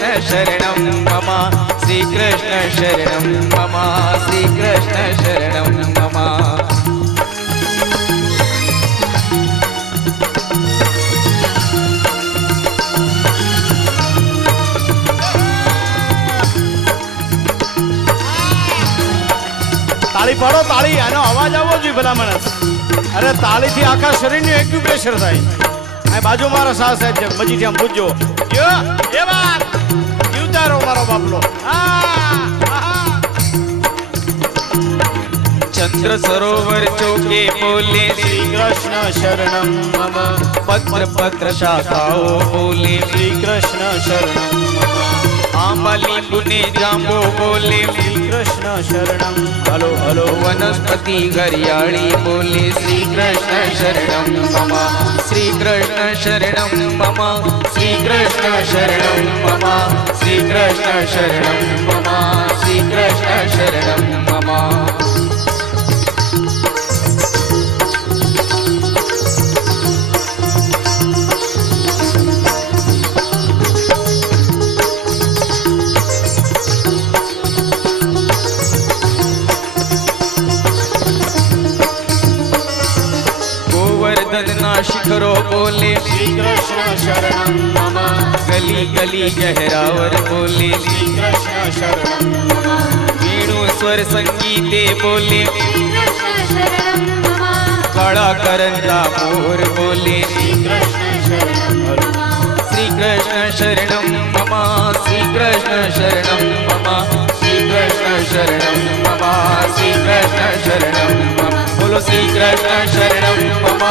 कृष्ण शरणं मम श्री कृष्ण शरणं मम श्री कृष्ण शरणं मम તાળી પાડો તાળી આનો અવાજ આવવો જોઈએ ભલા માણસ અરે તાળીથી આખા શરીરનું એક્યુપ્રેશર થાય આ બાજુ મારા શાહ સાહેબ છે મજીથી આમ પૂછજો જો એ વાત જીવતારો મારો બાપલો चंद्र सरोवर चौके बोले શ્રી કૃષ્ણ શરણમ મમ पत्र पत्र शाखाओ बोले શ્રી કૃષ્ણ શરણમ મમ आंबली पुने जांबो बोले શ્રી કૃષ્ણ શરણમ હલો હલો वनस्पति हरियाली बोले श्री कृष्ण शरणं मम श्री कृष्ण शरणं मम श्री कृष्ण शरणं मम श्री कृष्ण शरणं मम श्री कृष्ण शरणं मम शिखरो बोले શ્રી કૃષ્ણ શરણમ મમ गली गली गहरावर बोले શ્રી કૃષ્ણ શરણમ મમ वेणु स्वर संगीते बोले श्री कृष्ण शरणं मम कड़ा करंता मोर बोले શ્રી કૃષ્ણ શરણમ હલો श्री कृष्ण शरणं मम श्री कृष्ण शरणं मम श्री कृष्ण शरणं मम श्री कृष्ण शरणं मम बोलो श्री कृष्ण शरणं मम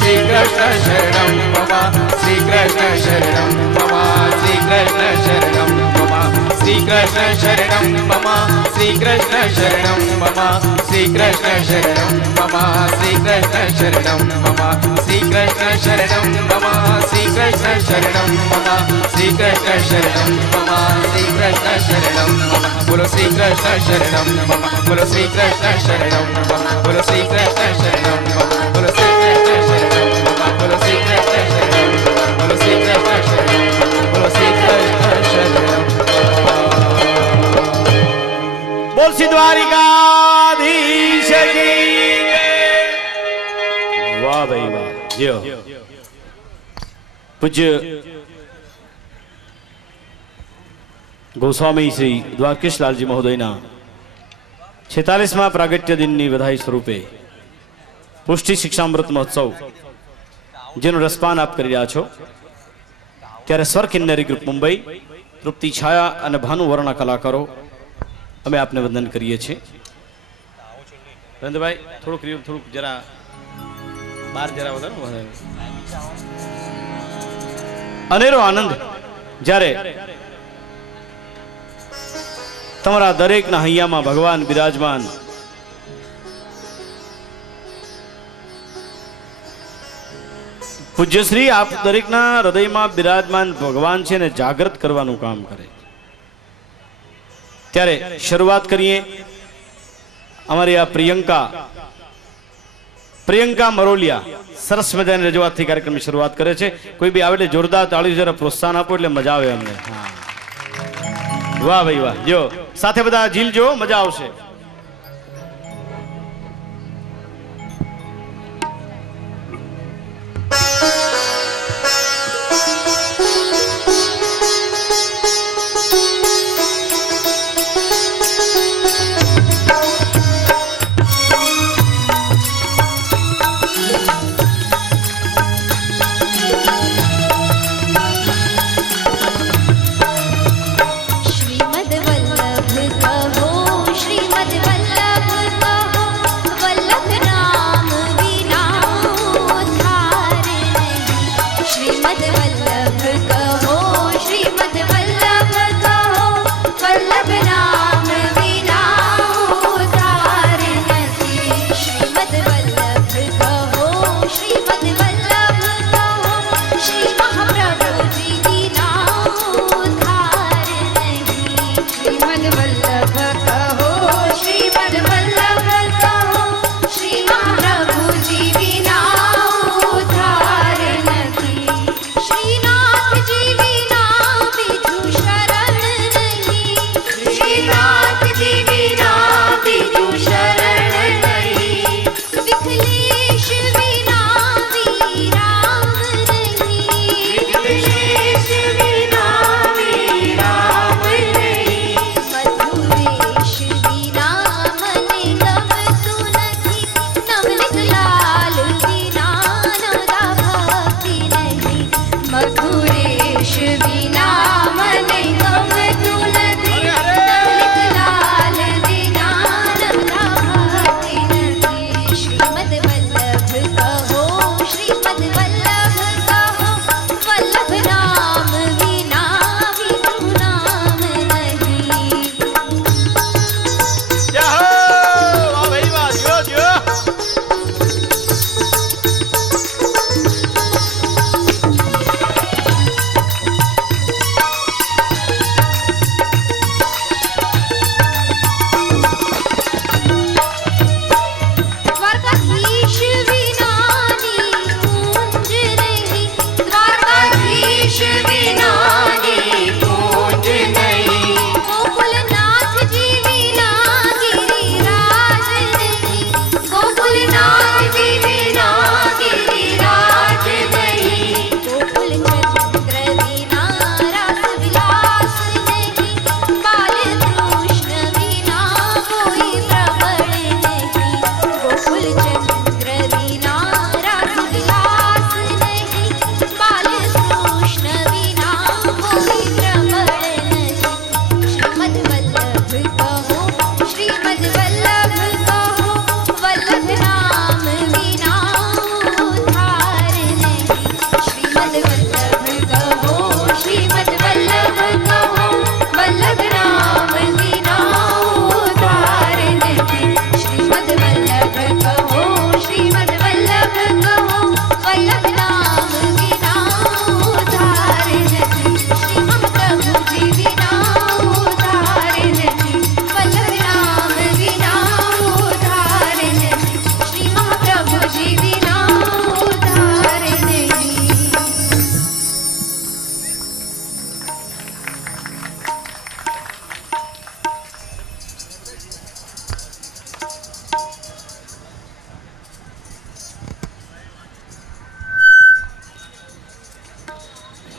श्री कृष्ण शरणं मम श्री कृष्ण शरणं मम श्री कृष्ण शरणं मम श्री कृष्ण शरणं मम श्री कृष्ण शरणं मम श्री कृष्ण शरणं मम श्री कृष्ण शरणं मम श्री कृष्ण शरणं मम श्री कृष्ण शरणं मम श्री कृष्ण शरणं मम श्री कृष्ण शरणं मम बोलो श्री कृष्ण शरणं मम बोलो श्री कृष्ण शरणं मम बोलो श्री कृष्ण शरणं मम बोलो श्री कृष्ण शरणं मम बोलो श्री कृष्ण शरणं मम बोलो श्री कृष्ण शरणं मम बोलो श्री कृष्ण शरणं બોલ શ્રી દ્વારિકાધીશ કી જય. વાહ ભાઈ વાહ જો પૂજ્ય ગોસ્વામી શ્રી દ્વારકેશલાલજી મહોદયના 46મા પ્રાગટ્ય દિનની વધાઈ સ્વરૂપે પુષ્ટિ શિક્ષામૃત મહોત્સવ જેનું રસપાન આપ કરી રહ્યા છો ત્યારે સ્વર કિન્નરી ગ્રુપ મુંબઈ તૃપ્તિ છાયા અને ભાનુ વર્ણા કલાકારો અમે આપને વંદન કરીએ છીએ નરેન્દ્રભાઈ થોડુંક જરા બહાર જરા વધારે અનેરો આનંદ જ્યારે તમારા દરેકના હૈયામાં ભગવાન બિરાજમાન પૂજ્યશ્રી આપ દરેકના હૃદયમાં બિરાજમાન ભગવાન છે ને જાગૃત કરવાનું કામ કરે ત્યારે શરૂઆત કરીએ અમારી આ પ્રિયંકા મરોલિયા સરસ મજાની રજૂઆતથી કાર્યક્રમની શરૂઆત કરે છે કોઈ બી આવે એટલે જોરદાર તાળી જરા પ્રોત્સાહન આપો એટલે મજા આવે અમને વાહ ભાઈ વાહ જો સાથે બધા ઝીલજો મજા આવશે श्रीमद् वल्लभ कहो श्रीमद्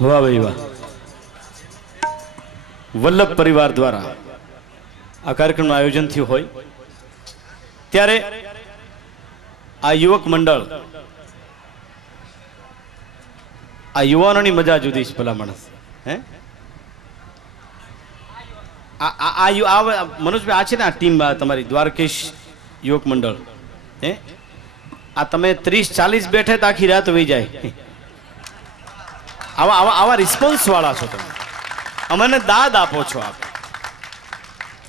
વાહ ભાઈ વાહ. વલ્લભ પરિવાર દ્વારા આ કાર્યક્રમનું આયોજન થયું હોય ત્યારે આ યુવક મંડળ, આ યુવાનોની મજા જુદી છે ભલા માણસ. હે મનોજભાઈ, આ છે ને આ ટીમ તમારી દ્વારકેશ યુવક મંડળ, હે આ તમે 30-40 બેઠે તો આખી રાત વહી જાય. આવા રિસ્પોન્સ વાળા છો તમે, અમને દાદ આપો છો આપ,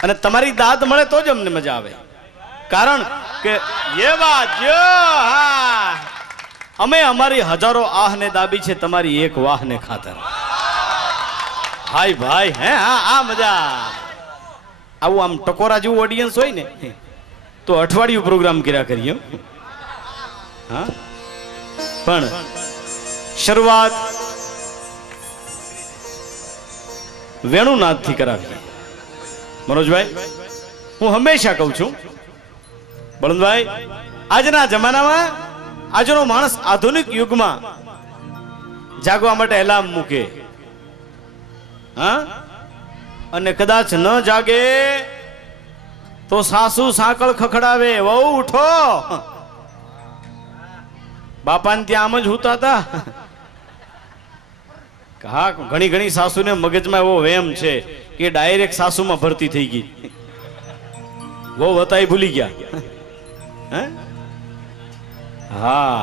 અને તમારી દાદ મળે તો જ અમને મજા આવે. કારણ કે અમે અમારી હજારો આહને દાબી છે તમારી એક વાહને ખાતર. હાય ભાઈ, હે હા, આ મજા. આવું આમ ટકોરા જેવું ઓડિયન્સ હોય ને તો અઠવાડિયું પ્રોગ્રામ કર્યા કરીએ. હા, પણ શરૂઆત વેણુનાથથી કરાવીએ. મનોજભાઈ, હું હંમેશા કહું છું બળવંતભાઈ, આજના જમાનામાં આજનો માણસ આધુનિક યુગમાં જાગવા માટે એલાર્મ મૂકે, હા, અને કદાચ ન જાગે તો સાસુ સાંકળ ખખડાવે, વહુ ઉઠો. બાપાને ત્યાં આમ જ હોતા હતા. હા, ઘણી સાસુને મગજમાં એવો વેમ છે કે ડાયરેક્ટ સાસુમાં ભરતી થઈ ગઈ, વહુ હતા એ ભૂલી ગયા. હા,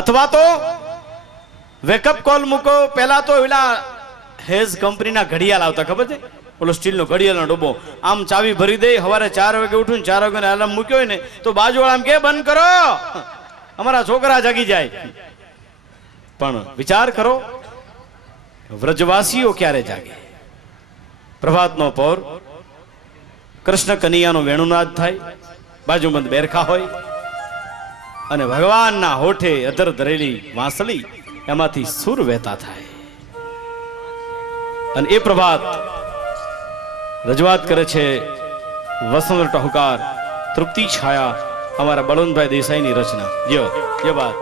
અથવા તો વેકઅપ કોલ મૂકો. પેલા તો એલા હેઝ કંપનીના ઘડિયાળ આવતા, ખબર છે? ઓલો સ્ટીલનો ઘડિયાળનો ડબ્બો, આમ ચાવી ભરી દે. સવારે 4 વાગે ઉઠું ને 4 વાગે એલાર્મ મૂક્યો હોય ને તો બાજુવાળા આમ કે બંધ કરો, અમારા છોકરા જાગી જાય. પણ વિચાર કરો, વ્રજવાસીઓ ક્યારે જાગે? પ્રભાતનો પહોર, કૃષ્ણ કનૈયાનો વેણુનાદ થાય, બાજુમાં બેરખા હોય, અને ભગવાનના હોઠે અધર ધરેલી વાંસળી, એમાંથી સુર વહેતા થાય. અને એ પ્રભાત રજૂઆત કરે છે વસંત ટહુકાર, તૃપ્તિ છાયા, અમારા બળવંતભાઈ દેસાઈની રચના. જે વાત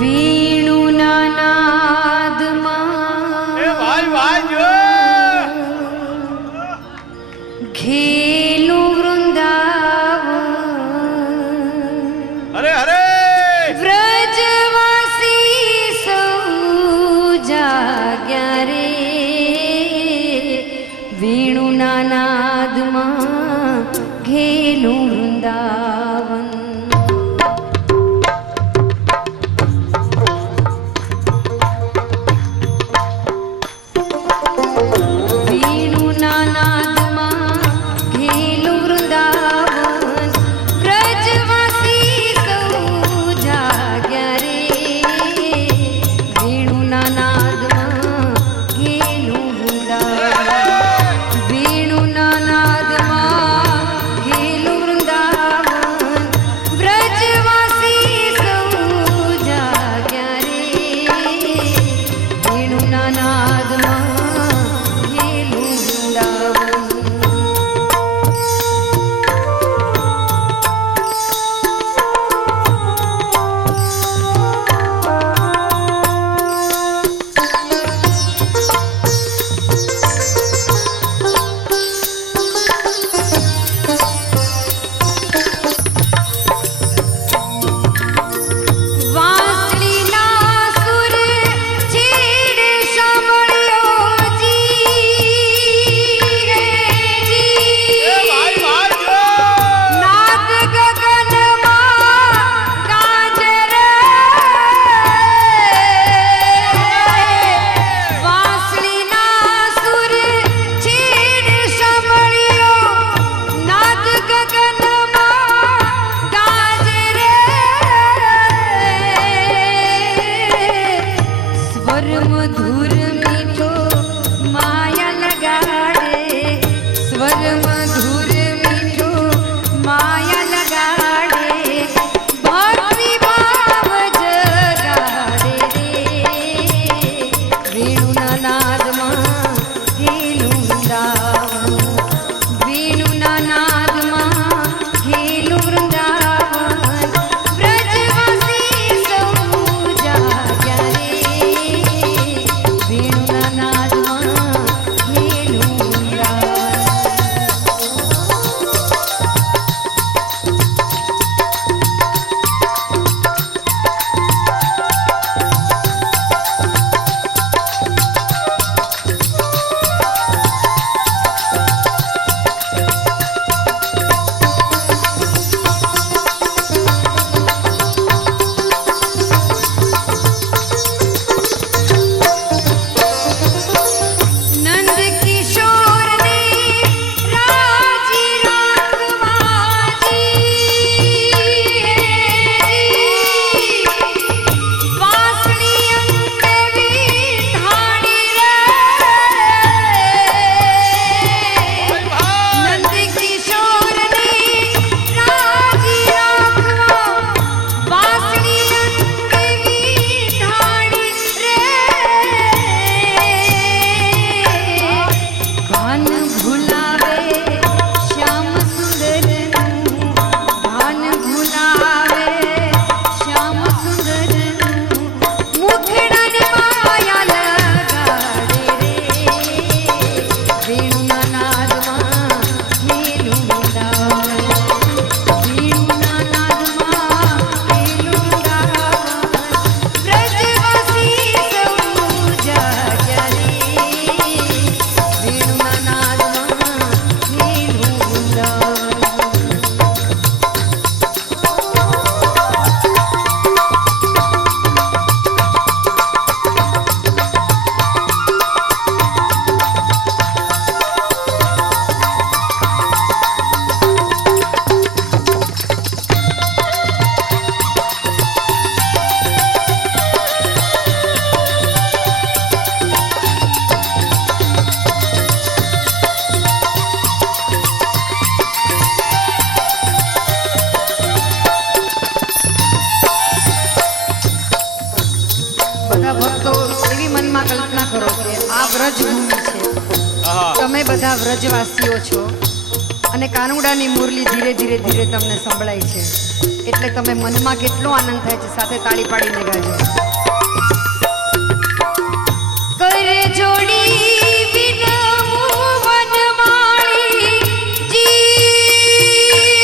વીણુના નાદમાં ઘેલું વૃંદાવન, અરે અરે વ્રજવાસી સૌ જાગ્યા રે. વીણુના નાદમાં ઘેલું વૃંદાવન. એવી મનમાં કલ્પના કરો કે આ વ્રજભૂમિ છે, તમે બધા વ્રજવાસીઓ છો અને કાનુડાની મુરલી ધીરે ધીરે ધીરે તમને સંભળાય છે, એટલે તમે મનમાં કેટલો આનંદ થાય છે. સાથે તાળી પાડીને ગાજો. કરે જોડી વિનમું વનમાળી જી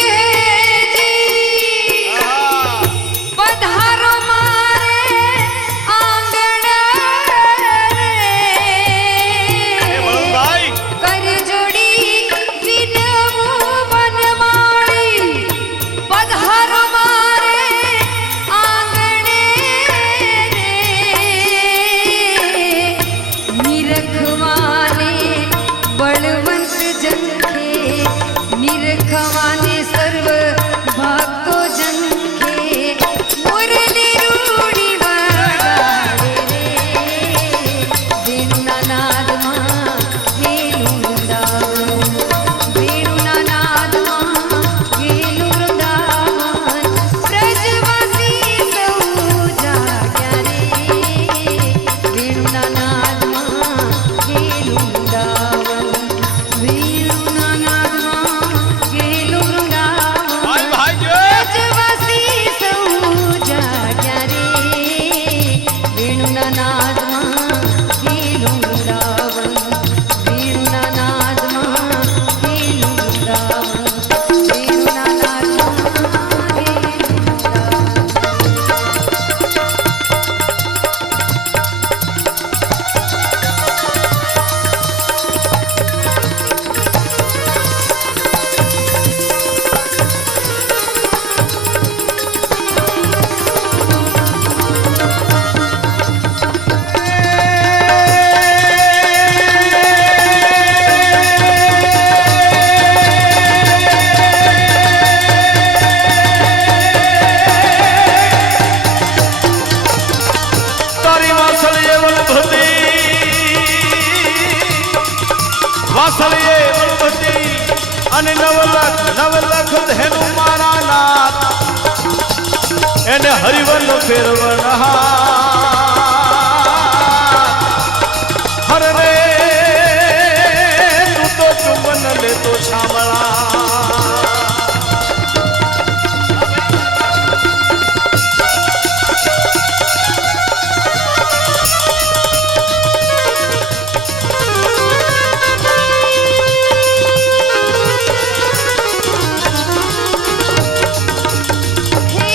હે જી, પધારો મારે આંગણ રે. કર જોડી વિનમું વનમાળી, પધારો મારે આંગણ રે. નિરખવાને બળવંત જનખે, નિરખવાને સર્વ ભક્તો જનખે, મુરલી રૂડી વગાડે રે. વેણુના નાદમાં ગેલું વૃંદાવન, વેણુના નાદમાં ગેલું વૃંદાવન, વ્રજવાસી સૌ જાગ્યા રે. વેણુના નાદમાં ગેલું વૃંદાવન, વેણુના નાદમાં ગેલું વૃંદાવન, વ્રજવાસી સૌ જાગ્યા રે. વેણુના નાદમાં ગેલું વૃંદાવન, વેણુના નાદમાં ગેલું વૃંદાવન, વેણુના નાદમાં ગેલું વૃંદાવન. તારી વાસળીએ વનભતી, વાસળીએ વનભતી અને નવલખ ધેનું મારા નાથ, એને હરિવન ફેરવના હર રે. તું તો ચુંબન લેતો શામળા. હે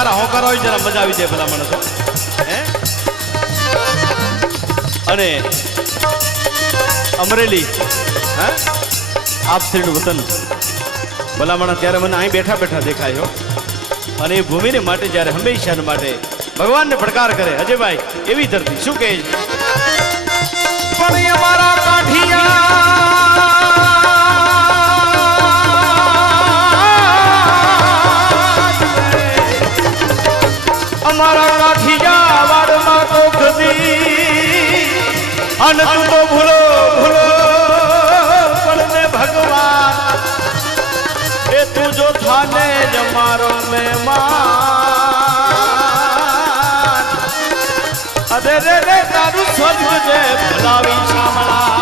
જયકારા હોકારા હોય જરા મજા આવી જાય ભલા માણસો હે અને અમરેલી હા આપ શ્રીનું વતન ભલા માણસ ત્યારે મને અહીં બેઠા બેઠા દેખાયો અને એ ભૂમિને માટે જ્યારે હંમેશા માટે ભગવાનને પડકાર કરે અજયભાઈ એવી ધરતી શું કહે પણ અમારા કાઠિયા વાડમાં તો ખદી અને તું તો ભૂલો ભૂલો પણ ને ભગવાન એ તું જો થાને જ મારો મહેમાન અરે રે રે તારું સ્વર્ગ જે ભલાવી શામળા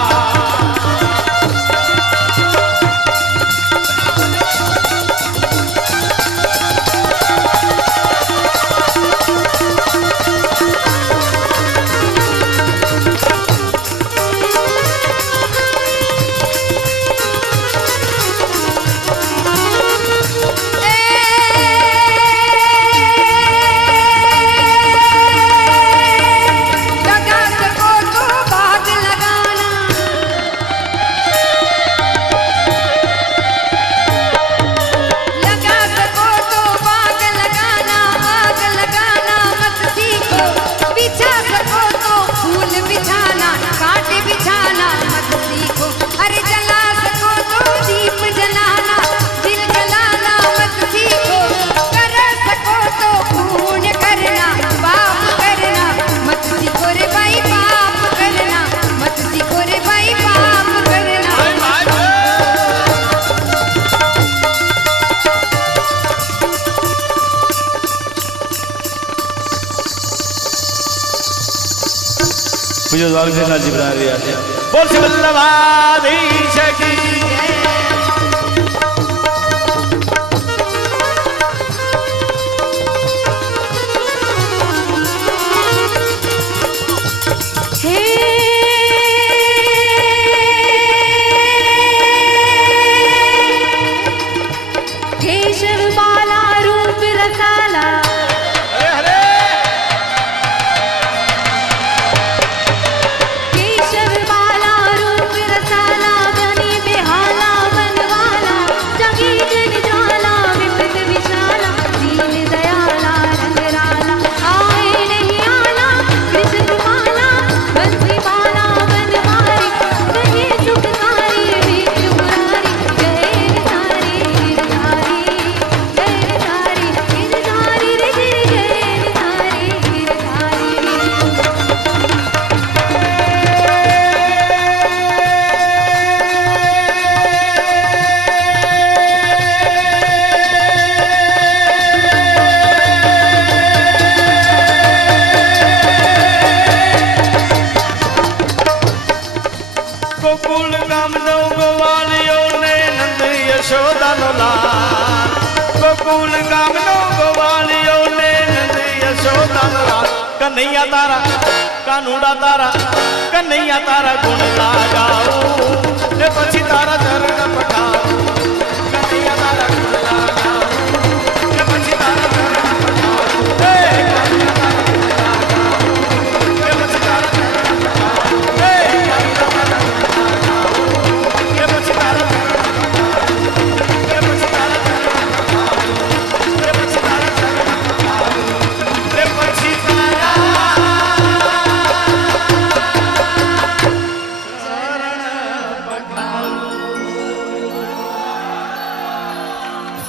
પૂજ્ય દ્વારકાનાથજી બના રહ્યા છે બોલ શ્રી વલ્લભાધીશ કી कन्हैया तारा कानूड़ा तारा कन्हैया तारा गुण लगाओ ने पछी तारा चरण पठाओ कन्हैया तारा गुण लगाओ ने पछी तारा चरण पठाओ हे कन्हैया तारा गुण लगाओ ने पछी तारा चरण पठाओ हे कन्हैया तारा गुण लगाओ ने पछी तारा चरण पठाओ ने पछी तारा चरण पठाओ ने पछी तारा चरण पठाओ ने पछी तारा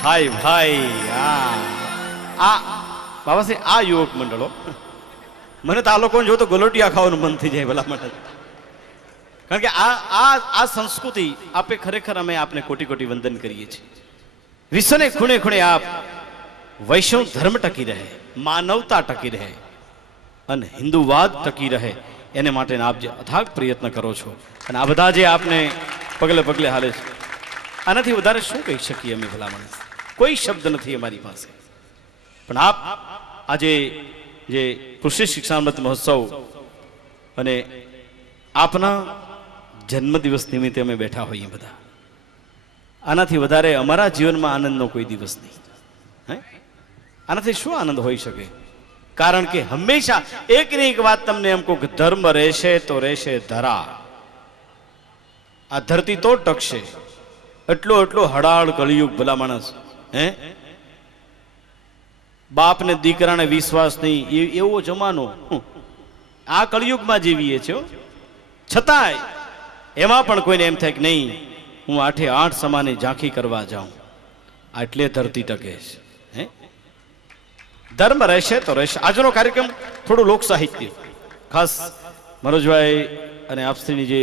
ભાઈ ભાઈ આ બાબા સાહેબ આ યુવક મંડળો મને તો આ લોકોને જો તો ગલોટિયા ખાવાનું મન થઈ જાય ભલા માટે કારણ કે આ સંસ્કૃતિ આપે ખરેખર અમે આપને કોટી કોટી વંદન કરીએ છીએ વિશ્વને ખૂણે ખૂણે આપ વૈષ્ણવ ધર્મ ટકી રહે માનવતા ટકી રહે અને હિન્દુવાદ ટકી રહે એને માટે આપ જે અથાગ પ્રયત્ન કરો છો અને આ બધા જે આપને પગલે પગલે હાલે છે આનાથી વધારે શું કહી શકીએ અમે ભલા માણસ કોઈ શબ્દ નથી અમારી પાસે પણ આપ આજે જે કૃષિ શિક્ષામૃત મહોત્સવ અને આપના જન્મદિવસ નિમિત્તે અમે બેઠા હોઈએ બધા આનાથી વધારે અમારા જીવનમાં આનંદનો કોઈ દિવસ નહીં હે આનાથી શું આનંદ હોઈ શકે? કારણ કે હંમેશા એક ને એક વાત તમને એમ કહું કે ધર્મ રહેશે તો રહેશે ધરા. આ ધરતી તો ટકશે. એટલો હડાળ કળિયુગ ભલા માણસ. હે, બાપ ને દીકરાને વિશ્વાસ નહીં એવો જમાનો આ કળિયુગમાં જીવીએ છીએ. છતાંય એમાં પણ કોઈને એમ થાય કે નહીં, હું 8 સમાની ઝાંખી કરવા જાઉં. આટલે ધરતી ટકે છે. હે, ધર્મ રહેશે તો રહેશે. આજનો કાર્યક્રમ થોડું લોક સાહિત્ય, ખાસ મનોજભાઈ અને આપશ્રીની જે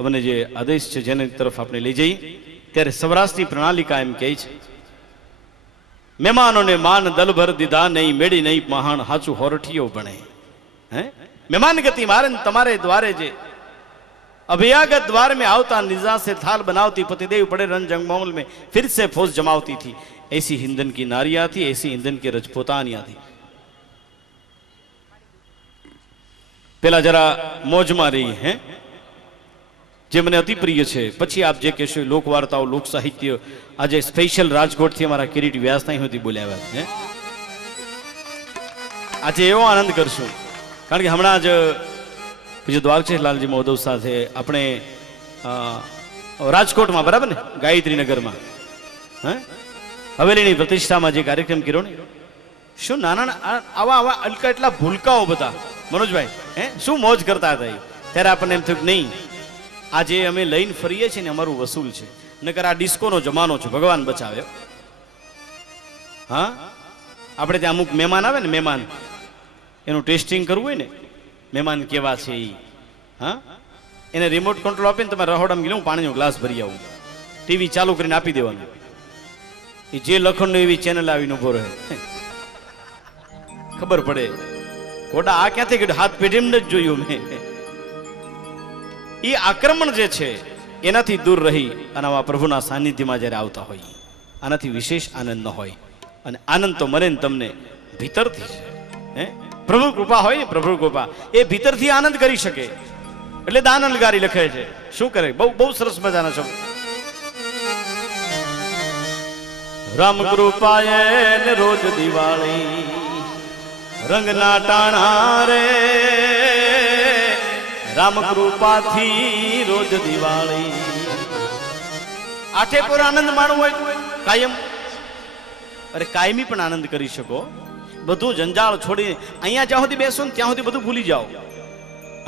અમને જે આદેશ છે જેની તરફ આપણે લઈ જઈએ, ત્યારે સૌરાષ્ટ્રની પ્રણાલિકા એમ કહે છે, મહેમાનોને માન દલભર દીધા નહીં, મેળી નહીં મહાન હાચું હોરઠિયો બને. હે, મહેમાન ગતિ મારે તમારે દ્વારે જે अभियागत द्वार में आवता निजा से थाल बनावती, पतिदेव पड़े रंग जंगमौल में फिर से फौज जमावती थी. ऐसी हिंदन की नारियां थी, ऐसी हिंदन की रजपूतानियां थी. પેલા જરા મોજમાં રહી. હે, જે મને અતિ પ્રિય છે. પછી આપ જે કહેશો લોક વાર્તાઓ, લોક સાહિત્ય. આજે સ્પેશિયલ રાજકોટથી અમારા કિરીટ વ્યાસ નહીં હોતી બોલ્યા. હે, આજે એવો આનંદ કરશું, કારણ કે હમણાં જ બીજું દ્વારકેશ લાલજી મહોદવ સાથે આપણે રાજકોટમાં, બરાબર ને, ગાયત્રી નગરમાં હવેલીની પ્રતિષ્ઠામાં જે કાર્યક્રમ કર્યો ને, શું નાના આવા અલકા એટલા ભૂલકાઓ બધા મનોજભાઈ, હે, શું મોજ કરતા હતા. ત્યારે આપણને એમ થયું કે નહીં, આજે અમે લઈને ફરીએ છીએ ને અમારું વસૂલ છે. નકર આ ડિસ્કોનો જમાનો છે, ભગવાન બચાવ્યો. હા, આપણે ત્યાં અમુક મહેમાન આવે ને, મહેમાન એનું ટેસ્ટિંગ કરવું હોય ને, મહેમાન કેવા છે એ, હા, એને રિમોટ કંટ્રોલ આપીને તમે રહોડામાં ગયેલું પાણીનો ગ્લાસ ભરી આવું, ટીવી ચાલુ કરીને આપી દેવાનું. એ જે લખણનો એવી ચેનલ આવીને ઉભો રહે, ખબર પડે કોડા આ ક્યાંથી ગયું, હાથ પેઢીમાં જ જોયું મેં. એ આક્રમણ જે છે એનાથી દૂર રહી અને આવા પ્રભુના સાનિધ્યમાં જ્યારે આવતા હોય, આનાથી વિશેષ આનંદ ન હોય. અને આનંદ તો મને તમને ભીતરથી છે. હે, પ્રભુ કૃપા હોય ને, પ્રભુ કૃપા એ ભીતરથી આનંદ કરી શકે. એટલે દાન અલગારી લખે છે. શું કરે, બહુ સરસ મજાના શબ્દ. રામ કૃપાએ ને રોજ દિવાળી રંગના ટાણા રે, રામ કૃપાથી રોજ દિવાળી. આઠે પર આનંદ માણવો હોય કાયમ, અરે કાયમી પણ આનંદ કરી શકો. બધું જંજાળ છોડીને અહીંયા જ્યાં સુધી બેસો ને ત્યાં સુધી બધું ભૂલી જાઓ.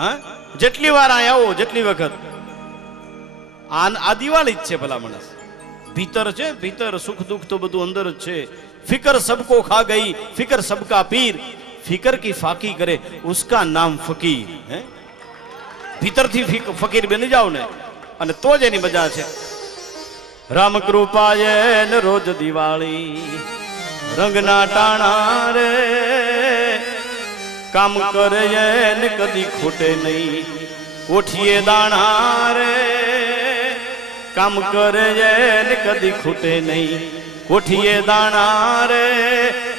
હા, જેટલી વાર અહીંયા આવો, જેટલી વખત આ દિવાળી જ છે ભલા માણસ. ભીતર છે, ભીતર સુખ દુઃખ તો બધું અંદર જ છે. ફિકર સબકો ખા ગઈ, ફિકર સબકા પીર, ફિકર કી ફાકી કરે ઉસકા નામ ફકીર. હે, ભીતરથી ફકીર બની જાઓ ને, અને તો જ એની મજા છે. રામ કૃપાએ ને રોજ દિવાળી રંગના ટાણા રે, કામ કરે ને કદી ખોટે નહીં, કોઠીએ દાણા રે, કામ કરે ને કદી ખૂટે નહીં, કોઠીએ દાણા રે.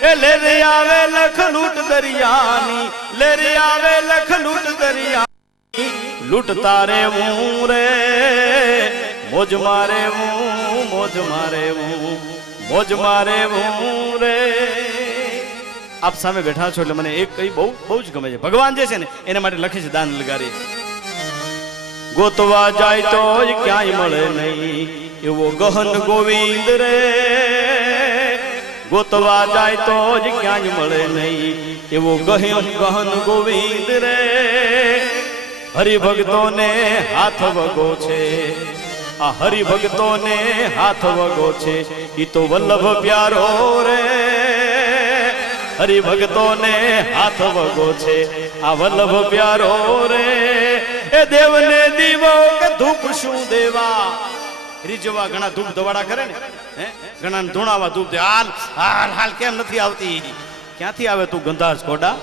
એ લેરી આવે લખ લૂટ દરિયાની, લેરી આવે લખ લૂટ દરિયાની, લૂટ તારે હું રે, મોજ મારે હું, મોજ મારે હું, મોજ મારે હું રે. આપ સામે બેઠા છો એટલે મને એક કઈ બહુ જ ગમે છે. ભગવાન જે છે ને એના માટે લખે છે દાન લગારી. ગોતવા જાય તો ક્યાંય મળે નહીં એવો ગહન ગોવિંદ રે, ગોતવા જાય તો જ ક્યાંય મળે નહીં એવો ગહન ગોવિંદ રે. હરિભક્તોને હાથ વગો છે, આ હરિભક્તોને હાથ વગો છે, ઈ તો વલ્લભ પ્યારો રે. હરિભક્તોને હાથ વગો છે, આ વલ્લભ પ્યારો રે. એ દેવને દીવો કે ધૂપ શું દેવા, રીજવા ઘણા ધૂપ ધવાડા કરે ને, ઘણા ધૂણાવા ધૂપ દે. હાલ હાલ હાલ કેમ નથી આવતી, ક્યાંથી આવે તું ગંધાસ ખોડા.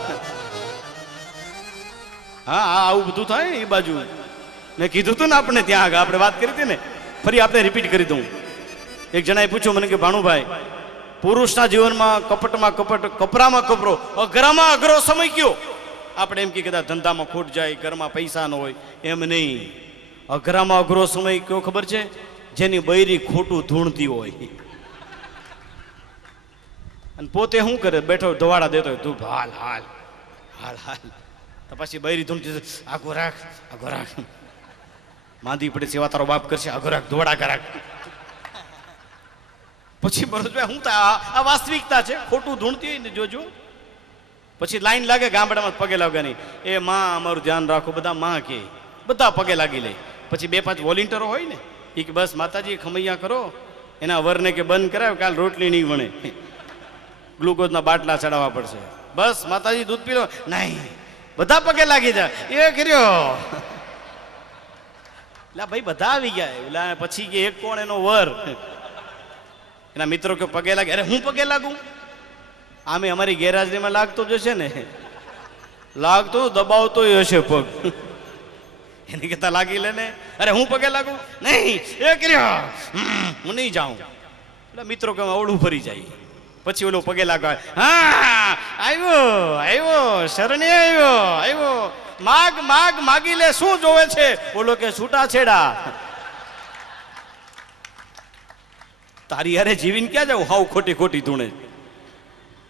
હા, આવું બધું થાય ને એ બાજુ. મેં કીધું તું ને આપણે ત્યાં આગળ આપણે વાત કરી હતી ને, ફરી આપણે રિપીટ કરી દઉં. એક જણાએ પૂછ્યું મને કે ભાણુભાઈ, પુરુષના જીવનમાં કપટમાં કપટ, કપરામાં કપરો, અઘરામાં અઘરો સમય કયો? આપણે એમ કે કદાચ ધંધામાં ખોટ જાય, ઘરમાં પૈસા ન હોય, એમ નહીં. અઘરામાં અઘરો સમય કયો ખબર છે? જેની બૈરી ખોટું ધૂણતી હોય. અને પોતે શું કરે, બેઠો ધોવાડા દેતો હોય, તું હાલ હાલ હાલ હાલ, તો પછી બૈરી ધૂમ આગો રાખ, માંદી પડે સેવા તારો બાપ કરશે, આગો રાખ, ધોવાડા કરાક. પછી ભરતભાઈ હું આ વાસ્તવિકતા છે, ખોટું ધૂણતી હોય ને જોજો. પછી લાઈન લાગે ગામડામાં પગે લાગવાની, એ માં અમારું ધ્યાન રાખો, બધા માં કે બધા પગે લાગી લે. પછી 2-5 વોલેન્ટિયરો હોય ને, એ કે બસ માતાજી ખમૈયા કરો, એના વરને કે બંધ કરાવે, કાલ રોટલી નહીં વણે, ગ્લુકોઝના બાટલા ચડાવવા પડશે, બસ માતાજી દૂધ પી લો. નહીં, બધા પગે લાગી જાય, એ કર્યો એટલે ભાઈ બધા આવી ગયા. એટલે પછી કે એક કોણ એનો વર, એના મિત્રો કે પગે લાગે. અરે હું પગે લાગુ? આમે અમારી ગેરહાજરીમાં લાગતો જ હશે ને, લાગતો દબાવતો હશે પગ, એની કરતા લાગી લે ને. અરે હું પગે લાગુ? નહીં, એ કર્યો, હું નહીં જાઉં. એટલે મિત્રો કે અવળું ફરી જાય. પછી ઓલો પગે લાગવા, હા આવ્યો શરણે આવ્યો, માગ માગી લે, શું જોવે છે? બોલો કે છૂટા છેડા. તારી યારે જીવીને ક્યાં જાવ? હાવ ખોટી ધૂણે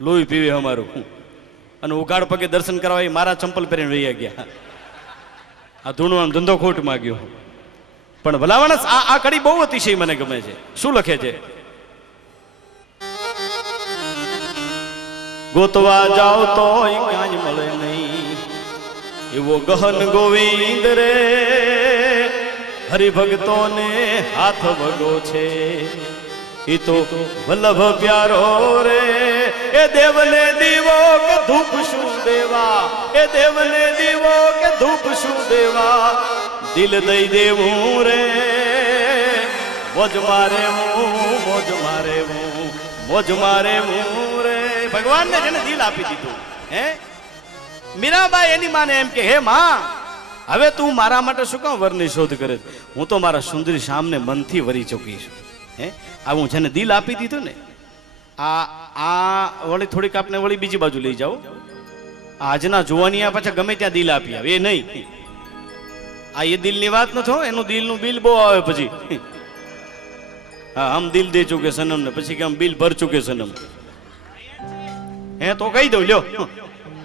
લોહી પીવે અમારું. અને ઉઘાડ પગે દર્શન કરવા મારા ચંપલ પહેરીને વહી ગયા. આ ધૂણવાનો ધંધો ખોટ માગ્યો. પણ ભલાવણસ આ કડી બહુ અતિશય મને ગમે છે. શું લખે છે? ગોતવા જાવ તો ક્યાંય મળે નહીં, એવો ગહન ગોવિંદ રે, હરિભક્તોને હાથ વગો છે, એ તો વલ્લભ પ્યારો રે. એ દેવને દીવો કે ધૂપ શું દેવા, એ દેવને દીવો કે ધૂપ શું દેવા, દિલ દઈ દેવું રે. મોજ મારે હું રે. ભગવાનને જેને દિલ આપી દીધું, હે મીરાબાઈ એની માને એમ કે, હે માં, હવે તું મારા માટે શું કામ વરની શોધ કરે? હું તો મારા સુંદરી શામને મનથી વરી ચૂકી છું. હે આ હું જેને દિલ આપી દીધું ને, આ વળી થોડીક આપને વળી બીજી બાજુ લઈ જાઓ. આજના જુવાનિયા પાછા ગમે ત્યાં દિલ આપી આવે, એ નહીં. આ એ દિલની વાત ન થો, એનું દિલનું બિલ બહુ આવે પછી. હા, હમ દિલ દે ચુકે સનમ ને પછી કે હમ બિલ ભર ચુકે સનમ. હે તો કહી દઉં, લ્યો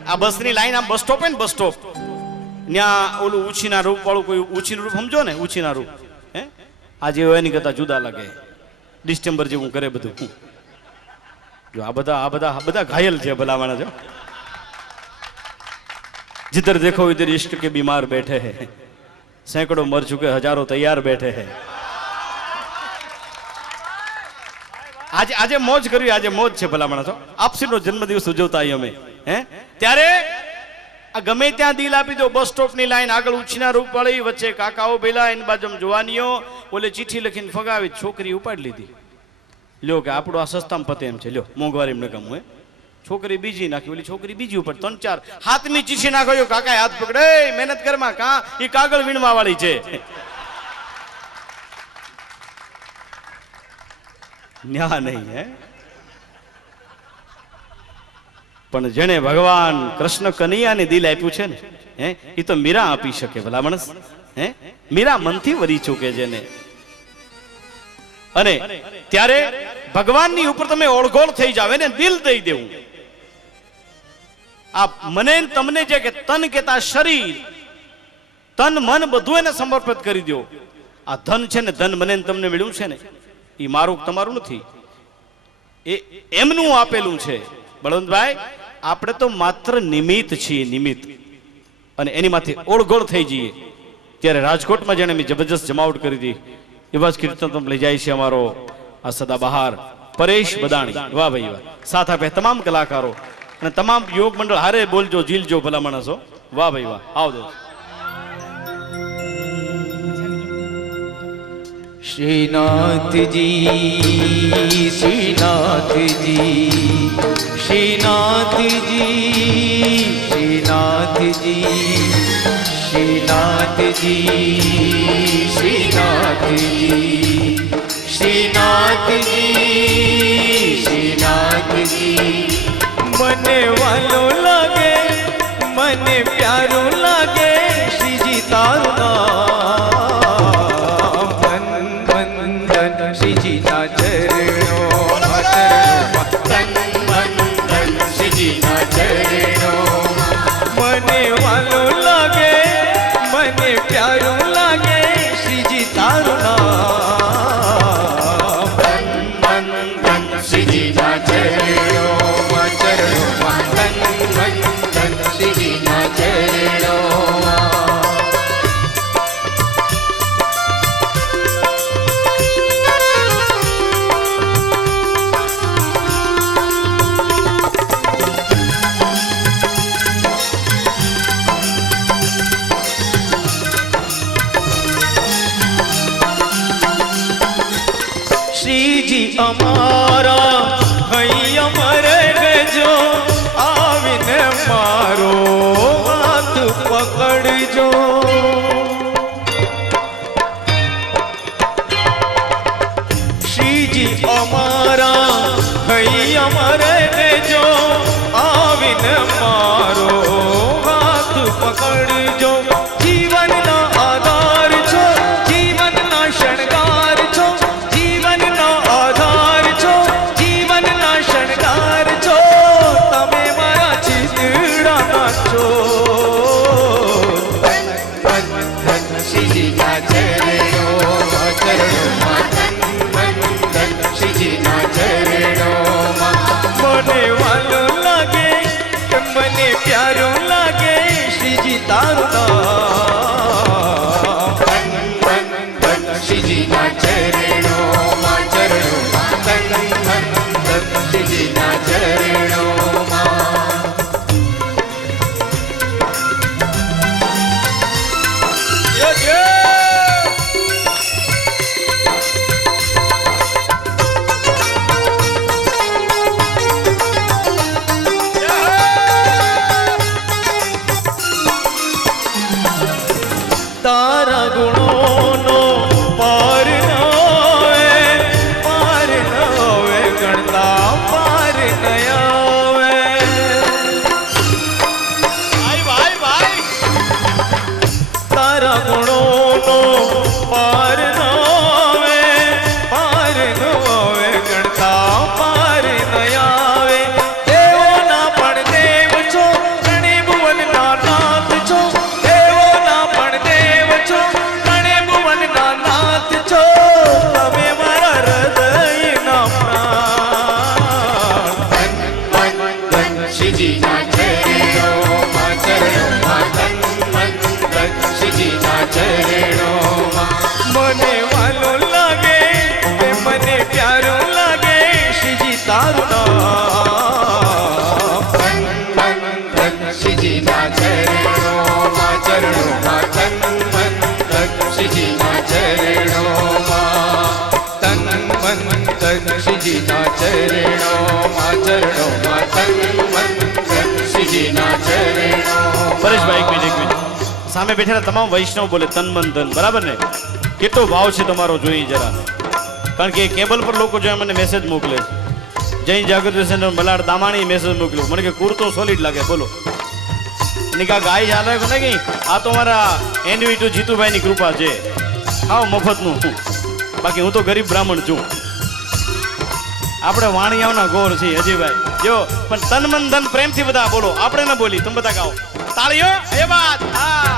આ બસની લાઈન, આમ બસ સ્ટોપ હે ને, બસ સ્ટોપ ત્યાં ઓલું ઉછીના રૂપ વાળું કોઈ ઉછીનું રૂપ સમજો ને, ઉછીના રૂપ, હે આજે એની કરતા જુદા લાગે, ડિસ્ટેમ્બર જેવું કરે બધું. જો આ બધા ઘાયલ છે ભલાવાના. જો जिधर देखो इधर इश्क के बीमार बैठे हैं, सैकड़ों मर चुके हजारों तैयार बैठे हैं. આજે મોજ કરવી, આજે મોજ છે ભલામણ. છો આપસીનો જન્મદિવસ ઉજવતા અમે, હે ત્યારે આ ગમે ત્યાં દિલ આપી દો. બસ સ્ટોપ ની લાઈન આગળ ઉછીના રૂપ વાળી, વચ્ચે કાકાઓ બેલા, એની બાજુ જોવાનીઓ, ઓલે ચિઠ્ઠી લખીને ફગાવી, છોકરી ઉપાડી લીધી. લ્યો કે આપણું આ સસ્તામાં પતે એમ છે, લ્યો મોંઘવારી એમને કામ હોય. છોકરી બીજી નાખી, ઓલી છોકરી બીજી ઉપર, 3-4 હાથની ચીઠી નાખ્યો. કાકા હાથ પકડે, મહેનત કરમાં, કા એ કાગળ વીણવા વાળી છે. ન્યા નહીં, હે પણ જેને ભગવાન કૃષ્ણ કનૈયાને દિલ આપ્યું છે ને, હે એ તો મીરા આપી શકે ભલા માણસ. હે મીરા મનથી વરી ચૂકે છે ને. અને ત્યારે ભગવાનની ઉપર તમે ઓળઘોળ થઈ જાવ, એને દિલ દઈ દેવું. આ મને તમને જે કે તન કેતા શરીર, તન મન બધું એને સમર્પિત કરી દો. આ ધન છે ને, ધન મને તમને મળ્યું છે ને, એ મારું તમારું નથી, એ એમનું આપેલું છે. બળવંતભાઈ, આપણે તો માત્ર નિમિત્ત છીએ, નિમિત્ત. અને એની માંથી ઓળઘોળ થઈ જઈએ. ત્યારે રાજકોટમાં જેને મેં જબરજસ્ત જમાવટ કરી હતી, એવા જ કીર્તન તમે લઈ જાય છે અમારો આ સદાબહાર પરેશ બદાણી. વાહ ભાઈ વાહ. સાથ આપે તમામ કલાકારો અને તમામ યોગ મંડળ હારે બોલજો, જીલજો ભલા માણસો. વાહ ભાઈ વાહ. આવજો. श्रीनाथजी, श्रीनाथजी, श्रीनाथजी, श्रीनाथजी, श्रीनाथजी, श्रीनाथजी, श्रीनाथजी, श्रीनाथजी. मने वालो लागे, मने प्यारो लागे, श्रीजी तारू नाम, वंदन श्रीजी ना चरणों, तन मन શ્રીજીના ચરણોમાં તન મન ધન શ્રીજીના ચરણોમાં. મને વાલું લાગે કે મને પ્યારું લાગે શ્રીજી તારું નામ. તન મન ધન શ્રીજીના ચરણોમાં તન મન ધન શ્રીજીના ચરણોમાં. તન મન ધન શ્રીજીના ચરણોમાં તન મન ધન શ્રીજીના ચરણોમાં. પરેશભાઈ એક મિનિટ સામે બેઠેલા તમામ વૈષ્ણવ બોલે તન મન ધન, બરાબર ને? કેટલો ભાવ છે તમારો જોઈએ જરા, કારણ કે કેબલ પર લોકો જો મને મેસેજ મોકલે છે. જૈન જાગૃતિ સેન્ટર મલાડ દામાણી મેસેજ મોકલ્યો મને કે કુર્તો સોલિડ લાગે. બોલો નિકા ગાય યાદ રાખો ને કે આ તો મારા એન્ડવી ટુ જીતુભાઈની કૃપા છે, હાવ મફતનું. બાકી હું તો ગરીબ બ્રાહ્મણ છું. આપણે વાણિયાઓના ગોર છીએ અજયભાઈ જો, પણ તન મન ધન પ્રેમથી બધા બોલો, આપણે ન બોલી, તમે બધા ગાઓ. તાળીઓ એ વાત. હા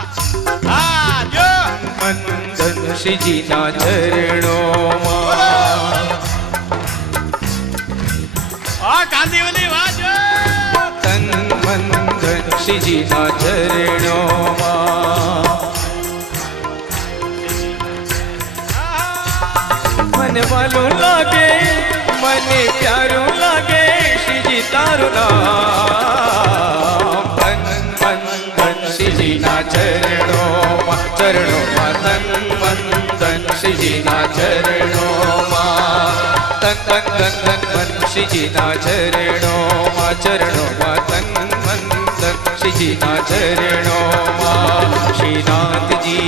હા જો મન ધન શ્રીજીના ચરણોમાં. આ કાંદીવલી વાત જો. તન મન ધન શ્રીજીના ચરણોમાં. મને વાલું લાગે મને પ્યારું લાગે શ્રીજી તારું નામ. તન મન ધન શ્રીજીના ચરણોમાં તન મન ધન શ્રીજીના ચરણોમાં. તન મન શ્રીજીના ચરણોમાં તન મન ધન શ્રીજીના ચરણોમાં. શ્રીનાથજી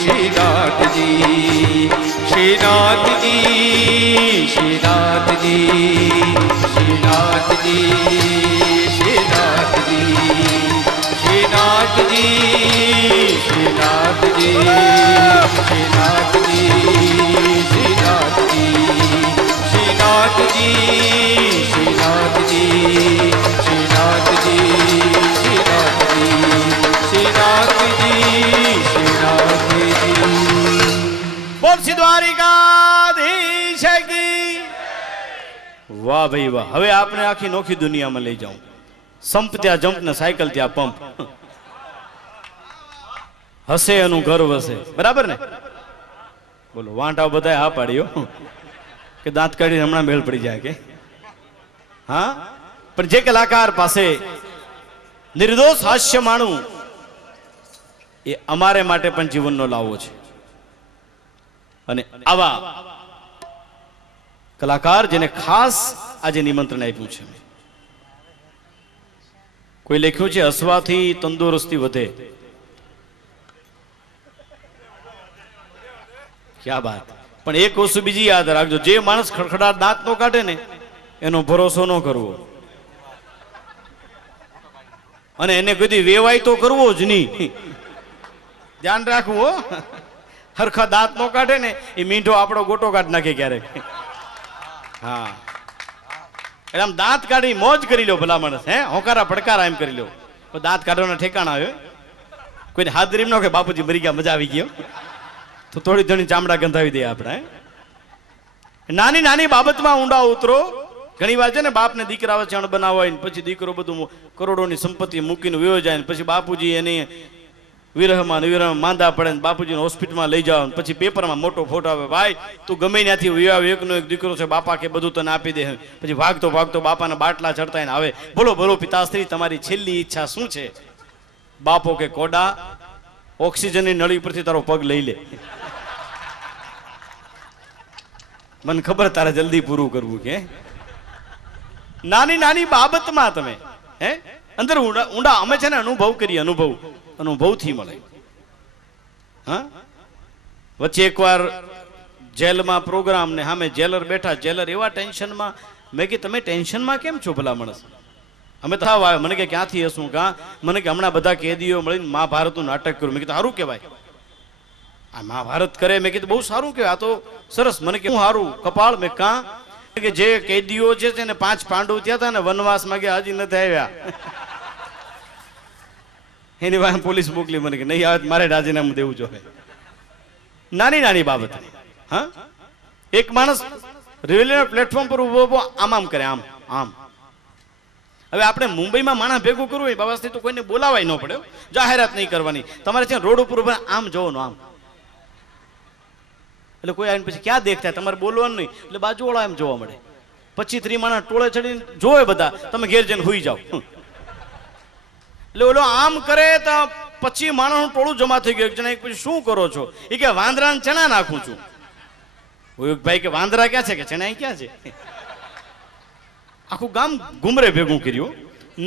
શ્રીનાથજી શ્રીનાથજી શ્રીનાથજી શ્રીનાથજી શ્રીનાથજી શ્રીનાથજી શ્રીનાથજી શ્રીનાથજી શ્રીનાથજી શ્રીનાથજી શ્રીનાથજી શ્રીનાથજી શ્રીનાથજી. બોલ શ્રી દ્વારિકાધીશ કી. વાહ ભાઈ વાહ. હવે આપને આખી નોખી દુનિયામાં લઈ જાઉં. સંપ ત્યાં જમ્પ ને સાયકલ ત્યાં પંપ. હસે એનું ઘર વસે, બરાબર ને? બોલો વાંટા બધા હા પાડ્યો કે દાંત કાઢીને હમણાં મેળ પડી જાય કે હા. પણ જે કલાકાર પાસે નિર્દોષ હાસ્ય માણું એ અમારે માટે પણ જીવનનો લાવો છે. અને આવા કલાકાર જેને ખાસ આજે નિમંત્રણ આપ્યું છે. કોઈ લખ્યું છે હસવાથી તંદુરસ્તી વધે. ક્યા વાત. પણ એક વસ્તુ બીજી યાદ રાખજો, જે માણસ ખડખડાટ દાંત નો કાઢે ને એનો ભરોસો ન કરવો, અને એને કદી વેવાય તો કરવો જ નહીં. ધ્યાન રાખવું હો. હરખા દાંત નો કાઢે ને એ મીંઢો આપણો ગોટો કાઢ નાખે ક્યારેક. હા એટલે આમ દાંત કાઢી મોજ કરી લો ભલા માણસ. હે હોકારા પડકારા એમ કરી લો. દાંત કાઢવાના ઠેકાણા આવ્યો. કોઈને હાજરી નો કે બાપુજી મરી ગયા મજા આવી ગયો તો થોડી ઘણી ચામડા ગંધાવી દે આપણે. નાની નાની બાબતમાં ઊંડા ઉતરો. ઘણી વાર છે ને બાપને દીકરા વચ્ચે અણ બનાવવા હોય ને પછી દીકરો બધું કરોડોની સંપત્તિ મૂકીને વયો જાય ને પછી બાપુજી એની વિરહમાં માંદા પડે ને બાપુજીને હોસ્પિટલમાં લઈ જાવ, પછી પેપરમાં મોટો ફોટો આવે, ભાઈ તું ગમે ત્યાંથી વયો એકનો એક દીકરો છે, બાપા કે બધું તને આપી દે. પછી ભાગતો ભાગતો બાપાના બાટલા ચડતા ને આવે, બોલો બોલો પિતાશ્રી તમારી છેલ્લી ઈચ્છા શું છે? બાપો કે કોડા ઓક્સિજનની નળી પરથી તારો પગ લઈ લે, મને ખબર તારે જલ્દી પૂરું કરવું. કે નાની નાની બાબતમાં તમે હે અંદર ઊંડા અમે છે ને અનુભવ કરીએ, અનુભવથી મળે. હા વચ્ચે એકવાર જેલમાં પ્રોગ્રામ ને સામે જેલર બેઠા, જેલર એવા ટેન્શનમાં. મેં કે તમે ટેન્શનમાં કેમ છો ભલા માણસ? અમે તો આવ્યા. મને કે ક્યાંથી હશું? કા મને કે હમણાં બધા કેદીઓ મળીને મહાભારતનું નાટક કર્યું. મેં કીધું સારું કહેવાય, આ મહાભારત કરે. મેં કીધું બહુ સારું કહેવાય, આ તો સરસ. મને કે હું સારું કપાળ. મેં કા કે જે કેદીઓ છે ને 5 પાંડવ થયા હતા ને વનવાસમાં ગયા, હજી નથી આવ્યા. એની વાત પોલીસ મોકલી. મને કે નહીં આવે મારે રાજીનામું દેવું જોઈએ. નાની નાની બાબત. હા એક માણસ રેલવે પ્લેટફોર્મ પર ઉભો આમ આમ કરે, આમ આમ હવે આપણે મુંબઈમાં માણસ ભેગું કરવું હોય બાબાથી તો કોઈને બોલાવાય ન પડે, જાહેરાત નહીં કરવાની. તમારે ત્યાં રોડ ઉપર ઉભા આમ જોવાનું આમ, એટલે કોઈ આવીને પછી ક્યાં દેખતા, તમારે બોલવાનું નહીં, એટલે બાજુવાળા એમ જોવા મળે. 25-30 માણસ ટોળે ચડીને જોવે બધા, તમે ઘેર જઈને હુઈ જાઓ. એટલે ઓલો આમ કરે તો 25 માણસનું ટોળું જમા થઈ ગયું. જણા પછી શું કરો છો? એ કે વાંદરાને ચણા નાખું છું. ભાઈ કે વાંદરા ક્યાં છે? કે ચણા ક્યાં છે? આખું ગામ ઘુમરે ભેગું કર્યું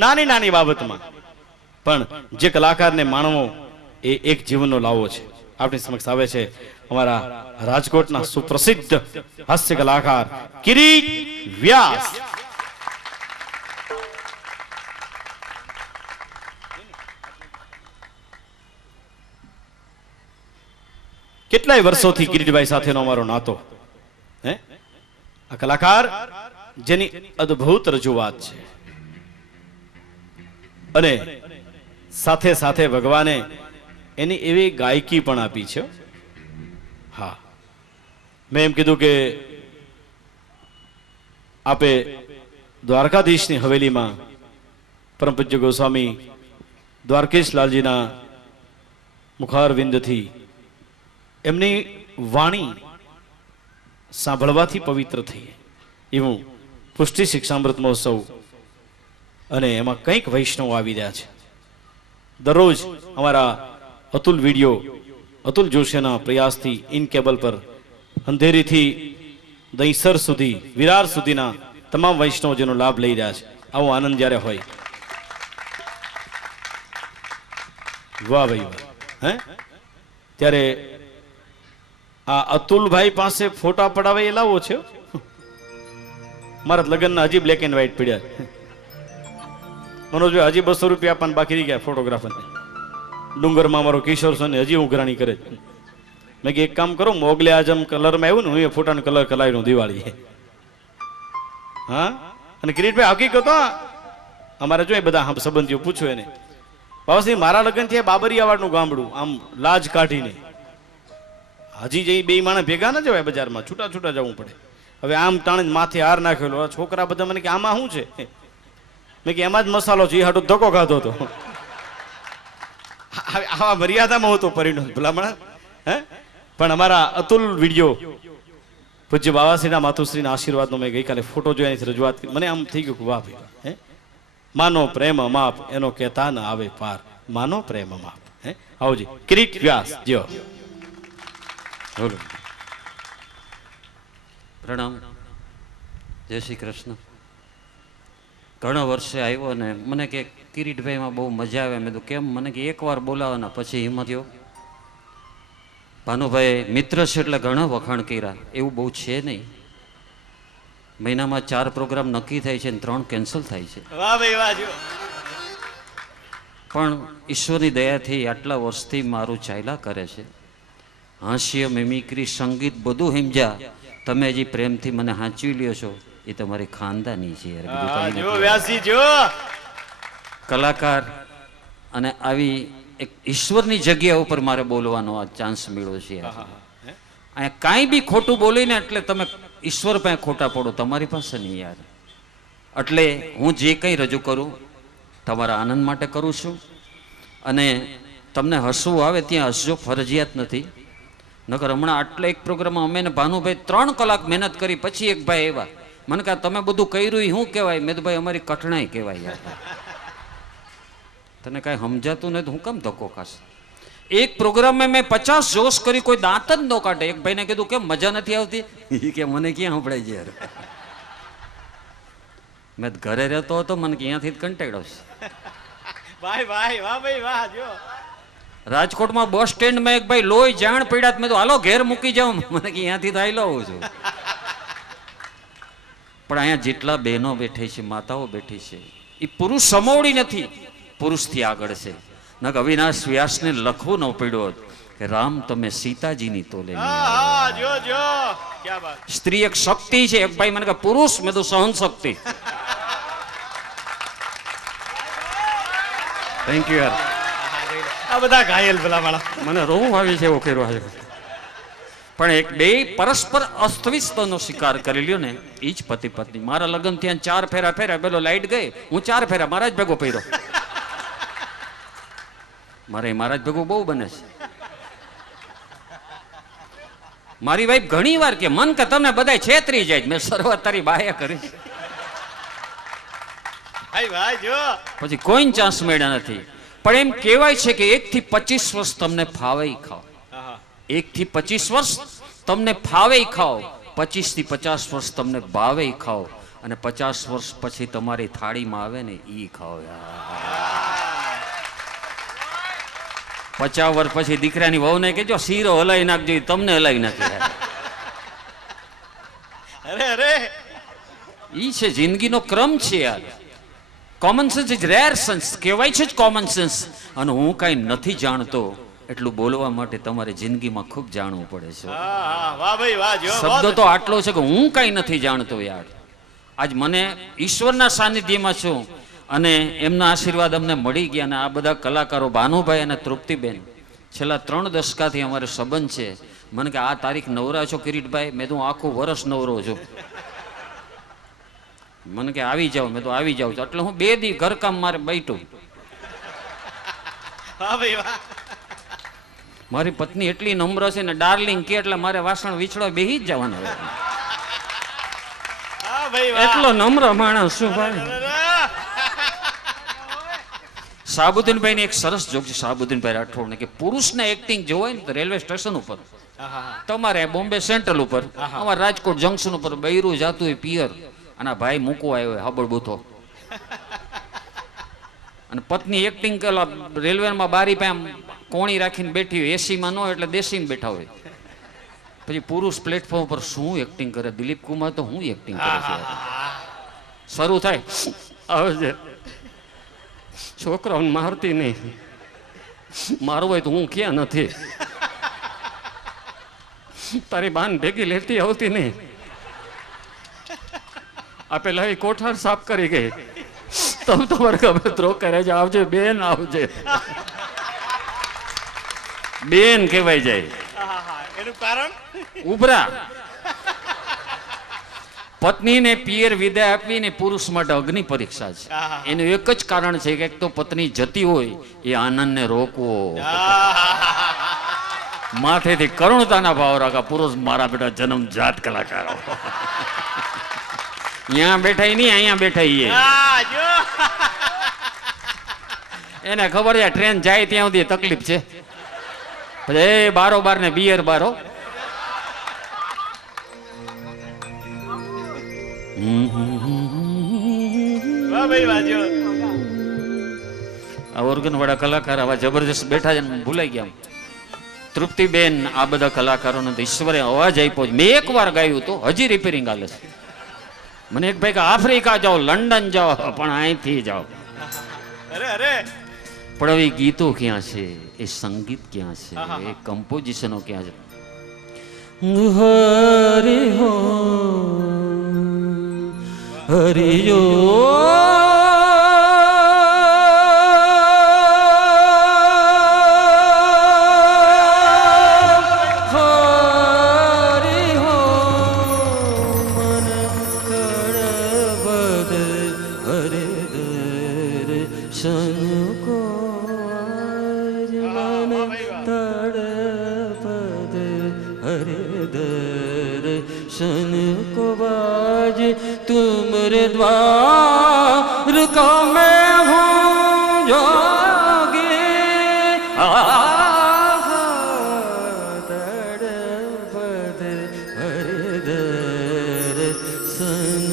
નાની નાની બાબતમાં. પણ જે કલાકારને માણવો એ એક જીવનનો લાવો છે. આપણી સમક્ષ આવે છે અમારા રાજકોટના સુપ્રસિદ્ધ હાસ્ય કલાકાર કિરીટ વ્યાસ. કેટલાય વર્ષોથી કિરીટભાઈ સાથેનો અમારો નાતો. હે, આ કલાકાર જેની અદ્ભુત રજૂઆત છે અને સાથે સાથે ભગવાને એની એવી ગાયકી પણ આપી છે. હા, મેં એમ કીધું કે આપે દ્વારકાધીશની હવેલીમાં પરમ પૂજ્ય ગોસ્વામી દ્વારકેશ લાલજીના મુખારવિંદથી એમની વાણી સાંભળવાથી પવિત્ર થઈ એવું પુષ્ટિ શિક્ષામૃત મહોત્સવ અને એમાં કંઈક વૈષ્ણવ આવી રહ્યા છે. દરરોજ અમારા અતુલ વિડીયો, અતુલ જોશીના પ્રયાસથી ઇન કેબલ પર અંધેરીથી દહીસર સુધી, વિરાર સુધીના તમામ વૈષ્ણવ જેનો લાભ લઈ રહ્યા છે. આવો આનંદ જ્યારે હોય, વાહ ભાઈ વાહ. હે, ત્યારે આ અતુલભાઈ પાસે ફોટા પડાવે એ લાવો છે. મારા લગ્નના હજી બ્લેક એન્ડ વ્હાઈટ પડ્યા. મનોજભાઈ હજી 200 રૂપિયા આપવાના બાકી રહી ગયા ફોટોગ્રાફરને. ડુંગરમાં મારો કિશોર સોની હજી ઉઘરાણી કરે. મેં કે એક કામ કરો, મોગલે આઝમ કલરમાં આવ્યું ને, હું એ ફોટાનો કલર કલાવ્યો દિવાળી. હા, અને કિરીટભાઈ હકીકત અમારે જો એ બધા સંબંધીઓ પૂછો એને, બાબાશ્રી મારા લગ્ન થયા બાબરિયાવાડનું ગામડું, આમ લાજ કાઢીને. હજી જઈ બે માણસ ભેગા ના જવાય બજારમાં, છૂટા છૂટા જવું પડે. હવે આમ તાણે માથે હાર નાખેલો. છોકરા બધા મને કે આમાં શું છે? મેં કે એમાં જ મસાલો છે, એ હાટો ધક્કો ખાધો હતો. આવા મર્યાદામાં હતો પરિણત ભલામણ. હે, પણ અમારા અતુલ વિડીયો પૂજ્ય બાબાશ્રીના માતુશ્રીના આશીર્વાદનો મેં ગઈકાલે ફોટો જોયાની રજૂઆત કરી. મને આમ થઈ ગયું કે વાહ ભાઈ, હે, માનો પ્રેમ માપ એનો કહેતા ન આવે પાર, માનો પ્રેમ માપ. હે, આવજી કિરીટ વ્યાસ જો. પ્રણામ, જય શ્રી કૃષ્ણ. ઘણા વર્ષે આવ્યો ને મને કે કિરીટભાઈમાં બહુ મજા આવે. મેં તો કેમ? મને કે એકવાર બોલાવવાના. પછી હિંમત થયો. ભાનુભાઈ મિત્ર છે એટલે ઘણા વખાણ કર્યા, એવું બહુ છે નહીં. મહિનામાં 4 પ્રોગ્રામ નક્કી થાય છે અને 3 કેન્સલ થાય છે. વાહ ભાઈ વાહ. પણ ઈશ્વરની દયાથી આટલા વર્ષથી મારું ચાલ્યા કરે છે. હાસ્ય, મિમિક્રી, સંગીત બધું સમજ્યા. તમે હજી પ્રેમથી મને હાંચવી લ્યો છો, એ તમારી ખાનદાની છે યાર, બીજું કંઈ નથી. વ્યાસજી જો કલાકાર અને આવી એક ઈશ્વરની જગ્યા ઉપર મારે બોલવાનો આ ચાન્સ મળ્યો છે યાર. અહીંયા કાંઈ બી ખોટું બોલીને એટલે તમે ઈશ્વર પાસે ખોટા પડો, તમારી પાસે નહીં યાર. એટલે હું જે કંઈ રજૂ કરું તમારા આનંદ માટે કરું છું. અને તમને હસવું આવે ત્યાં હસજો, ફરજિયાત નથી. નકર હમણાં આટલા એક પ્રોગ્રામમાં અમે ને ભાનુભાઈ 3 કલાક મહેનત કરી, પછી એક ભાઈ એવા મને કહે તમે બધું કર્યું શું કહેવાય? મેં તો ભાઈ અમારી કઠણાઈ કહેવાય યાર. તને કાંઈ સમજાતું નથી, હું કેમ ધક્કો ખાશ? એક પ્રોગ્રામમાં મેં 50 જોશ કરી, કોઈ દાંત જ ન કાઢે. એક ભાઈને કીધું કેમ મજા નથી આવતી? એ કે મને ક્યાં સંભળાય છે યાર. મેં ઘરે રહેતો હતો, મને કે અહીંયાથી જ કંટાળ્યો છે. ભાઈ ભાઈ વાહ ભાઈ વાહ. જો રાજકોટમાં બસ સ્ટેન્ડમાં એક ભાઈ લોહી જાણ પડ્યા. મેં તો હાલો ઘેર મૂકી જાઉં. મને કે અહીંયાથી તો આવી લઉં છું. પણ અહીંયા જેટલા બહેનો બેઠી છે, માતાઓ બેઠી છે, એ પુરુષ સમોવડી નથી, પુરુષથી આગળ છે. નક અવિનાશ વ્યાસને લખવું ન પડ્યો કે રામ તમે સીતાજીની તોલે. સ્ત્રી એક શક્તિ છે. એક ભાઈ મને કે પુરુષ, મેં તો સહન શક્તિ. થેન્ક યુ યાર. આ બધા ઘાયલ ભલા વાળા. મને રોવું આવી છે એવો કર્યો છે. પણ એક બે પરસ્પર અસ્તવ્યસ્તનો શિકાર કરી લ્યો ને એ જ પતિ પત્ની. મારા લગ્ન ત્યાં 4 ફેરા ફેર્યા, પેલો લાઈટ ગઈ, હું 4 ફેરા મારા જ ભેગો પહેર્યો. મારે મારા જ ભેગું બહુ બને છે. મારી વાઈફ ઘણી વાર કે મન કે તમે બધા છેતરી જાય. મેં શરૂઆત તારી બાહ્ય કરી, પછી કોઈ ચાન્સ મળ્યા નથી. પણ એમ કહેવાય છે કે 1 થી 25 વર્ષ તમને ફાવે ખાઓ, 1 થી 25 વર્ષ તમને ફાવે ખાઓ, 25 થી 50 વર્ષ તમને ભાવે ખાઓ, અને 50 વર્ષ પછી તમારી થાળીમાં આવે ને ઈ ખાઓ. યાર 50 વર્ષ પછી દીકરાની વહુને કહેજો શીરો હલાવી નાખજો, તમને હલાવી નાખે. ઈ છે જિંદગીનો ક્રમ છે યાર. Common sense is rare sense કહેવાય છે જ કોમન સેન્સ. અને હું કાંઈ નથી જાણતો એટલું બોલવા માટે તમારે જિંદગીમાં ખૂબ જાણવું પડે છે. શબ્દ તો આટલો છે કે હું કાંઈ નથી જાણતો યાર. આજ મને ઈશ્વરના સાનિધ્યમાં છું અને એમના આશીર્વાદ અમને મળી ગયા. અને આ બધા કલાકારો ભાનુભાઈ અને તૃપ્તિબેન છેલ્લા 3 દશકાથી અમારે સંબંધ છે. મને કે આ તારીખ નવરા છો કિરીટભાઈ? મેં તો આખું વર્ષ નવરો છું. મને કે આવી જાવ, મેં તો આવી જાઉં છું. એટલે હું 2 દી ઘરકામ મારે બેઠું. મારી પત્ની એટલી નમ્ર છે ને, ડાર્લિંગ કે એટલે મારે વાસણ વિછળો બેહી જ જવાનું. એટલો નમ્ર માણસ શું ભાઈ. શાહબુદ્દીનભાઈ ની એક સરસ જોક છે, શાહબુદ્દીનભાઈ રાઠોડ ને, કે પુરુષને એક્ટિંગ જોવાય ને તો રેલવે સ્ટેશન ઉપર, તમારે બોમ્બે સેન્ટ્રલ ઉપર, અમારે રાજકોટ જંકશન ઉપર બૈરું જાતું હોય પિયર, અને ભાઈ મૂકવા આવ્યો હોય હબળબૂથો, અને પત્ની એક્ટિંગ કરેલા રેલવેમાં બારી પાસે કોણી રાખીને બેઠી હોય, એસીમાં ન હોય એટલે દેશીમાં બેઠા હોય. પછી પુરુષ પ્લેટફોર્મ પર શું એક્ટિંગ કરે, દિલીપ કુમાર તો હું એક્ટિંગ કરે છે. શરૂ થાય, આવે છોકરાઓને મારતી નહીં, મારવું હોય તો હું ક્યાં નથી, તારી બાન ભેગી લેતી આવતી નહીં, આ પેલા એ કોઠાર સાફ કરી ગઈ, તમે તમારે ખબર ત્રો કરે છે, આવજે બેન આવજે, બેન કહેવાય જાય. એનું કારણ ઉભરા પત્નીને પિયર વિદાય આપીને પુરુષ માટે અગ્નિ પરીક્ષા છે. એનું એક જ કારણ છે કે એક તો પત્ની જતી હોય એ આનંદને રોકવો, માથેથી કરુણતાના ભાવ રાખા. પુરુષ મારા બેટા જન્મ જાત કલાકારો, અહીંયા બેઠા નહીં, અહીંયા બેઠા એને ખબર છે ટ્રેન જાય ત્યાં સુધી તકલીફ છે. પછી બારોબાર ને બિયર બારો. આ ઓર્ગન વાળા કલાકાર આવા જબરજસ્ત બેઠા છે, ભૂલાઈ ગયા. તૃપ્તિબેન આ બધા કલાકારોને ઈશ્વરે અવાજ આપ્યો. મેં 1 વાર ગાયું તો હજી રિપેરિંગ હાલે છે. મને એક ભાઈ કે આફ્રિકા જાઓ, લંડન જાઓ, પણ અહીંથી જાઓ. પણ હવે ગીતો ક્યાં છે, એ સંગીત ક્યાં છે, એ કમ્પોઝિશનો ક્યાં છે? હરે હો હરિયો तुमरे द्वारका में हूँ जोगे तड़पद हृदय सन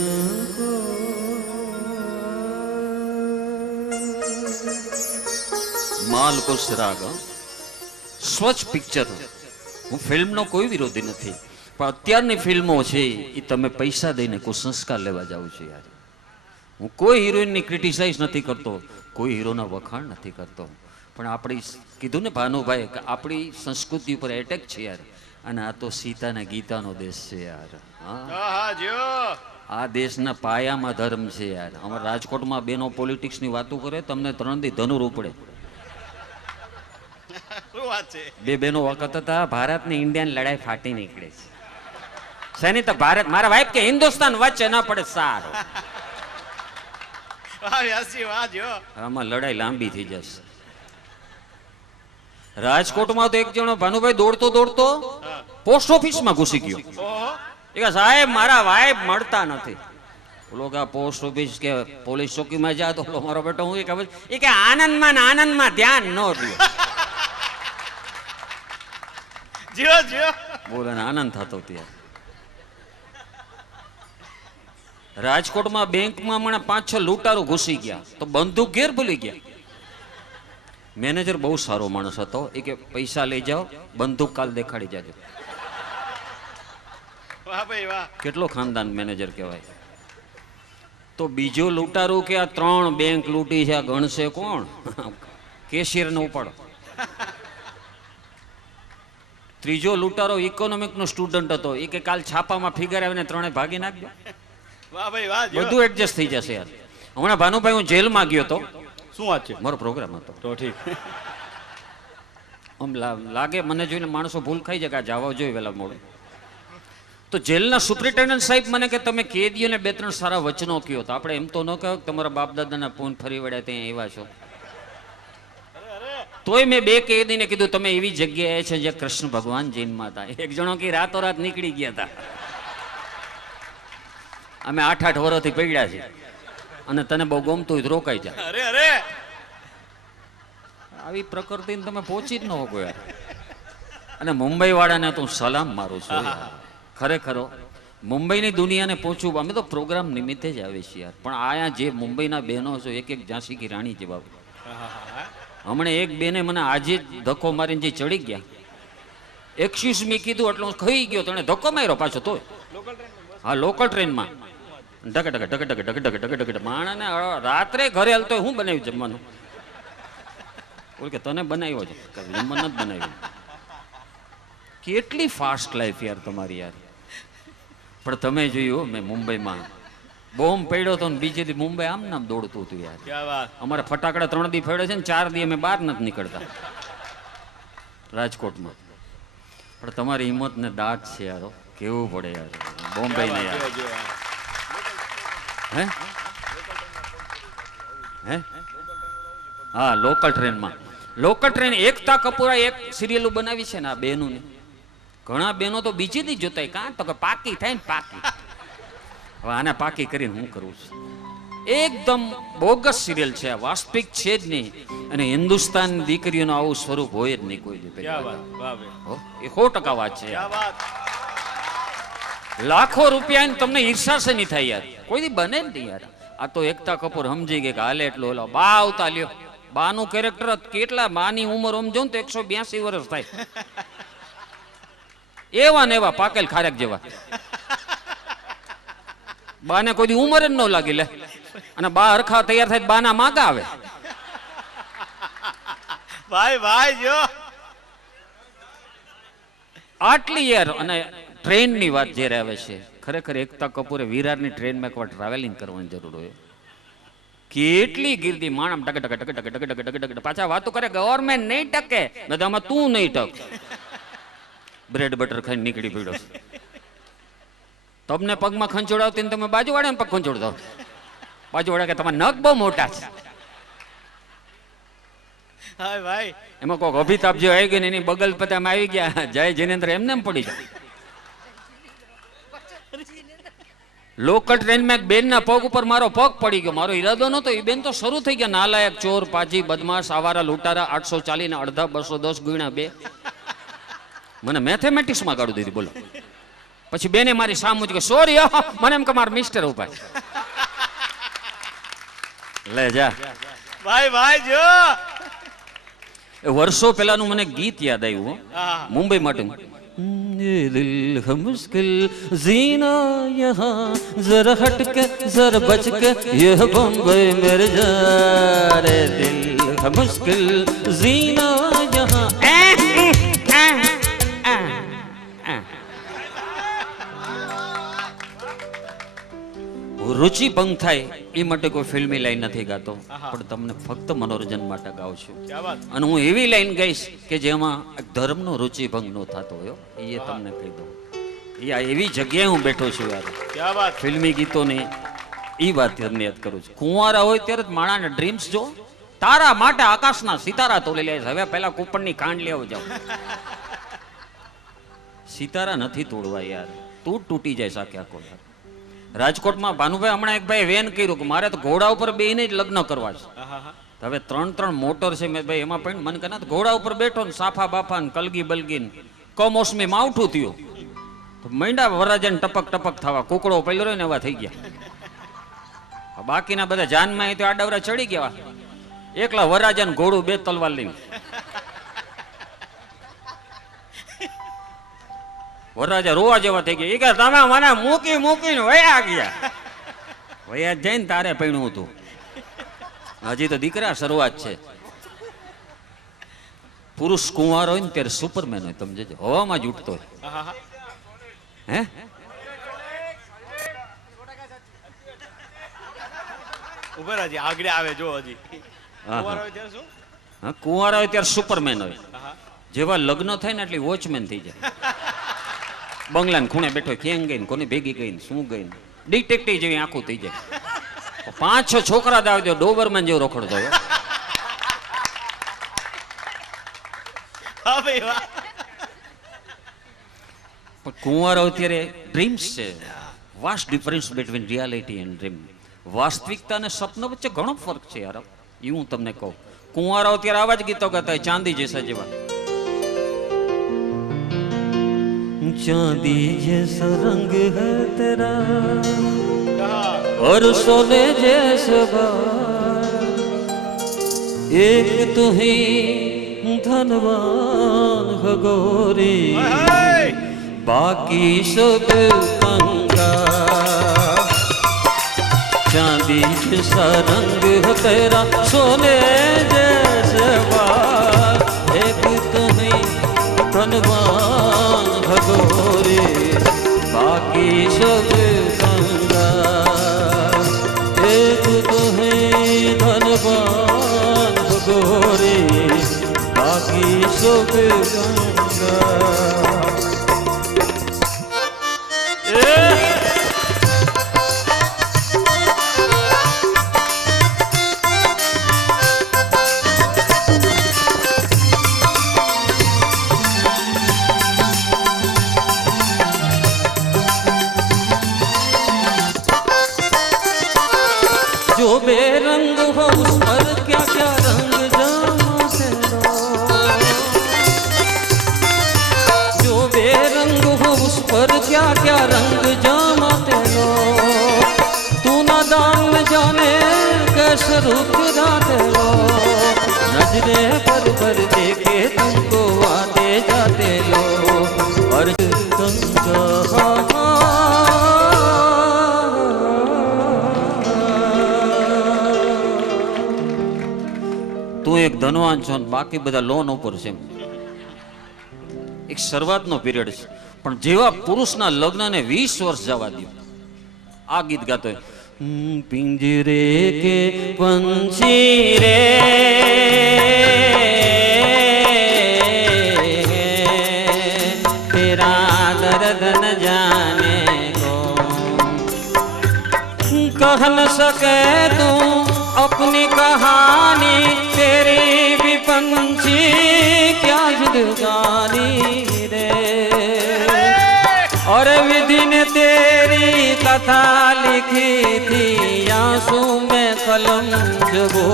को. માલકોશ રાગ સ્વચ્છ પિક્ચર. હું ફિલ્મનો કોઈ વિરોધી નથી, પણ અત્યારની ફિલ્મો છે એ તમે પૈસા દઈને કોઈ સંસ્કાર લેવા જાવ છો યાર. હું કોઈ હિરોઈનની ક્રિટિસાઇઝ નથી કરતો, કોઈ હીરોના વખાણ નથી કરતો, પણ આપણી કીધું ને ભાનુભાઈ કે આપણી સંસ્કૃતિ ઉપર એટેક છે યાર. અને આ તો સીતા ને ગીતાનો દેશ છે યાર. આ દેશના પાયામાં ધર્મ છે યાર. અમારા રાજકોટમાં બેનો પોલિટિક્સની વાતો કરે, તમને 3 દી ધનુર ઉપડે. વાત છે. બે બહેનો વખત હતા, ભારત ને ઇન્ડિયાની લડાઈ ફાટી નીકળે છે. શેની તો ભારત, મારા વાઈફ કે હિન્દુસ્તાન વચ્ચે ના પડે સારું. વાહ વ્યાસજી વાહ જો. આમાં લડાઈ લાંબી થઈ જશે. રાજકોટમાં તો એક જણો ભાનુભાઈ દોડતો દોડતો પોસ્ટ ઓફિસમાં ઘૂસી ગયો. ઓહો એ કે સાહેબ મારા વાઈફ મળતા નથી. ઓલો કે પોસ્ટ ઓફિસ કે પોલીસ ચોકીમાં જા તો ઓલો મારો બેટો હું એ ખબર એ કે આનંદમાં ને આનંદમાં ધ્યાન ન રહ્યું. જીઓ જીઓ. બોલે ને આનંદ થતો ત્યાં. રાજકોટમાં બેંકમાં મને 5-6 લૂંટારો ઘૂસી ગયા તો બંદૂક ઘેર ભૂલી ગયા. મેનેજર બહુ સારો માણસ હતો. એ કે પૈસા લઈ જાઓ, બંદૂક કાલ દેખાડી જાજો. વાહ ભાઈ વાહ. કેટલો ખાનદાન મેનેજર કહેવાય. તો બીજો લૂંટારો કે આ 3 બેંક લૂંટી છે, આ ગણશે કોણ? કેશિયરને ઉપાડો. ત્રીજો લૂંટારો ઇકોનોમિક નો સ્ટુડન્ટ હતો. એ કે કાલ છાપામાં ફિગર આવીને 3 ભાગી નાખજો. વાહ ભાઈ વાહ જો. બધું એડજસ્ટ થઈ જશે યાર. હમણાં ભાનુભાઈ હું જેલમાં ગયો તો, શું વાત છે? મારો પ્રોગ્રામ હતો. તો ઠીક. આમ લાગે મને જોઈને માણસો ભૂલ ખાઈ જાય કે આ જવા જોઈએ વહેલા મોડું. તો જેલના સુપ્રિન્ટેન્ડન્ટ સાહેબ મને કે તમે કેદીઓને 2-3 સારા વચનો કહો. તો આપણે એમ તો ન કહો કે તમારા બાપ દાદાના પૂન ફરી વળ્યા ત્યાં એવા છો. તોય મેં 2 કેદીને કીધું તમે એવી જગ્યાએ છે જ્યાં કૃષ્ણ ભગવાન જન્મા હતા. એક જણો કે રાતોરાત નીકળી ગયા હતા. અમે 8-8 વર્ષથી પડ્યા છે અને તને બહુ ગમતું હોય તો રોકાઈ જા. અરે અરે. આવી પ્રકૃતિને તમે પહોંચી જ ન હોગો યાર. અને મુંબઈ વાળાને તો હું સલામ મારું છું યાર. ખરેખર મુંબઈની દુનિયાને પહોંચવું, અમે તો પ્રોગ્રામ નિમિત્તે જ આવીએ છીએ યાર. પણ આયા જે મુંબઈના બહેનો છો એક ઝાંસી કી રાણી જેવા. હમણાં એક બેને મને આજે જ ધક્કો મારીને જે ચડી ગયા, એક્સક્યુઝ મી કીધું એટલે હું ખાઈ ગયો. તને ધક્કો માર્યો પાછો તોય. હા લોકલ ટ્રેનમાં ઢક ઢક ઢક ઢક ઢક ઢક ઢક ઢક માણસને રાત્રે ઘરે હાલતો હું બનાવ્યું જમવાનું. બોલ કે તને બનાવ્યો છે, જમવાનું નથી બનાવ્યું. કેટલી ફાસ્ટ લાઈફ યાર તમારી યાર. પણ તમે જોયું મેં મુંબઈમાં બોમ્બ પડ્યો તો ને બીજે દી મુંબઈ આમ નામ દોડતું હતું યાર. ક્યા વાત. અમારે ફટાકડા 3 દી ફેડે છે ને 4 દી અમે બહાર નથી નીકળતા રાજકોટમાં. પણ તમારી હિંમત ને દાંત છે યાર, કેવું પડે યાર બોમ્બે ને યાર. હે હે હા લોકલ ટ્રેનમાં. લોકલ ટ્રેન એકતા કપૂરા એક સિરિયલ બનાવી છે ને આ બહેનું ને. ઘણા બહેનો તો બીજી દી જોતા કાં તો કે પાકી થાય ને પાકી. હવે આને પાકી કરીને હું કરું છું. એકદમ બોગસ સિરિયલ છે, વાસ્તવિક છે જ નહીં. અને હિન્દુસ્તાન દીકરીઓનું આવું સ્વરૂપ હોય જ નહીં કોઈ દી. ક્યા વાત. વાહ ભાઈ. એ 100% વાત છે. ક્યા વાત. લાખો રૂપિયા તમને ઈર્ષા છે નહીં થાય યાર, કોઈ દી બને જ નહીં યાર. આ તો એકતા કપૂર સમજી ગયા કે હાલે એટલો ઓલો બા આવતા લ્યો. બાનું કેરેક્ટર કેટલા, બાની ઉંમર આમ જોઉં તો 182 વર્ષ થાય. એવા ને એવા પાકેલ ખારેક જેવા. બાને કોઈ દી ઉંમર જ ન લાગી લે. અને બા હરખા તૈયાર થાય બાના માગા આવે. ભાઈ ભાઈ જો. આટલી યાર. અને ટ્રેન ની વાત જ્યારે આવે છે, ખરેખર એકતા કપૂરે વિરારની ટ્રેનમાં એકવાર ટ્રાવેલિંગ કરવાની જરૂર હોય. કેટલી ગીર્દી માણસ ટક ટક ટક ટક ટક ટક ટક ટક પાછા વાતો કરે ગવર્મેન્ટ નહીં ટકે, બધામાં તું નહીં ટક. બ્રેડ બટર ખાઈને નીકળી પડ્યો. તમને પગમાં ખંચોડાવતી ને તમે બાજુવાળાને પગ ખંચોડતા. બાજુવાળા કે તમારા નખ બહુ મોટા છે. હાય ભાઈ. એમાં કોઈક અભિતાપ જે આવી ગઈ ને એની બગલ પતામાં આવી ગયા જય જિનેન્દ્ર એમને એમ પડી જાય. લોકલ ટ્રેનમાં એક બેન ના પગ ઉપર મારો પગ પડી ગયો. મારો ઈરાદો નતો. એ બેન તો શરૂ થઈ ગયા નાલાયક, ચોર, પાજી, બદમાશ, આવારા, લૂંટારા. 840 ને અડધા 210 ગુણ્યા 2. મને મેથેમેટિક્સ માં કાઢી દીધી. બોલો. પછી બેને મારી સામું કે સોરી મને એમ કે મારા મિસ્ટર ઉભા છે. લે જા ભાઈ ભાઈ જો. એ વર્ષો પહેલાનું મને ગીત યાદ આવ્યું હા. મુંબઈ માટે. ये दिल है मुश्किल जीना यहाँ जरा हट के जरा बच के ये बम्बई मेरे जा रे दिल है मुश्किल जीना यहाँ. રુચિ ભંગ થાય એ માટે કોઈ ફિલ્મી લાઈન નથી ગાતો, પણ તમને ફક્ત મનોરંજન માટે ગાઉં છું. ક્યા વાત. અને હું એવી લાઈન ગાઈશ કે જેમાં ધર્મનો રુચિ ભંગ ન થતો હોય એ તમને કહી દઉં. એ આ એવી જગ્યાએ હું બેઠો છું યાર, ક્યા વાત. ફિલ્મી ગીતોની એ વાત તમને યાદ કરું છું. કુંવારા હોય ત્યારે જ માણાના ડ્રીમ્સ જો, તારા માટે આકાશના સિતારા તોડી લે છે. હવે પેલા કૂપણની ખાંડ લેવા જાવ. સિતારા નથી તોડવા યાર, તૂટી જાય સાકે આખો યાર. રાજકોટમાં ભાનુભાઈ હમણાં એક ભાઈ વેન કર્યું કે મારે તો ઘોડા ઉપર બેહીને જ લગ્ન કરવા છે. હવે 3 મોટર છે મેં ભાઈ એમાં પણ મને કહે ઘોડા ઉપર બેઠો ને સાફા બાફા ને કલગી બલગી ને કમોસમી માવઠું થયું તો મૈંડા વરાજાને ટપક ટપક થવા, કુકડો પેલો રહ્યો ને એવા થઈ ગયા. બાકીના બધા જાનમાં તો આડાવરા ચડી ગયા. એકલા વરાજાને ઘોડું 2 તલવાર લઈને વરરાજા રોવા જેવા થઈ ગયા. એ કે તમે મને મૂકીને વયા ગયા. વયા જઈને તારે પૈણું હતું. હજી તો દીકરા શરૂઆત છે. પુરુષ કુંવારો હોય ને ત્યારે સુપરમેન હોય, તમે જોજો હવામાં જ ઉઠતો હોય. હે ઉભા હજી આગળ આવે જો હજી. કુંવારો હોય ત્યારે શું? હા, કુંવારા હોય ત્યારે સુપરમેન હોય. જેવા લગ્ન થાય ને એટલે વોચમેન થઈ જાય. બંગલા ને ખૂણે બેઠો, ક્યાં ગઈ ને કોની ભેગી ગઈ ને શું ગઈ, ડિટેક્ટિવ જેવી આંખું થઈ જાય. 5-6 છોકરા દાવ દો, ડોબરમેન જેવો રોકડતો હોય. હા ભાઈ વાહ. પણ કુંવારો અત્યારે ડ્રીમ્સ છે. Vast difference between reality and dream. વાસ્તવિકતા અને સપના વચ્ચે ઘણો ફરક છે યાર, એ હું તમને કહું. કુંવારો અત્યારે આવા જ ગીતો ગાતા હોય, ચાંદી જૈસા જેવા. चांदी जैसा रंग है तेरा और सोने जैसा बाल, एक तू ही धनवान है गोरी, बाकी सब कंगाल. चांदी जैसा रंग है तेरा सोने जैसा बाल, एक तू ही धनवान भगोरी, बाकी सब कंगाल. एक तुम्हें धनवान भगोरी, बाकी सब कंगाल. जो बेरंग हो उस पर क्या क्या रंग जमाते लो, जो बेरंग हो उस पर क्या क्या रंग जमाते लो. तू नादान न जाने कैसे रुक जाते लो, नजरे पर देखे तुमको आते जाते लो. और गंगा તું એક ધનવાન છો, બાકી બધા લોન ઉપર છે. એક શરૂઆતનો પીરિયડ છે, પણ જેવા પુરુષના લગ્નને 20 વર્ષ જવા દો, આ ગીત ગાતો હોય. પિંજરે કે પંછી રે તેરા દર્દ ન જાને કો, कह न सके तू अपनी कहानी, तेरी भी पंछी क्या जिंदगानी रे. और विधि ने तेरी कथा लिखी थी आंसू में कलम जबो,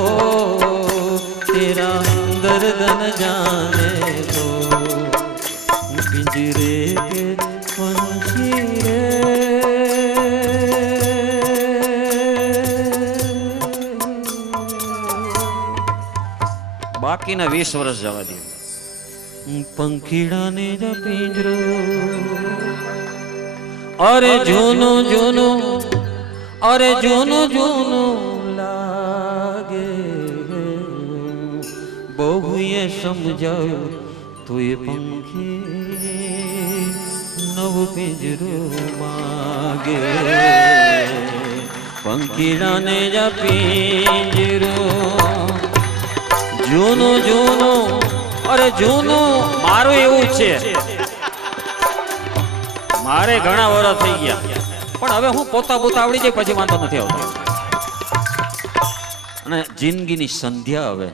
तेरा दर्द न जाने दो. पिंजरे के पंछी रे બાકીના 20 વર્ષ જવા દે. પંખીડાને જ પિંજરો, અરે જૂનો જૂનો, અરે જૂનો જૂનો લાગે. બહુએ સમજાયું તો એ પંખી નવ પિંજરો માગે. પંખીડાને જા પિંજરો જૂનું જૂનું, અરે જૂનું મારું એવું છે, મારે ઘણા વર્ષ થઈ ગયા પણ હવે હું પોતા આવડી જાય પછી વાંધો નથી આવતો. અને જિંદગીની સંધ્યા હવે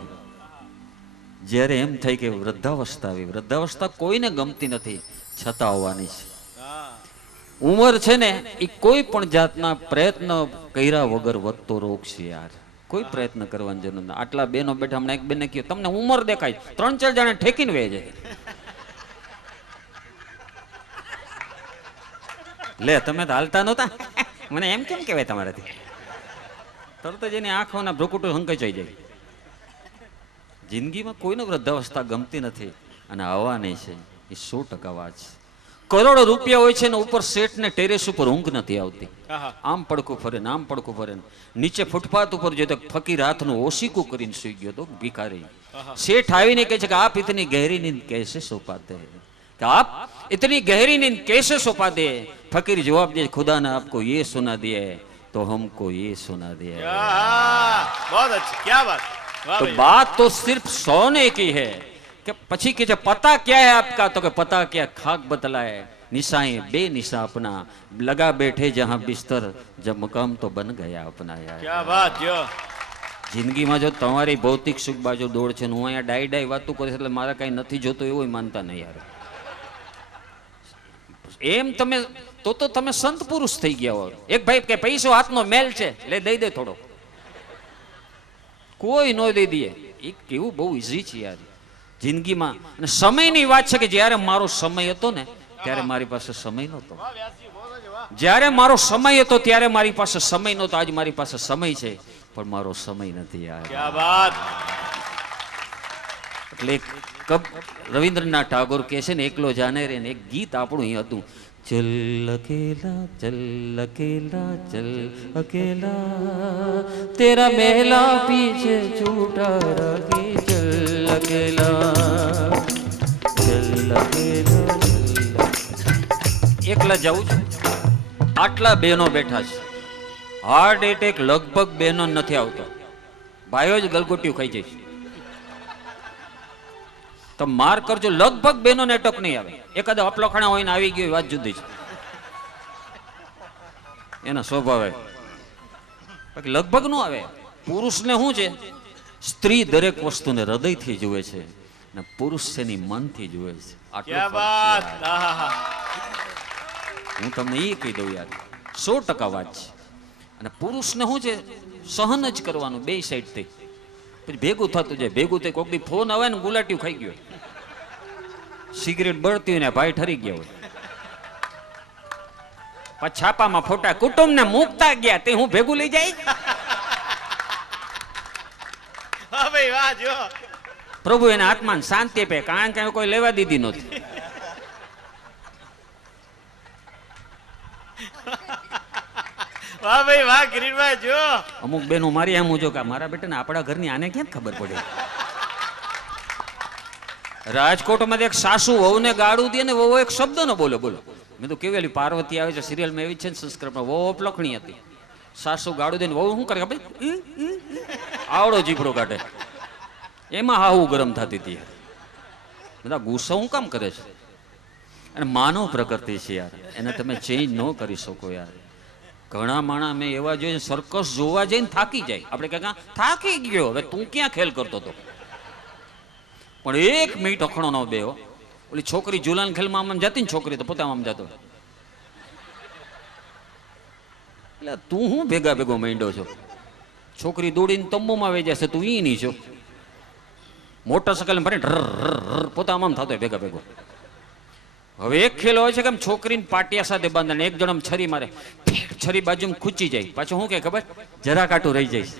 જ્યારે એમ થઈ કે વૃદ્ધાવસ્થા આવી, વૃદ્ધાવસ્થા કોઈને ગમતી નથી છતાં આવવાની છે. ઉંમર છે ને એ કોઈ પણ જાતના પ્રયત્ન કર્યા વગર વધતો રોગ છે યાર. કોઈ પ્રયત્ન કરવાની જરૂર નથી. આટલા બેનો બેઠા હમણાં એક બેને કહ્યું તમને ઉંમર દેખાય, 3-4 જણા ઠેકીને વે જાય. લે તમે તો હાલતા નહોતા, મને એમ કેમ કહેવાય તમારાથી? તરત જ એની આંખોના ભ્રુકુટો હંકાઈ જાય. જિંદગીમાં કોઈને વૃદ્ધાવસ્થા ગમતી નથી અને આવવાની છે એ 100% વાત છે. કરોડો રૂપિયા હોય છે ને ઉપર શેઠ ને ટેરેસ ઉપર ઊંઘ નથી આવતી. આમ પડકું ફરે ને આમ પડકું ફરે ને નીચે ફૂટપાથ ઉપર જો તો ફકીર હાથનું ઓશીકું કરીને સુઈ ગયો તો ભિખારી. શેઠ આવીને કહે છે કે આપ ઇતની ગહેરી નીંદ कैसे सो पाते हैं, कि आप इतनी गहरी नींद कैसे सो पाते हैं? फकीर जवाब दे खुदा ने आपको ये सुना दिया है तो हमको ये सुना दिया है. बहुत अच्छी, क्या बात. तो बात तो सिर्फ सोने की है कि પછી કે पता क्या है आपका, तो कि पता क्या खाक बतलाए निशाएं बेनिशा अपना लगा बैठे जहां बिस्तर जब मकाम तो बन गया अपना यार. क्या बात जो જિંદગીમાં જો તમારી ભૌતિક સુખ બાજુ દોડ છે ને હું અહીંયા ડાઈ વાતું કરીશ એટલે મારે કઈ નથી જોતું એવું માનતા નહીં યાર. એમ તમે તો તમે સંત પુરુષ થઈ ગયા હો. એક ભાઈ કે પૈસો હાથનો મેલ છે લે દઈ દે થોડો, કોઈ નો દઈ દે. એ કેવું બહુ ઈઝી છે યાર જિંદગીમાં. અને સમયની વાત છે કે જ્યારે મારો સમય હતો ને ત્યારે મારી પાસે સમય નહોતો, જ્યારે મારો સમય હતો ત્યારે મારી પાસે સમય નહોતો. આજ મારી પાસે સમય છે પણ મારો સમય નથી યાર. क्या बात. એટલે રવિન્દ્રનાથ ટાગોર કહે છે ને એકલો જાને રે ને એક ગીત આપણું અહીં હતું, ચલ અકેલા ચલ અકેલા ચલ અકેલા તેરા મહેલા પીછે છૂટા રખે ચલ અકેલા ચલ અકેલા. એકલા જાઉં છું, આટલા બહેનો બેઠા છે, હાર્ટ એટેક લગભગ બહેનો નથી આવતો, ભાઈઓ જ ગલગોટિયું ખાઈ જાય. તો માર કરજો લગભગ બહેનો એટક નહીં આવે. એકાદ અપલખણા હોય ને આવી ગયો વાત જુદી છે, એના સ્વભાવે લગભગ નો આવે. પુરુષને શું છે, સ્ત્રી દરેક વસ્તુને હૃદયથી જુએ છે અને પુરુષ એની મનથી જુએ છે. क्या बात. હું તમને એ કહી દઉં યાર 100% વાત છે. અને પુરુષને શું છે, સહન જ કરવાનું બે સાઈડ થી, પછી ભેગું થતું જાય. ભેગું થઈ કોઈક દી ફોન આવે ને ગુલાટીયું ખાઈ ગયો, સિગરેટ બળતી હોય ને ભાઈ ઠરી ગયા હોય, પછી છાપામાં ફોટા કુટુંબ ને મૂકતા ગયા તે હું ભેગું લઈ જાય. વાહ ભાઈ વાહ જો. પ્રભુ એના આત્માને શાંતિ આપે, કારણ કે કોઈ લેવા દીધી નહોતી. વાહ ભાઈ વાહ કિરીટભાઈ જો. અમુક બેનો મારી એમ જો કે મારા બેટાને આપણા ઘરની આને ક્યાં ખબર પડે. રાજકોટમાં એક સાસુ વહુને ગાળું દે ને વહુ એક શબ્દ ન બોલે. બોલો મેં તો કેવી પાર્વતી આવે છે સિરિયલમાં એવી છે ને સંસ્કૃતમાં, વહુ અપલખણી હતી. સાસુ ગાળું દે ને વહુ શું કરે ખબર, આવડો જીપડો કાઢે. એમાં હાહુ ગરમ થતી હતી. બધા ગુસ્સો હું કામ કરે છે? અને માનવ પ્રકૃતિ છે યાર, એને તમે ચેન્જ ન કરી શકો યાર. ઘણા માણસ મેં એવા જોઈએ સર્કસ જોવા જઈને થાકી જાય. આપણે ક્યાં થાકી ગયો, હવે તું ક્યાં ખેલ કરતો હતો? પણ 1 મિનિટ અખણો ન બેહો. ઓલી છોકરી ઝુલાન ખેલમાં આમ જતી ને છોકરી તો પોતા આમ જતો, એટલે તું હું ભેગા ભેગો માંડ્યો છો? છોકરી દોડીને તંબુમાં વહી જશે, તું ઈ નહીં છો. મોટરસાયકલ ભરીને પોતા આમ થતો ભેગા ભેગો. હવે એક ખેલ હોય છે કે છોકરીને પાટિયા સાથે બાંધે, એક જણ છરી મારે, છરી બાજુ ખૂચી જાય, પાછું શું કે ખબર, જરા કાટું રહી જાય.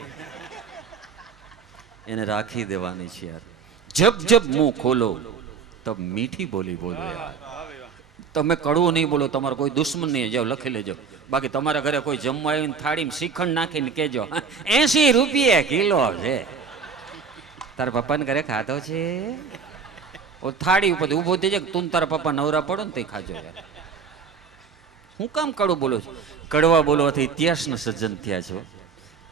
એને રાખી દેવાની છે યાર. જબ જબ મુંહ ખોલો તબ મીઠી બોલી બોલો યાર. તમે કડવું નહીં બોલો, તમારો કોઈ દુશ્મન નહીં, જાઓ લખી લેજો. બાકી તમારા ઘરે કોઈ જમવા આવીને થાળીમાં શ્રીખંડ નાખીને કહેજો 80 રૂપિયા કિલો છે, તારા પપ્પાને ઘરે ખાધો છે. થાળી ઉપર ઉભો થઈ જાય, તું તારા પપ્પા નવરા પડો ને તે ખાજો યાર. હું કામ કડવું બોલો છો? કડવા બોલવાથી ઇતિહાસના સર્જન થયા છો.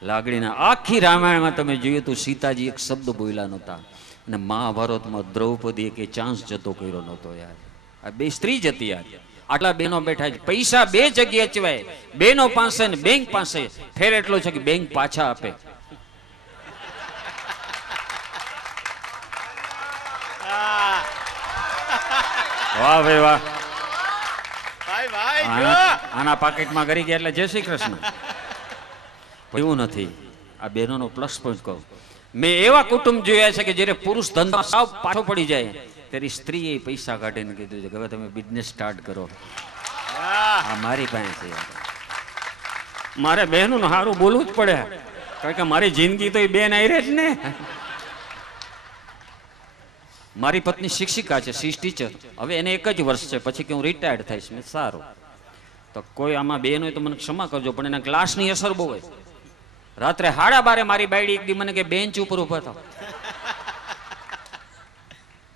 લાગણીના આખી રામાયણમાં તમે જોયું તો સીતાજી એક શબ્દ બોલ્યા નહોતા, અને મહાભારતમાં દ્રૌપદી કે ચાન્સ જતો કર્યો નહોતો યાર. આ બે સ્ત્રી જ હતી યાર. આટલા બેનો બેઠા છે. પૈસા બે જગ્યાએ ચવાય, બેનો પાસે ને બેંક પાસે. ફેર એટલો છે કે બેંક પાછા આપે. વાહ ભાઈ વાહ. ભાઈ ભાઈ જો આના પાકેટમાં કરી ગયા એટલે જય શ્રી કૃષ્ણ. એવું નથી. આ બહેનોનો પ્લસ પોઈન્ટ કહું. મેં એવા કુટુંબ જોયા છે કે જ્યારે પુરુષ ધંધા સાવ પાછો પડી જાય ત્યારે સ્ત્રીએ પૈસા કાઢીને કીધું છે કે હવે તમે બિઝનેસ સ્ટાર્ટ કરો. આ મારી પાસે છે. મારે બહેનોનું સારું બોલવું જ પડે, કારણ કે મારી જિંદગી તો એ બેન આયરે જ ને. મારી પત્ની શિક્ષિકા છે, સી ટીચર. હવે એને 1 જ વર્ષ છે, પછી કે હું રિટાયર્ડ થઈશ. મેં સારું, તો કોઈ આમાં બેન હોય તો મને ક્ષમા કરજો, પણ એના ક્લાસની અસર બહુ હોય. રાત્રે 12:30 મારી બાયડી એક દી મને કે બેન્ચ ઉપર ઉભા થાવ.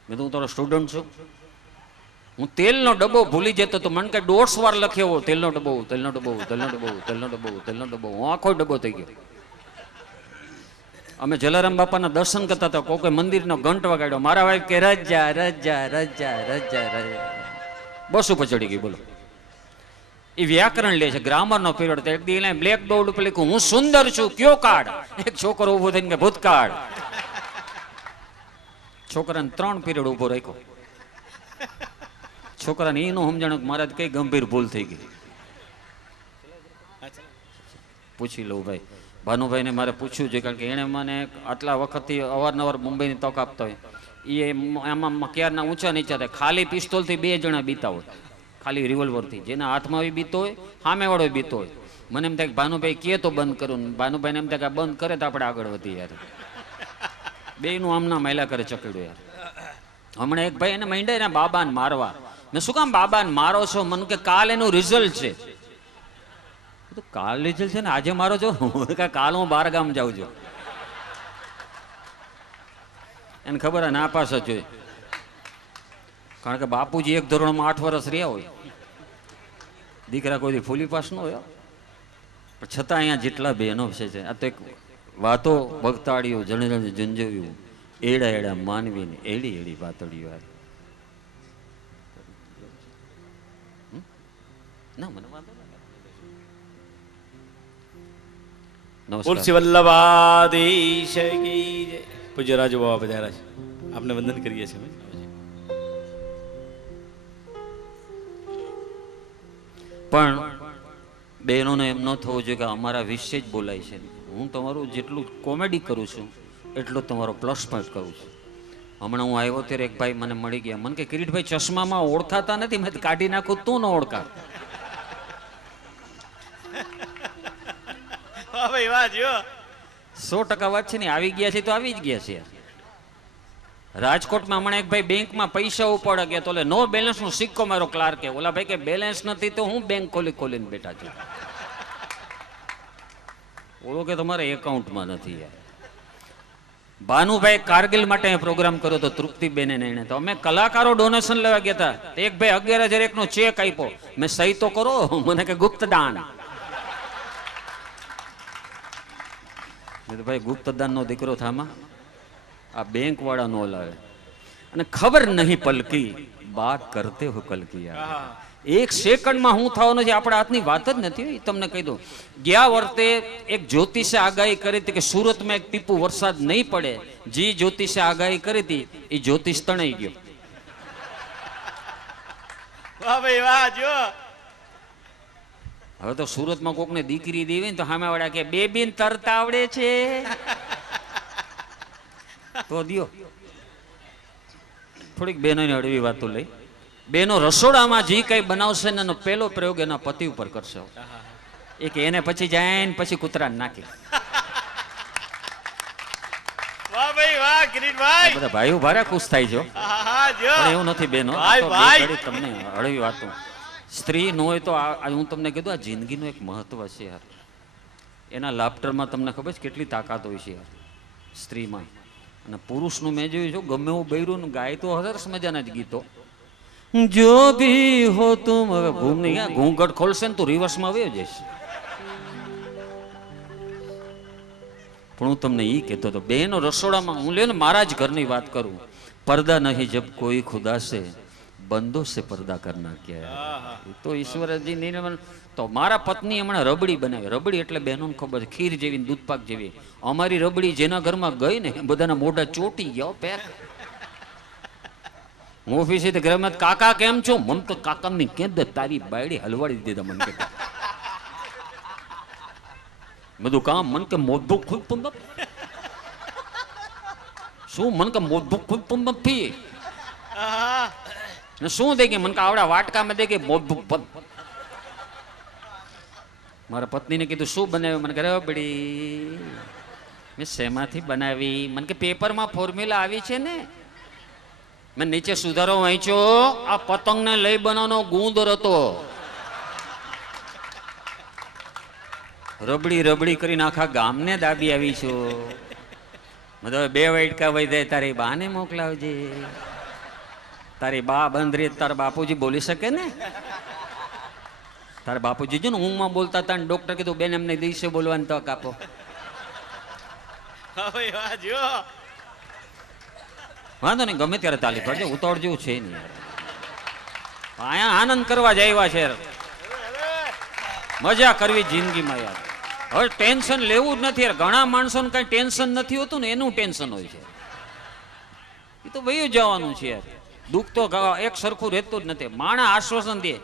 મેં તો હું તારો સ્ટુડન્ટ છું. હું તેલનો ડબ્બો ભૂલી જતો તો મને કે 150 વાર લખ્યો તેલનો ડબ્બો, તેલનો ડબ્બો, તેલનો ડબ્બો, તેલનો ડબ્બો, તેલનો ડબ્બો. હું આખો ડબ્બો થઈ ગયો. અમે જલારામ બાપાના દર્શન કરતા હતા, કોઈ મંદિરનો ઘંટ વગાડ્યો. મારા વાઈફ કે રજા રજા રજા રજા રજા. બસ ઉપર ચડી ગઈ. બોલો, એ વ્યાકરણ લે છે, ગ્રામરનો પીરિયડ. એક દી એને બ્લેક બોર્ડ ઉપર લખ્યું હું સુંદર છું, કયો કાળ. એક છોકરો ઉભો થઈને કે ભૂતકાળ. છોકરાને 3 પીરિયડ ઉભો રાખ્યો. છોકરાને એનું સમજણ મહારાજ કઈ ગંભીર ભૂલ થઈ ગઈ. પૂછી લઉં ભાઈ. ભાનુભાઈને મારે પૂછ્યું છે, કારણ કે એણે મને આટલા વખતથી અવારનવાર મુંબઈની તક આપતો હોય. એ આમાં ક્યારના ઊંચા નીચા થાય. ખાલી પિસ્તોલથી 2 જણા બીતા હોય, ખાલી રિવોલ્વરથી. જેના હાથમાં બી બીતો હોય, સામેવાળો બીતો હોય. મને એમ થાય કે ભાનુભાઈ કહે તો બંધ કરું, ભાનુભાઈને એમ થાય કે બંધ કરે તો આપણે આગળ વધીએ યાર. બેયનું આમના મહિલા કરે ચકડ્યું યાર. હમણાં એક ભાઈ એને માંડ્યા એના બાબાને મારવા. મેં શું કામ બાબાને મારો છો? મને કે કાલ એનું રિઝલ્ટ છે. કાલ રિઝલ્ટ છે ને આજે મારો છો? કાલ હું 12 ગામ જાઉં છું. એને ખબર ના પાસ જ હોય, કારણ કે બાપુજી 1 ધોરણમાં 8 વર્ષ રહ્યા હોય. દીકરા કોઈ ફૂલી પાસ ન હોય. પણ છતાં અહીંયા જેટલા બહેનો છે, આ તો એક વાતો બગતાળ્યું, જણે જણે ઝંઝવ્યું, એડા એડા માનવીને એડી એડી વાતળ્યું. ના મને વાંધો તુલસી વલ્લભાધીશ કી જય. પૂજ્ય રાજુ બાબા પધાર્યા છે, આપને વંદન કરીએ છીએ. પણ બહેનોને એમ ન થવું જોઈએ કે અમારા વિશે જ બોલાય છે. હું તમારું જેટલું કોમેડી કરું છું એટલું તમારો પ્લસ પોઈન્ટ કરું છું. હમણાં હું આવ્યો ત્યારે એક ભાઈ મને મળી ગયા. મને કે કિરીટભાઈ ચશ્મામાં ઓળખાતા નથી. મેં કાઢી નાખું તું ન ઓળખા. ભાઈ વાહ જો 100% વાત છે ને. આવી ગયા છે તો આવી જ ગયા છે. રાજકોટમાં હમણાં એક ભાઈ બેંકમાં પૈસા ઉપાડવા ગયા તો નો બેલેન્સ નો સિક્કો મારો ક્લાર્કે. ઓલા ભાઈ કે બેલેન્સ નથી તો હું બેંક ખોલીને બેઠા છું. ઓળો કે તમારે એકાઉન્ટમાં નથી યાર. ભાનુભાઈ કારગિલ માટે પ્રોગ્રામ કર્યો તો તૃપ્તિબેન એને. તો અમે કલાકારો ડોનેશન લેવા ગયા હતા. એક ભાઈ 11,001 નો ચેક આપ્યો. મેં સહી તો કરો. મને કે ગુપ્ત દાન. ભાઈ ગુપ્ત દાન નો દીકરો થામા આ બેંક વાળા નો લાવે. અને ખબર નહીં પલકી બાત કરતે હો કલકી. 1 સેકન્ડમાં હું થવાનું છે આપણા હાથની વાત જ નથી. તમને કહી દઉં, ગયા વર્ષે એક જ્યોતિષે આગાહી કરી હતી કે સુરતમાં એક ટીપુ વરસાદ નહીં પડે. જે જ્યોતિષે આગાહી કરી હતી એ જ્યોતિષ તણાઈ ગયો. વાહ ભાઈ વાહ જો. હવે તો સુરતમાં કોકને દીકરી દેવી ને તો સામે વાળા કે બેબીન તરતા આવડે છે તો દિયો. થોડીક બહેનોની હળવી વાતો લઈ. બહેનો રસોડામાં જે કઈ બનાવશે ને એનો પહેલો પ્રયોગ એના પતિ ઉપર કરશે. એ કે એને પછી જાય ને પછી કૂતરાને નાખે. વાહ ભાઈ વાહ કિરીટભાઈ. બધા ભાઈઓ ભારે ખુશ થાય છે. હા જો પણ એવું નથી બહેનો. ભાઈ, ભાઈ. તમને હળવી વાતો. સ્ત્રી ન હોય તો હું તમને કીધું આ જિંદગીનું એક મહત્વ છે યાર. એના લાફ્ટરમાં તમને ખબર છે કેટલી તાકાત હોય છે યાર સ્ત્રીમાં. અને પુરુષનું મેં જોયું છું, ગમે એવું બૈરું ગાય તો હજાર મજાના જ ગીતો, જો ભી હો તુમ. હવે ઘૂમ નહીં, ઘૂંઘટ ખોલશે ને તું રિવર્સમાં આવ્યો જઈશ. પણ હું તમને એ કહેતો હતો, બેનો રસોડામાં હું લે ને મારા જ ઘરની વાત કરું. पर्दा नहीं जब कोई खुदा से बंदों से पर्दा करना क्या है. તો ઈશ્વરજી નિર્મલ. તો મારા પત્ની હમણાં રબડી બનાવી. રબડી એટલે બહેનોને ખબર છે, ખીર જેવી ને દૂધપાક જેવી. અમારી રબડી જેના ઘરમાં ગઈ ને બધાના મોઢા ચોટી ગયા પેક. હું ઓફિસે ઘરમાં કાકા કેમ છો, મન તો કાકાની કેદ તારી બાયડી હલવાડી દીધા. મન કે બધું કામ મન કે મોઢું ખુલતું નથી. શું મન કે મોઢું ખુલતું નથી ને શું દે કે મન કે આવડા વાટકામાં દે કે મોઢું બંધ. મારા પત્નીને કીધું શું બનાવ્યું, મને કે રબડી. મેં શેમાંથી બનાવી, મને કે પેપરમાં ફોર્મ્યુલા આવી છે ને. મેં નીચે સુધારો વાંચ્યો, આ પતંગને લઈ બનાવવાનો ગુંદર હતો. રબડી રબડી કરીને આખા ગામને દાબી આવી છો. મતલબ 2 વાટકા વહી જાય, તારી બાને મોકલાવજે. તારી બા બંધ તારા બાપુજી બોલી શકે ને. તારા બાપુજી જો ને ઊંઘમાં બોલતા હતા ને ડોક્ટર કીધું બેન એમને દિવસે બોલવાની તક આપો. વાંધો નહીં, ગમે ત્યારે તાલી પડજો, ઉતાવળ જેવું છે નહીં. અહીંયા આનંદ કરવા જ આવ્યા છે, મજા કરવી જિંદગીમાં યાર. હવે ટેન્શન લેવું જ નથી યાર. ઘણા માણસોને કઈ ટેન્શન નથી હોતું ને, એનું ટેન્શન હોય છે. એ તો વયું જવાનું છે યાર. દુઃખ તો એક સરખું રહેતું જ નથી. માણસ આશ્વાસન દે.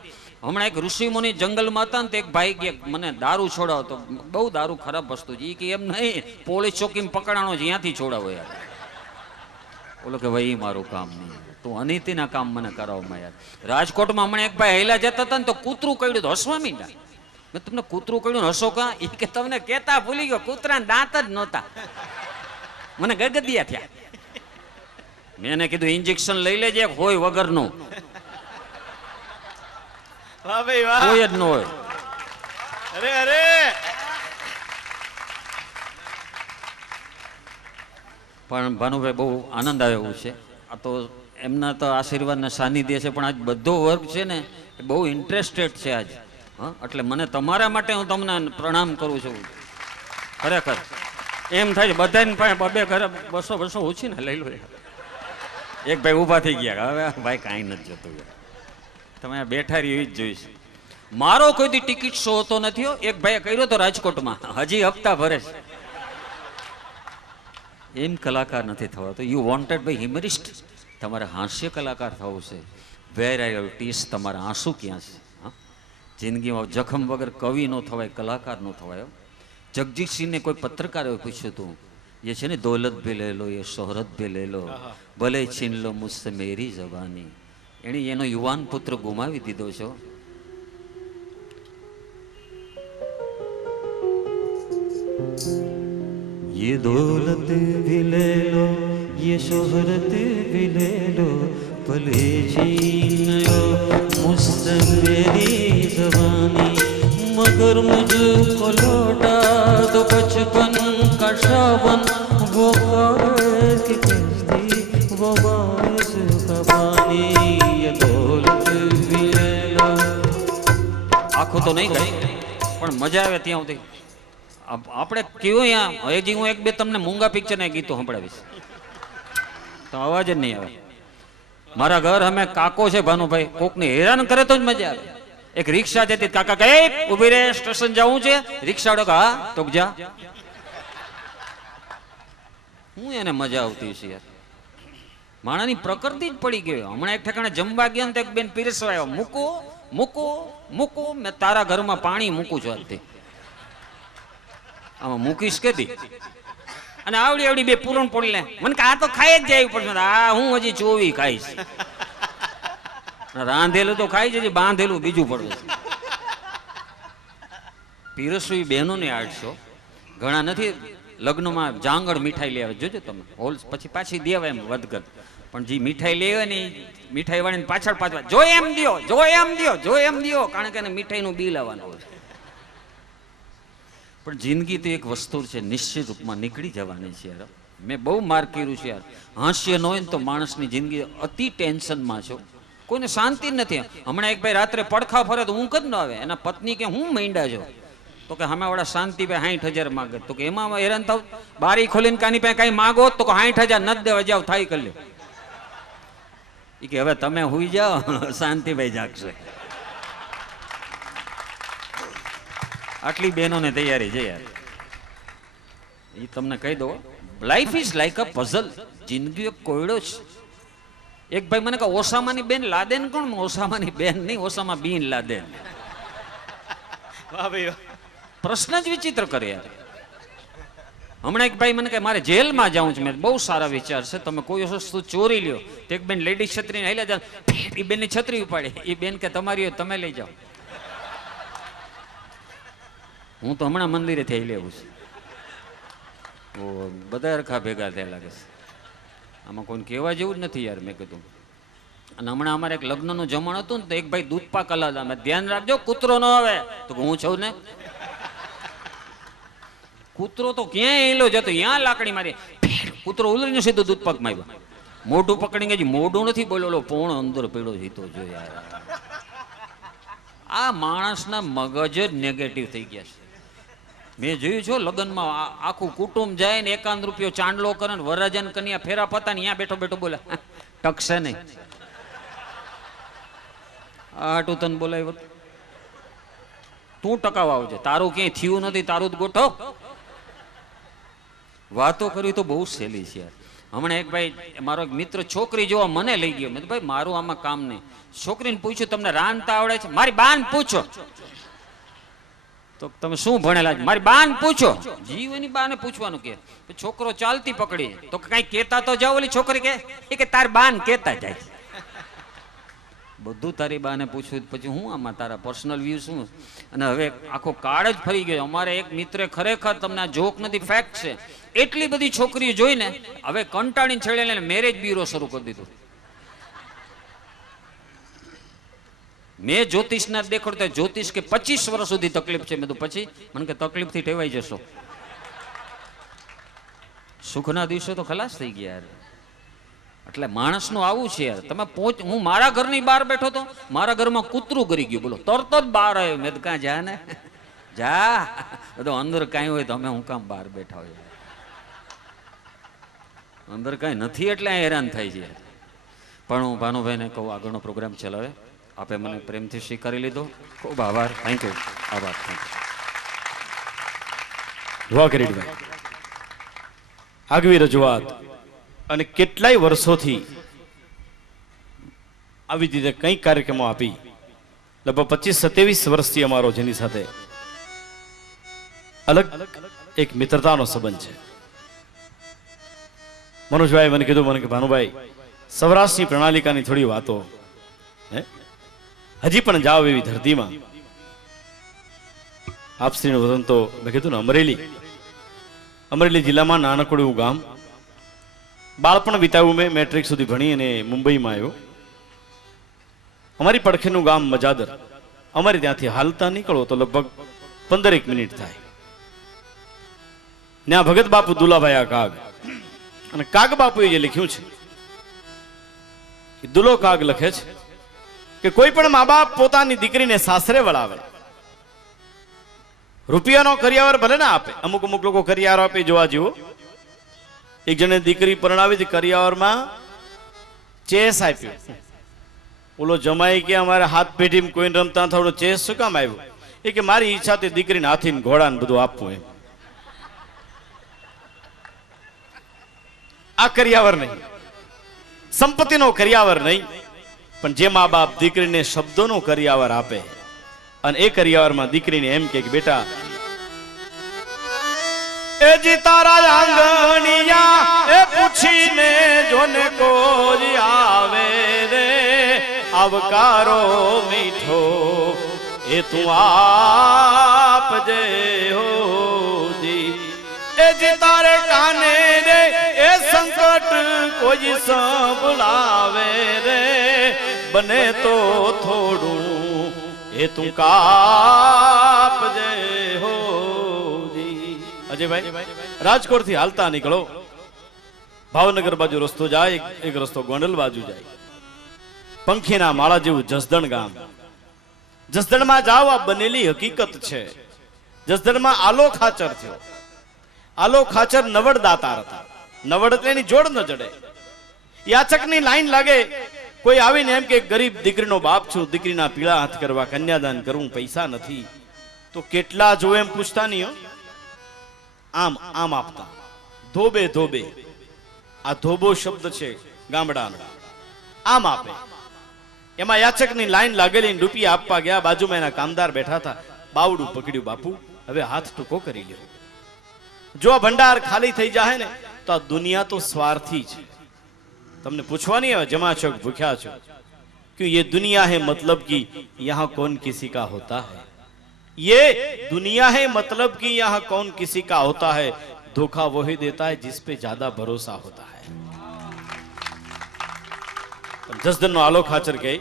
હમણાં એક ઋષિમુનિ જંગલમાં હતા ને, તો એક ભાઈ કે મને દારૂ છોડાવતો. બહુ દારૂ ખરાબ વસ્તુ છે. એ કે એમ નહીં, પોલીસ ચોકીમાં પકડાણો છે, ત્યાંથી છોડાવો યાર. બોલો કે ભાઈ મારું કામ નહીં, તું અનિતિના કામ મને કરાવમાં યાર. રાજકોટમાં હમણાં એક ભાઈ હેલા જતા હતા ને, તો કૂતરું કડ્યું તો હસવા માંડ્યા. મેં તમને કૂતરું કડ્યું હસો કા? એ કે તમને કેતા ભૂલી ગયો, કૂતરાના દાંત જ નહોતા. મને ગગદિયા થયા. મેં એને કીધું ઇન્જેક્શન લઈ લેજે, હોય વગરનું. કોઈ જ ન હોય. અરે અરે પણ ભાનુભાઈ બહુ આનંદ આવે એવું છે. આ તો એમના તો આશીર્વાદના સાનિધ્ય છે, પણ આજ બધો વર્ગ છે ને એ બહુ ઇન્ટરેસ્ટેડ છે આજ. હા, એટલે મને તમારા માટે હું તમને પ્રણામ કરું છું. ખરેખર એમ થાય છે બધાને પાસે 2 ઘરે 200 ઓછી ને લઈ લો. એક ભાઈ ઊભા થઈ ગયા, હવે ભાઈ કાંઈ નથી જતું. તમે બેઠા રહી જ જોઈશ. મારો કોઈથી ટિકિટ શો હોતો નથી હો. એક ભાઈએ કર્યો તો રાજકોટમાં, હજી હપ્તા ભરે છે. એમ કલાકાર નથી થવાતો. You wanted by humorist. તમારે હાસ્ય કલાકાર થવું છે. Where are your tears? તમારા આંસુ ક્યાં છે? હા, જિંદગીમાં જખમ વગર કવિ નો થવાય, કલાકાર નો થવાય. જગજીતસિંહને કોઈ પત્રકારે પૂછ્યું હતું, ये છે ને દौलत भी ले लो, ये शोहरत भी ले लो, ભલે છીન લો મુझसे मेरी जवानी. એણે એનો યુવાન પુત્ર ગુમાવી દીધો છે. ये दौलत भी ले लो, ये शोहरत भी ले लो, भले छीन लो मुझसे मेरी जवानी, मगर मुझको लौटा दो बचपन का शावन, वो कागज की कश्ती, वो बारिश का पानी, ये दौलत भी ले लो. આખું તો નહીં ગઈ, પણ મજા આવે ત્યાં સુધી. આપણે કેવું અહીંયા હજી હું 1-2 તમને મૂંગા પિક્ચરના ગીતો સંભળાવીશ, તો અવાજ જ નહીં આવે. મારા ઘર અમે કાકો છે ભાનુભાઈ, કોકને હેરાન કરે તો જ મજા આવે. એક રિક્ષા જતી, કાકા કહે ઉભી રે, સ્ટેશન જવું છે. રિક્ષાવાળો કે હા, તો જા. હું એને મજા આવતી છે યાર. માણાની પ્રકૃતિ જ પડી ગઈ. હમણાં એક ઠેકાણે જમવા ગયા ને તો એક બેન પીરસવા આવ્યો, મૂકો મૂકો મૂકો, મેં તારા ઘરમાં પાણી મૂકું છું આજથી. આમાં મૂકીશ કે દી? અને આવડી આવડી 2 પૂરણ પોડી લે. મને કે આ તો ખાઈ જ જાય પડશે. આ હું હજી 24 ખાઈશ. રાંધેલું તો ખાઈ જ, બાંધેલું બીજું પડે છે. પીરસવી બહેનોને 800. ઘણા નથી લગ્નમાં જાંગળ મીઠાઈ લઈ આવે, જોજો તમે. હોલ પછી પાછી દેવાય એમ વધઘટ. પણ જે મીઠાઈ લઈ આવે ને મીઠાઈ વાળીને પાછળ જો એમ દો, જો એમ દો, જો એમ દો, કારણ કે મીઠાઈનું બિલ આવવાનું હોય. પણ જિંદગી તો એક વસ્તુ છે, નિશ્ચિત રૂપમાં નીકળી જવાની છે યાર. મેં બહુ માર કર્યું છે યાર. હાસ્ય ન હોય ને તો માણસની જિંદગી અતિ ટેન્શનમાં છો. કોઈને શાંતિ જ નથી. હમણાં એક ભાઈ રાત્રે પડખા ફરે તો ઊંઘ જ ન આવે. એના પત્ની કે હું માંડ્યા છો? તો કે અમે વાળા શાંતિભાઈ 60,000 માગે. તો કે એમાં હેરાન થાવ, બારી ખોલીને કાની પાસે કઈ માગો તો 60,000 નથી દેવા, જાવ થાય કરી લ્યો. એ કે હવે તમે હુઈ જાઓ, શાંતિભાઈ જાગશે. આટલી બહેનોને તૈયારી છે યાર. એ તમને કહી દો, life is like a puzzle. જિંદગી એક કોયડો છે. એક ભાઈ મને કહે ઓસામાની બેન લાદેન કોણ? ઓસામાની બેન નહીં, ઓસામા બિન લાદેન. વાહ ભાઈ વાહ. પ્રશ્ન જ વિચિત્ર કરે યાર. હમણાં એક ભાઈ મને કહે મારે જેલમાં જાઉં છું. મેં બહુ સારા વિચાર છે, તમે કોઈ વસ્તુ ચોરી લ્યો. તો એક બેન લેડીઝ છત્રી હાલ્યા જાય, એ બેનની છત્રી ઉપાડે. એ બેન કે તમારી હોય તમે લઈ જાઓ. હું તો હમણાં મંદિરેથી આવી લેવું છું. બધા રખા ભેગા થયા લાગે છે. આમાં કોઈને કહેવા જેવું જ નથી યાર. મેં કીધું. અને હમણાં અમારે એક લગ્નનું જમણ હતું ને, તો એક ભાઈ દૂધ પાક હલાવતા, મેં ધ્યાન રાખજો કૂતરો ન આવે. તો હું છું ને, કૂતરો તો ક્યાંય એલો જતો, ત્યાં લાકડી મારી, કૂતરો ઉલરીને સીધો દૂધ પાક માં આવ્યો. મોઢું પકડીને હજી મોઢું નથી બોલ્યો, પોણો અંદર પીડો જીતો જો યાર. આ માણસના મગજ જ નેગેટિવ થઈ ગયા છે. મેં જોયું છો લગ્નમાં આખું કુટુંબ જાય ને 51 રૂપિયો ચાંદલો કરે ને વરરાજન કન્યા ફેરા પતા ને ત્યાં બેઠો બેઠો બોલે ટકશે નહીં. આટું તને બોલાવ્યો, તું ટકાવા આવજે, તારું ક્યાંય થયું નથી, તારું જ ગોઠવ. વાતો કરવી તો બહુ સહેલી છે યાર. હમણાં એક ભાઈ મારો એક મિત્ર છોકરી જોવા મને લઈ ગયો. મેં ભાઈ મારું આમાં કામ નહીં. છોકરીને પૂછ્યું તમને રાંધતા આવડે છે? મારી બાન પૂછો. તો તમે શું ભણેલા છે? મારી બાન પૂછો. જીવની બાને પૂછવાનું કે. છોકરો ચાલતી પકડી તો કઈ કેતા તો જાવ. ઓલી છોકરી કે તારી બાન કેતા જાય. બધું તારી બાને પૂછ્યું પછી હું આમાં તારા પર્સનલ વ્યૂ શું? અને હવે આખો કાળ જ ફરી ગયો. અમારે એક મિત્રે ખરેખર તમને આ જોક નથી, ફેક્ટ છે, એટલી બધી છોકરીઓ જોઈને હવે કંટાળીને છેડે મેરેજ બ્યુરો શરૂ કરી દીધું. મેં જ્યોતિષના દેખાડતો, જ્યોતિષ કે 25 વર્ષ સુધી તકલીફ છે. મેં તો પછી મને કે તકલીફથી ટેવાઈ જશો. સુખના દિવસો તો ખલાસ થઈ ગયા યાર. એટલે માણસનું આવું છે યાર. તમે હું મારા ઘરની બહાર બેઠો તો મારા ઘરમાં કૂતરું કરી ગયું, બોલો તરત જ બહાર આવ્યો. મેં તો કાં જા ને જા, તો અંદર કાંઈ હોય તો અમે હું કામ બહાર બેઠા હોય? અંદર કાંઈ નથી એટલે હેરાન થાય છે. પણ હું ભાનુભાઈને કહું આગળનો પ્રોગ્રામ ચલાવે. આપે મને પ્રેમથી સ્વીકારી લીધો, ખૂબ આભાર. Thank you. આભાર. વાહ કિરીટભાઈ, આગવી રજૂઆત. અને કેટલાય વર્ષોથી આવી રીતે કંઈક કાર્યક્રમો આપી. લગભગ 25-27 વર્ષથી અમારો જેની સાથે અલગ એક મિત્રતાનો સંબંધ છે. મનોજભાઈ મને કીધું, મને કે ભાનુભાઈ સૌરાષ્ટ્રની પ્રણાલિકાની થોડી વાતો હજી પણ જાઓ એવી ધરતીમાં. આપશ્રીનું વતન તો મેં કીધું ને અમરેલી જિલ્લામાં નાનકડું એવું ગામ. બાળપણ વિતાવ્યું મેં. મેટ્રિક સુધી ભણી અને મુંબઈમાં આવ્યો. અમારી પડખેનું ગામ મજાદર. અમારે ત્યાંથી હાલતા નીકળો તો લગભગ 15 મિનિટ થાય. ત્યાં ભગત બાપુ દુલાભાઈ કાગ, અને કાગ બાપુએ જે લખ્યું છે એ દુલો કાગ લખે છે કે કોઈ પણ મા બાપ પોતાની દીકરીને સાસરે વળાવે, રૂપિયાનો કરિયાવર ભલે ના આપે. અમુક લોકો કરિયાવર આપે. જોવા જેવો એક જણે દીકરી પરણાવી હતી, કરિયાવરમાં ચેસ આપ્યો. ઓલો જમાઈ કે અમારે હાથ પેઢી કોઈ રમતા થોડો ચેસ શું કામ આવ્યો? એ કે મારી ઈચ્છા તે દીકરીને હાથીને ઘોડાને બધું આપવું એમ. આ કરિયાવર નહીં, સંપત્તિનો કરિયાવર નહીં, પણ જે મા બાપ દીકરીને શબ્દોનો કરિયાવર આપે અને એ કરિયાવરમાં દીકરીને એમ કે બેટા એ જી તારા આંગણિયા એ પૂછીને જોને કોઈ આવે રે, આવકારો મીઠો એ તું આપજે હોજી. એ જી તારે કાને રે એ સંકટ કોઈ સંભળાવે રે, બને તો થોડું એ તું કાપજે હોજી. અજયભાઈ રાજકોટ થી હાલતા નીકળો, ભાવનગર બાજુ રસ્તો જાય, એક રસ્તો ગોંડલ બાજુ જાય. પંખીના માળા જેવું જસદણ ગામ. જસદણમાં જાઓ, આ બનેલી હકીકત છે. જસદણમાં આલો ખાચર થયો. આલો ખાચર નવડ દાતાર હતા. નવડ એટલે એની જોડ ન જડે. યાચકની લાઈન લાગે, કોઈ આવીને એમ કે ગરીબ દીકરીનો બાપ છું, દીકરીના પીળા હાથ કરવા, કન્યાદાન કરવું, પૈસા નથી, તો કેટલા જો એમ પૂછતા નહીં હો. આમ આમ આપતા, ધોબે ધોબે. આ ધોબો શબ્દ છે ગામડાનો. આમ આપે. એમાં યાચકની લાઈન લાગેલી, રૂપિયા આપવા ગયા, બાજુમાં એના કામદાર બેઠા હતા. બાવડું પકડ્યું, બાપુ હવે હાથ ટૂંકો કરી લ્યો. જો આ ભંડાર ખાલી થઈ જાય ને તો આ દુનિયા તો સ્વાર્થી છે. તમને પૂછવા નહીં આવે જમા છો ભૂખ્યા છો, क्यों ये दुनिया है मतलब की यहाँ कौन किसी का होता है. ये दुनिया है मतलब की यहाँ कौन किसी का होता है. धोखा वही देता है जिस पे ज्यादा भरोसा होता है. જસદનનો આલો ખાચર કહે,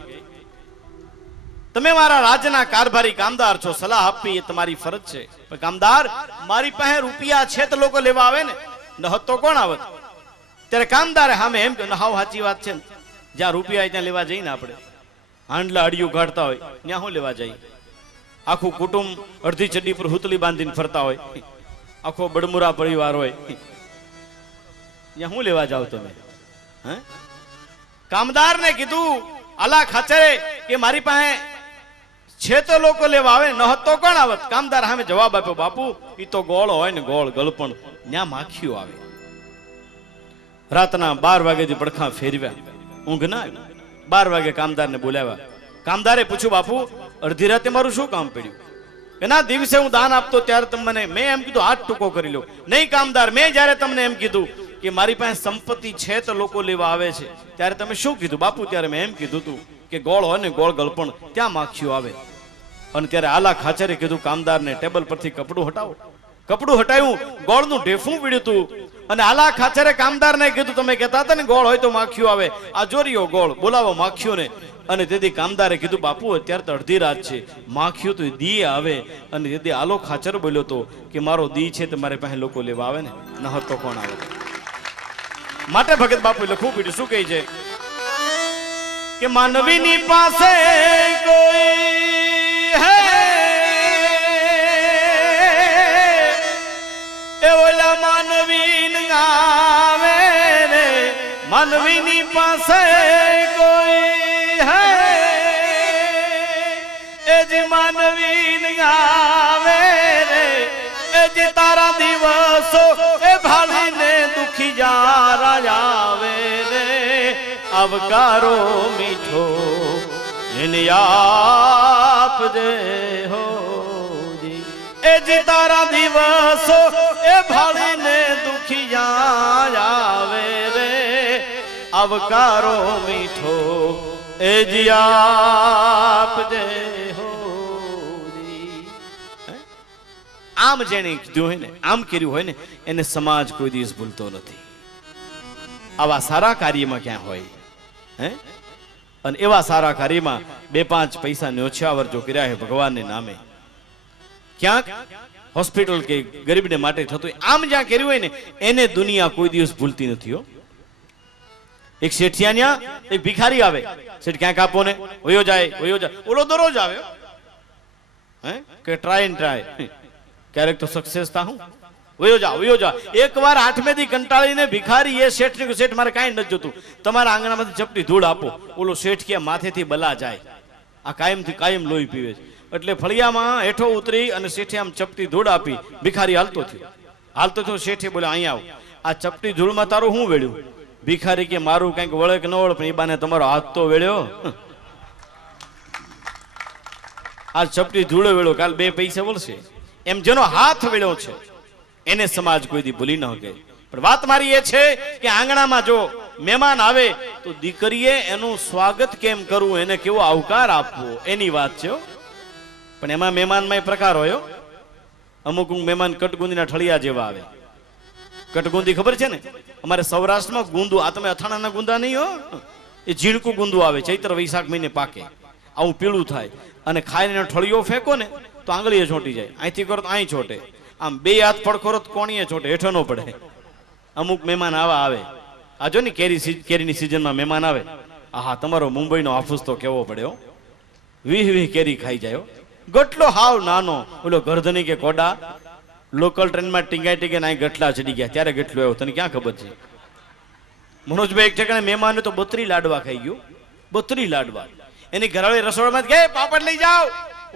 તમે મારા રાજ્યના કારભારી કામદાર છો, સલાહ આપવી એ તમારી ફરજ છે. પણ કામદાર, મારી પાસે રૂપિયા છે તો લોકો લેવા આવે ને, ન હોત તો કોણ આવત. ત્યારે કામદારે સામે એમ કે હાવ સાચી વાત છે, જ્યાં રૂપિયા હોય ત્યાં લેવા જઈએ ને આપણે. હાંડલા અડિયું કાઢતા હોય ત્યાં શું લેવા જઈએ? આખું કુટુંબ અડધી ચડ્ડી પર હુતલી બાંધીને ફરતા હોય, આખો બડમુરા પરિવાર હોય, ત્યાં શું લેવા જાવ તમે? હે? કામદારને કીધું આલા ખાચરે કે મારી પાસે છે તો લોકો લેવા આવે, ન હોત તો કોણ આવત. કામદાર સામે જવાબ આપ્યો, બાપુ ઈ તો ગોળ હોય ને, ગોળ ગળપણ, ત્યાં માખીઓ આવે. રાતના 12 વાગ્યાથી પડખા ફેરવ્યા, ઊંઘ ના આવી. 12 વાગે કામદારને બોલાવ્યા. કામદારે પૂછ્યું, બાપુ અડધી રાતે મારું શું કામ પડ્યું? એના દિવસે હું દાન આપતો ત્યારે તમને મેં એમ કીધું હાથ ટૂંકો કરી લો. નહીં કામદાર, મેં જ્યારે તમને એમ કીધું કે મારી પાસે સંપત્તિ છે તો લોકો લેવા આવે છે, ત્યારે તમે શું કીધું? બાપુ ત્યારે મેં એમ કીધું તું કે ગોળ હોય ને, ગોળ ગળપણ, ત્યાં માખીઓ આવે. અને ત્યારે આલા ખાચરે કીધું કામદારને ટેબલ પરથી કપડું હટાવો. કપડું હટાવ્યું, ગોળનું ઢેફું પીડ્યું હતું. અને આલા ખાચરે કામદારને કીધું, તમે કહેતા હતા ને ગોળ હોય તો માખીઓ આવે, આ જોરિયો ગોળ, બોલાવો માખીઓને. અને તેથી કામદારે કીધું, બાપુ અત્યારે તો અડધી રાત છે, માખીઓ તો દી આવે. અને તેથી આલો ખાચર બોલ્યો તો કે મારો દી છે તમારે પાસે લોકો લેવા આવે ને, ન હોત તો કોણ આવે. માટે ભગત બાપુ લખવું પડ્યું. શું કહે છે કે માનવીની પાસે કોઈ હે એ ઓલા માનવીન આવે રે, માનવીની પાસે કોઈ હે એ જ માનવીન આવે રે, એ જ તારા દિવસો એ ભાળીને દુખી જારા આવે રે. આવકારો મીઠો એને આપજે હોજી, એ જ તારા દિવસો એ ભાળીને દુખી જારા આવે રે. આવકારો મીઠો એ જ આપજે હોજી. આમ જેને કીધું હોય ને, આમ કર્યું હોય ને, એને સમાજ કોઈ દિવસ ભૂલતો નથી. આવા સારા કાર્યમાં ક્યાં હોય હે? અને એવા સારા કાર્યમાં 2-5 પૈસા ન્યોછાવર જો કર્યા છે ભગવાનને નામે, ક્યાંક હોસ્પિટલ કે ગરીબને માટે થતું, આમ જ્યાં કર્યું હોય ને એને દુનિયા કોઈ દિવસ ભૂલતી નથી હો. એક શેઠિયા એક ભિખારી આવે, શેઠ ક્યાંક આપો ને, વયો જાય. ઓલો દરરોજ આવે હે કે ટ્રાય એન્ડ ટ્રાય, ક્યારેક તો સક્સેસ થા હું, વયો જા. એકવાર 8મે દી કંટાળીને ભિખારી એ શેઠ ને, શેઠ મારે કાંઈ નથી જોતું, તમારા આંગણામાંથી ચપટી ધૂળ આપો. ઓલો શેઠ કે માથેથી બલા જાય, આ કાયમ લોહી પીવે છે. એટલે ફળિયામાં હેઠો ઉતરી અને શેઠે આમ ચપટી ધૂળ આપી. ભિખારી હાલતો થયો. શેઠે બોલે અહીંયા આવ, આ ચપટી ધૂળમાં તારું શું વેળ્યું? ભિખારી કે મારું કંઈક વળે કે ન વળે, પણ એ બાને તમારો હાથ તો વેળ્યો. આ ચપટી ધૂળો વેળ્યો, કાલ 2 પૈસા વળશે. એમ જેનો હાથ વેળ્યો છે એને સમાજ કોઈ દી ભૂલી ન શકે. પણ વાત મારી એ છે કે આંગણામાં જો મહેમાન આવે તો દીકરીએ એનું સ્વાગત કેમ કરવું, એને કેવો આવકાર આપવો, એની વાત છે. પણ એમાં મહેમાનમાં પ્રકાર હોય. અમુક મહેમાન કટગુંદીના ઠળિયા જેવા આવે. કટગુંદી ખબર છે ને, અમારે સૌરાષ્ટ્રમાં ગુંદુ, આ તમે અથાણાના ગુંદા નહીં હો, એ ઝીણકું ગુંદુ આવે, ચૈત્ર વૈશાખ મહિને પાકે, આવું પીળું થાય. અને ખાઈને ઠળિયો ફેંકો ને તો આંગળીએ ચોંટી જાય, અહીંથી કરો તો અહીં ચોટે, આમ 2 હાથ પડખોરો તો કોણીએ ચોટે, હેઠો ન પડે. અમુક મહેમાન આવા આવે. આ જો ને કેરીની સિઝનમાં મહેમાન આવે આહા તમારો મુંબઈનો હાફૂસ તો કેવો પડ્યો, વીહ કેરી ખાઈ જાય. ગટલો હાવ નાનો, ઓલો ગરધની કે કોડા લોકલ ટ્રેનમાં ટીંગાઈ અહીં ગટલા ચડી ગયા, ત્યારે ગટલો આવ્યો, તને ક્યાં ખબર છે? મનોજભાઈ એક ઠેકાણે મહેમાન તો 32 લાડવા ખાઈ ગયો, 32 લાડવા. એની ઘરવાળી રસોડામાં કે પાપડ લઈ જાઓ.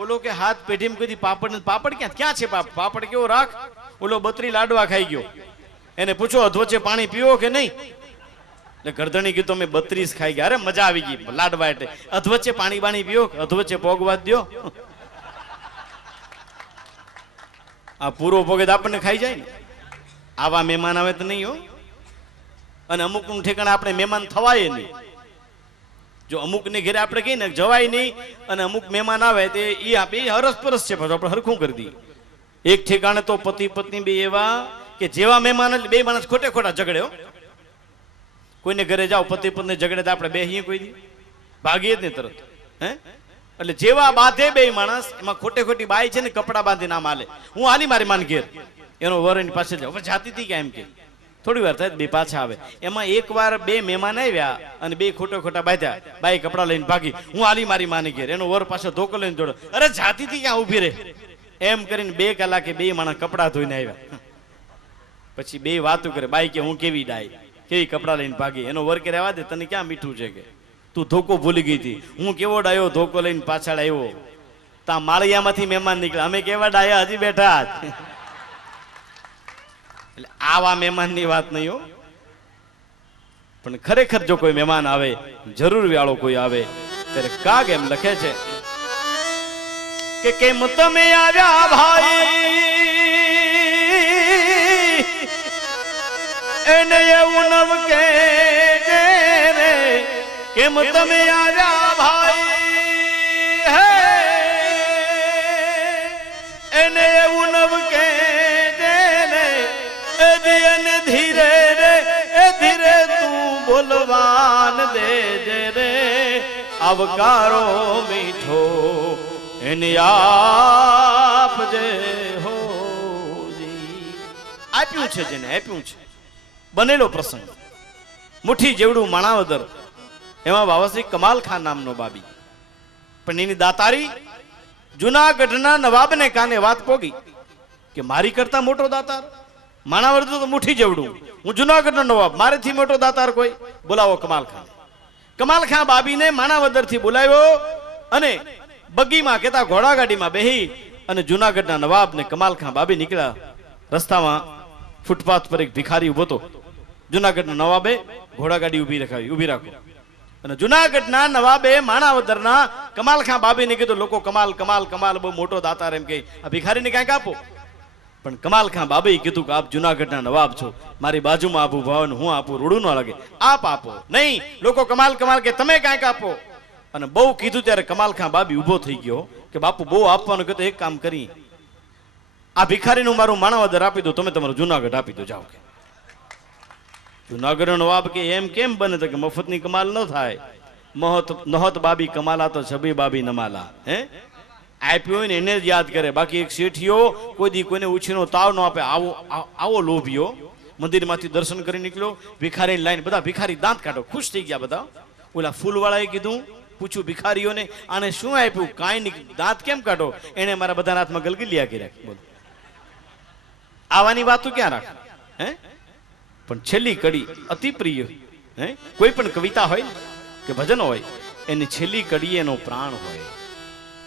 ઓલો કે હાથ પેઢીમાં કીધી પાપડ ક્યાં છે? પાપડ કેવો રાખ. ઓલો 32 લાડવા ખાઈ ગયો. એને પૂછો અધવચ્ચે પાણી પીવો કે નહીં? એટલે ગરધણી કીધું અમે 32 ખાઈ ગયા. અરે મજા આવી ગઈ લાડવા એટલે. અધવચ્ચે પાણી બાણી પીવો, અધવચ્ચે પોગવા દો. આ પૂરો પોગે આપણને ખાઈ જાય ને. આવા મહેમાન આવે તો નહીં હો. અને અમુક ઠેકાણે આપણે મહેમાન થવાય નહીં. જો અમુક ને ઘરે આપણે કહીએ ને જવાય નહીં, અને અમુક મહેમાન આવે તે એ આપે હરસપરસ છે, પાછું આપણે હરખું કરી દઈએ. એક ઠેકાણે તો પતિ પત્ની બે એવા કે જેવા મહેમાન એટલે બે માણસ ખોટે ખોટા ઝઘડ્યો. કોઈને ઘરે જાઓ પતિ પત્ની ઝઘડે તો આપણે બે અહીં કોઈ દી ભાગીએ જ નહીં તરત. હે એટલે જેવા બાંધે બે માણસ એમાં ખોટે ખોટી બાઈ છે ને કપડા બાંધી નામ હાલે. હું હાલી મારી માન ઘેર, એનો વર એની પાસે જાવ જાતી હતી કે એમ કે થોડી વાર થાય બે પાછા આવે. એમાં એક વાર બે મહેમાન આવ્યા અને બે ખોટા બાંધ્યા, બાઈ કપડા લઈને ભાગી. હું હાલી મારી માની ઘેર, એનો વર પાછો ધોકો લઈને જોડો. અરે જાતી હતી ક્યાં ઉભી રહે એમ કરીને 2 કલાકે બે માણસ કપડા ધોઈને આવ્યા. પછી બે વાતો કરે, બાઈ કે હું કેવી ડાય, કેવી કપડા લઈને ભાગી. એનો વર કે રહેવા દે, તને ક્યાં મીઠું છે કે તું ધોકો ભૂલી ગઈ હતી. હું કેવો ડાયો ધોકો લઈને પાછળ આવ્યો. તા માળિયામાંથી મહેમાન નીકળ્યા, અમે કેવા ડાયા હજી બેઠા. એટલે આવા મહેમાનની વાત નહીં હો. પણ ખરેખર જો કોઈ મહેમાન આવે, જરૂર વાળો કોઈ આવે, ત્યારે કાગ એમ લખે છે કે કેમ તમે આવ્યા ભાઈ, એને એવું નવ કે રે, કેમ તમે આવ્યા ભાઈ, હે એને એવું નવ કે ધીરે રે એ ધીરે તું બોલવાન દેજે રે, આવકારો મીઠો એને આપજે હોજી. આપ્યું છે જેને આપ્યું છે. બનેલો પ્રસંગ મુઠ્ઠી જેવડું માણાવદર, એમાં વાવાશ્રી કમાલ ખાન નામનો બાબી, પણ એની દાતારી જુનાગઢના નવાબને કાને વાત પોગી કે મારી કરતા મોટો દાતાર માણાવદર તો મુઠ્ઠી જેવડું, હું જુનાગઢનો નવાબ, મારેથી મોટો દાતાર કોઈ? બોલાવો કમાલ ખાન. કમાલ ખાન બાબીને માણાવદર થી બોલાવ્યો અને બગીમાં કેતા ઘોડાગાડીમાં બેહી અને જુનાગઢના નવાબ ને કમાલ ખાન બાબી નીકળ્યા. રસ્તામાં ફૂટપાથ પર એક ભિખારી ઉભો હતો. જુનાગઢના નવાબે ઘોડાગાડી ઊભી રાખો. અને જુનાગઢના નવાબે માણાવદરના કમાલ ખાન બાબીને કીધું, લોકો કમાલ કમાલ કમાલ બહુ મોટો દાતાર એમ કે આ ભિખારીને કાંઈક આપો. પણ કમાલ ખાન બાબે કીધું કે આપ જુનાગઢના નવાબ છો, મારી બાજુમાં આબુ ભાવ હું આપું રૂડું ન લાગે, આપ આપો. નહીં, લોકો કમાલ કમાલ કે તમે કાંઈક આપો. અને બહુ કીધું ત્યારે કમાલ ખાન બાબી ઉભો થઈ ગયો કે બાપુ બહુ આપવાનું કીધું, એક કામ કરી આ ભિખારીનું મારું માણાવદર આપી દો, તમે તમારું જુનાગઢ આપી દો જાઓ. કે જુનાગઢનો નવાબ કે એમ કેમ બને તો કે મફતની કમાલ ન થાય. નહોત બાબી કમાલા તો છબી બાબી નમાલા. હે આપ્યો હોય ને એને જ યાદ કરે. બાકી એક શેઠિયો કોઈ દી કોઈને ઉછીનો તાવ ન આપે, આવો લોભિયો. મંદિરમાંથી દર્શન કરી નીકળ્યો, ભિખારીની લાઈન, બધા ભિખારી દાંત કાઢો, ખુશ થઈ ગયા બધા. ઓલા ફૂલવાળાએ કીધું, પૂછ્યું ભિખારીઓને આને શું આપ્યું? કાંઈ નહીં, દાંત કેમ કાઢો? એને મારા બધા હાથમાં ગલગલિયા કર્યા. બોલો આવાની વાતો ક્યાં રાખ. હે પણ છેલ્લી કડી અતિ પ્રિય. હે કોઈ પણ કવિતા હોય કે ભજન હોય, એની છેલ્લી કડી એનો પ્રાણ હોય.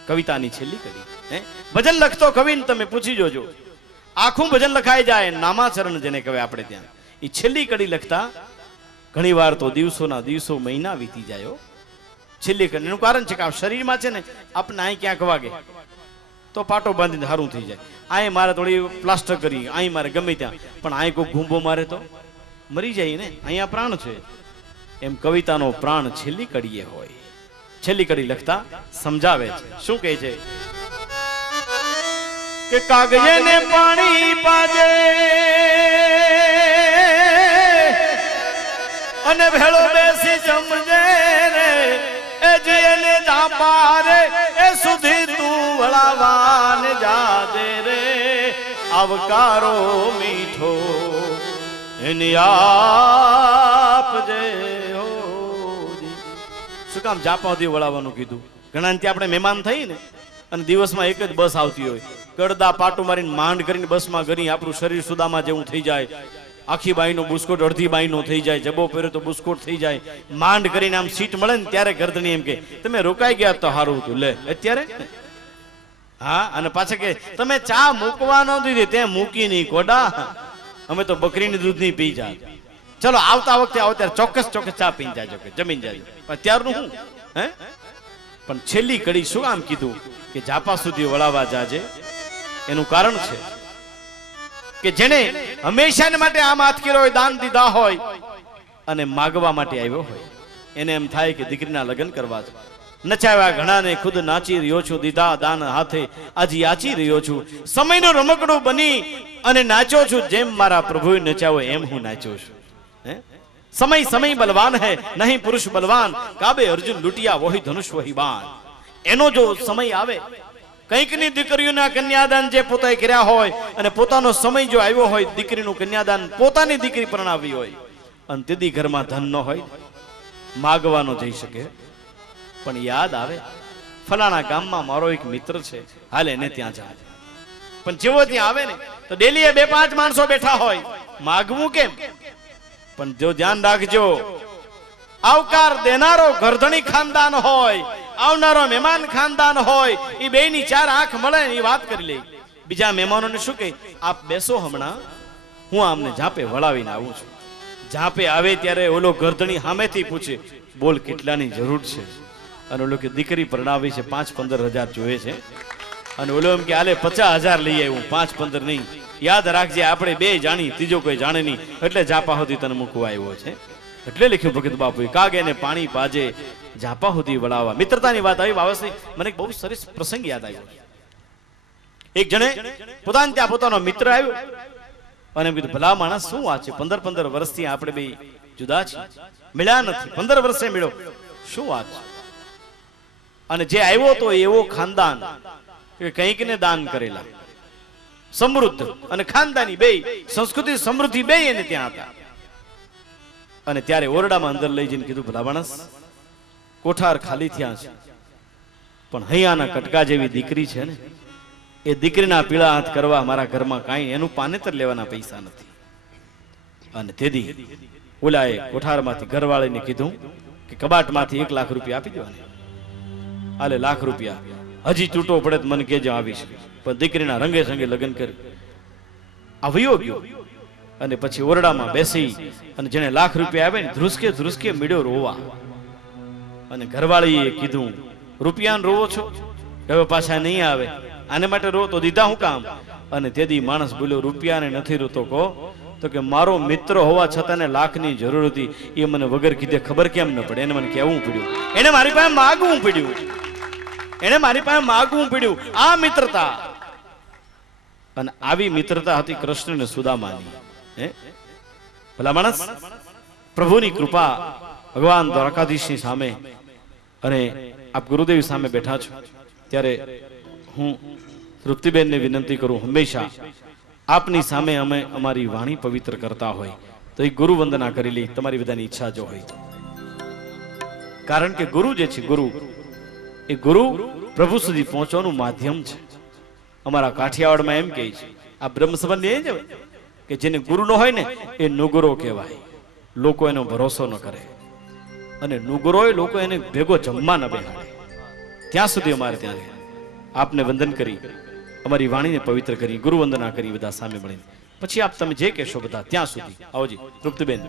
કવિતાની છેલ્લી કડી. હે ભજન લખતો કવિને તમે પૂછી જોજો, આખું ભજન લખાઈ જાય, નામાચરણ જેને કહેવાય આપણે ત્યાં. એ છેલ્લી કડી લખતા ઘણી વાર તો દિવસોના દિવસો, મહિના વીતી જાય. છેલ્લી કડી એનું કારણ છે કે આ શરીરમાં છે ને આપણે અહીં ક્યાંક વાગે તો પાટો બાંધીને સારું થઈ જાય. અહીં મારે થોડી પ્લાસ્ટર કરી, અહીં મારે ગમે ત્યાં, પણ અહીં કોઈ ઘૂંભો મારે તો મરી જાય ને. અહીંયા પ્રાણ છે. એમ કવિતાનો પ્રાણ છેલ્લી કડીએ હોય. છેલ્લી કડી લખતા સમજાવે છે. શું કહે છે કે કાગજે ને પાણી પાજે અને ભેળો બેસી સમજે રે, એ જેને જાપારે એ સુધી તું વળાવાન જાજે રે, આવકારો મીઠો એની આપજે. કામ જાપા સુધી વળાવવાનું કીધું? ઘણા ત્યાં આપણે મહેમાન થઈ ને અને દિવસમાં એક જ બસ આવતી હોય, ગળદા પાટું મારીને માંડ કરીને બસમાં ગરી આપણું શરીર સુદામાં જેવું થઈ જાય, આખી બાઈનો બુસ્કોટ અડધી બાઈનો થઈ જાય, જબો પહેર્યો તો બુસ્કોટ થઈ જાય, માંડ કરીને આમ સીટ મળે ને ત્યારે ગરદણી એમ કે તમે રોકાઈ ગયા તો સારું હતું. લે અત્યારે હા, અને પાછા કે તમે ચા મૂકવા ન દીધી, તે મૂકી નહીં કોડા, અમે તો બકરીની દૂધ નહીં પી જાય. ચલો આવતા વખતે આવો ત્યારે ચોક્કસ ચા પી જાજો, કે જમીન જાજો. પણ ત્યારનું હું હે, પણ છેલ્લી કડી શું આમ કીધું કે જાપા સુધી વળાવવા જાજે? એનું કારણ છે કે જેને હંમેશા માટે આમ હાથ કર્યો હોય, દાન દીધા હોય અને માગવા માટે આવ્યો હોય, એને એમ થાય કે દીકરીના લગ્ન કરવા છે. નચાવ્યા ઘણાને ખુદ નાચી રહ્યો છું, દીધા દાન હાથે આજે યાચી રહ્યો છું, સમયનો રમકડું બની અને નાચ્યો છું, જેમ મારા પ્રભુએ નચાવ્યો એમ હું નાચ્યો છું. સમય સમય બલવાન હૈ, નહીં પુરુષ બલવાન, કાબે અર્જુન લૂટિયા વહી ધનુષ વહી બાણ. એનો જો સમય આવે, કંઈકની દીકરીઓના કન્યાદાન જે પોતાએ કર્યા હોય અને પોતાનો સમય જો આવ્યો હોય, દીકરીનું કન્યાદાન પોતાની દીકરી પરણાવી હોય અને તેદી ઘરમાં ધન ન હોય, માગવાનો જઈ શકે, પણ યાદ આવે ફલાણા ગામમાં મારો એક મિત્ર છે, હાલ એને ત્યાં જાય. પણ જેવો ત્યાં આવે ને તો ડેલીએ 2-5 માણસો બેઠા હોય, માગવું કેમ? પણ જો ધ્યાન રાખજો, આવકાર દેનારો ગરધણી ખાનદાન હોય, આવનારો મહેમાન ખાનદાન હોય, એ બેની 4 આંખ મળે ને એ વાત કરી લે. બીજા મહેમાનોને શું કહે, આપ બેસો, હમણાં હું આમને જાપે વળાવીને આવું છું. જાપે આવે ત્યારે ઓલો ગરધણી સામેથી પૂછે, બોલ કેટલાની જરૂર છે? અને ઓલો કે દીકરી પરણાવી છે, 5-15 હજાર જોઈએ છે. અને ઓલો એમ કે હાલે 50,000 લઈ આવ્યું, 5-15 નહીં. યાદ રાખજે, આપણે 2 જાણી, ત્રીજો કોઈ જાણે નહીં, એટલે જાપા સુધી તને મૂકવા આવ્યો છે. એટલે લખ્યું ભગત બાપુએ, કાગે ને પાણી પાજે, જાપા સુધી વળાવવા. મિત્રતાની વાત આવી બાબતની, મને એક બહુ સરસ પ્રસંગ યાદ આવ્યો. એક જણે પોતાને ત્યાં પોતાનો મિત્ર આવ્યો અને કીધું, ભલા માણસ શું વાત છે, 15-15 વર્ષથી આપણે બે જુદા છીએ, મળ્યા નથી, 15 વર્ષે મળ્યો, શું વાત છે? અને જે આવ્યો તો એવો ખાનદાન કે કંઈક ને દાન કરેલા, સમૃદ્ધ અને ખાનદાની બે, સંસ્કૃતિ સમૃદ્ધિ બે એને ત્યાં હતા. અને ત્યારે ઓરડામાં અંદર લઈ જઈને કીધું, ભલા માણસ, કોઠાર ખાલી થયા છે, પણ હૈયાના કટકા જેવી દીકરી છે ને, એ દીકરીના પીળા હાથ કરવા મારા ઘરમાં કાંઈ એનું પાનેતર લેવાના પૈસા નથી. અને તેદી ઓલાએ કોઠારમાંથી ઘરવાળીને કીધું કે કબાટમાંથી 1 લાખ રૂપિયા આપી દેવાને. આલે 1 લાખ રૂપિયા, હજી તૂટો પડે તો મને કેજો, આવીશ. પણ દીકરીના રંગે સંગે લગ્ન કરી આવ્યો ગયો અને પછી ઓરડામાં બેસી અને જેને 1 લાખ રૂપિયા આવે ને ધ્રુસકે ધ્રુસકે મીડ્યો રોવા. અને ઘરવાળીએ કીધું, રૂપિયાને રોવો છો? હવે પાછા નહીં આવે, આને માટે રો તો દીધા હું કામ? અને તેદી માણસ બોલ્યો, રૂપિયાને નથી રોતો કહો તો કે મારો મિત્ર હોવા છતાં 1 લાખની જરૂર હતી, એ મને વગર કીધે ખબર કેમ ન પડે? એને મને કહેવું પડ્યું, એને મારી પાસે માગવું પડ્યું, એને મારી પાસે માગવું પડ્યું. આ મિત્રતા, અને આવી મિત્રતા હતી કૃષ્ણ ને સુદામાની. ભલા માણસ, પ્રભુની કૃપા ભગવાન દ્વારકાધીશની સામે અને આપ ગુરુદેવ સામે બેઠા છો ત્યારે હું તૃપ્તિબેનને વિનંતી કરું, હંમેશા આપની સામે અમે અમારી વાણી પવિત્ર કરતા હોય તો એ ગુરુ વંદના કરી લે, તમારી બધાની ઈચ્છા જો હોય. કારણ કે ગુરુ જે છે, એ ગુરુ પ્રભુ સુધી પહોંચવાનું માધ્યમ છે. અમારા કાઠિયાવાડમાં એમ કહે છે, આ બ્રહ્મ સંબંધી એ જ કે જેને ગુરુ ન હોય ને એ નુગરો કહેવાય. લોકો એનો ભરોસો ન કરે અને નુગરો લોકો એને ભેગો જમવા ન બેહાડે. ત્યાં સુધી અમારે ત્યાં આપને વંદન કરી, અમારી વાણીને પવિત્ર કરી, ગુરુ વંદના કરી બધા સામે મળીને, પછી આપ તમે જે કહેશો બધા. ત્યાં સુધી આવજી તૃપ્તિબેન.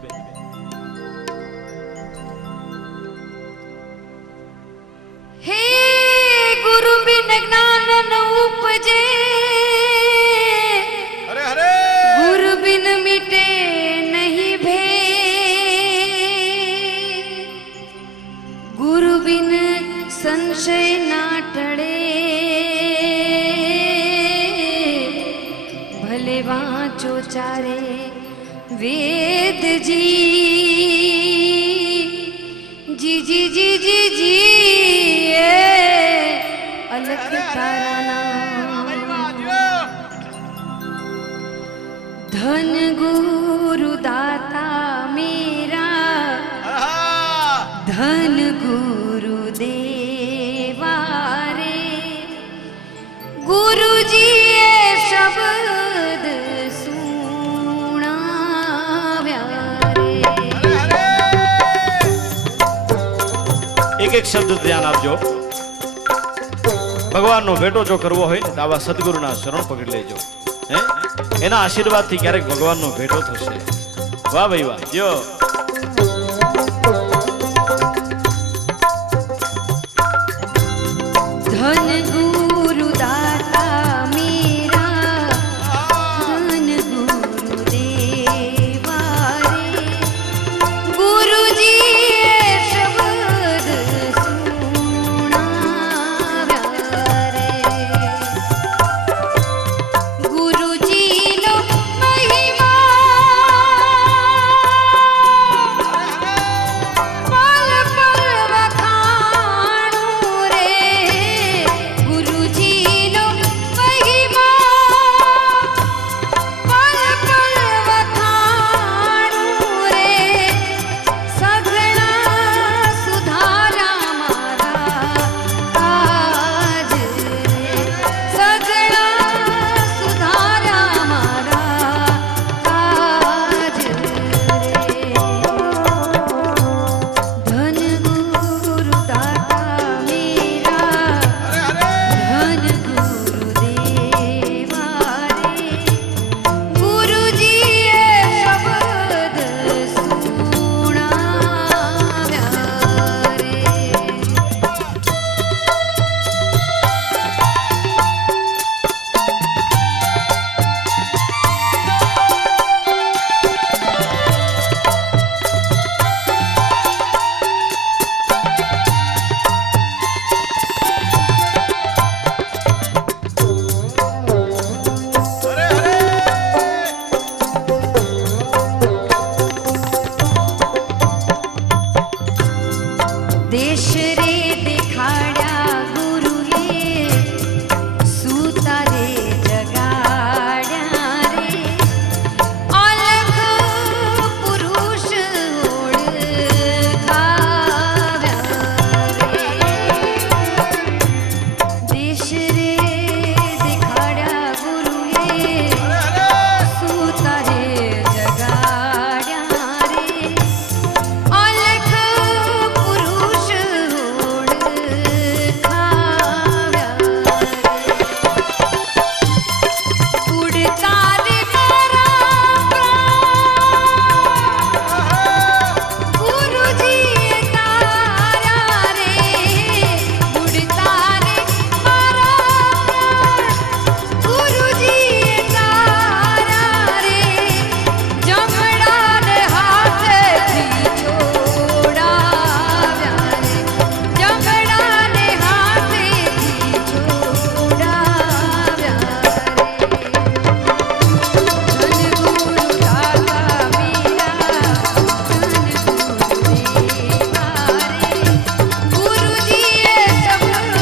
હે ગુરુ બિન જ્ઞાન ન ઉપજે, હરે હરે, ગુરુ બિન મિટે નહીં ભે, ગુરુ બિન સંશય ના ટળે, ભલે વાંચો ચારે વેદ જી જી જી જી જી અલખ તારા ધન ગુરુ દાતા મેરા, ધન ગુરુ ગુરુજીએ શબ્દ સુણાવ્યા રે. એક એક શબ્દ ધ્યાન આપજો. ભગવાનનો ભેટો જો કરવો હોય ને તો આવા સદગુરુના શરણ પકડી લેજો. હે એના આશીર્વાદથી ક્યારેક ભગવાનનો ભેટો થશે. વાહ ભાઈ વાહ. જો ધન ગુરુ દાતા મેરા, ધન ગુરુ દેવા રે. ગુરુજીએ શબ્દ સુણાવ્યા રે. ગુરુજીનો મહિમા પલ પલ વખાણું રે. ગુરુજીનો મહિમા પલ પલ વખાણું રે. સઘળા સુધારા મારા કાજ રે. સઘળા સુધારા મારા કાજ રે. ધન ગુરુ દાતા મેરા, ધન ગુરુ દેવા રે. ગુરુજીએ શબ્દ સુણાવ્યા રે. દેશ રે દેખાડ્યા ગુરુએ, સૂતા રે જગાડ્યા રે. અલખ પુરુષ ઓળખાવ્યા રે. દેશ રે દેખાડ્યા ગુરુએ, સૂતા રે જગાડ્યા રે. અલખ પુરુષ ઓળખાવ્યા રે. ઉડતા રે મારા પ્રાણ, ગુરુજીએ તાર્યા રે. ઉડતા રે મારા પ્રાણ, ગુરુજીએ તાર્યા રે. જમણાને હાથેથી છોડાવ્યા રે. જમણાને હાથેથી છોડાવ્યા રે. ધન ગુરુ દાતા મેરા, ધન ગુરુ દેવા રે. ગુરુજીએ શબ્દ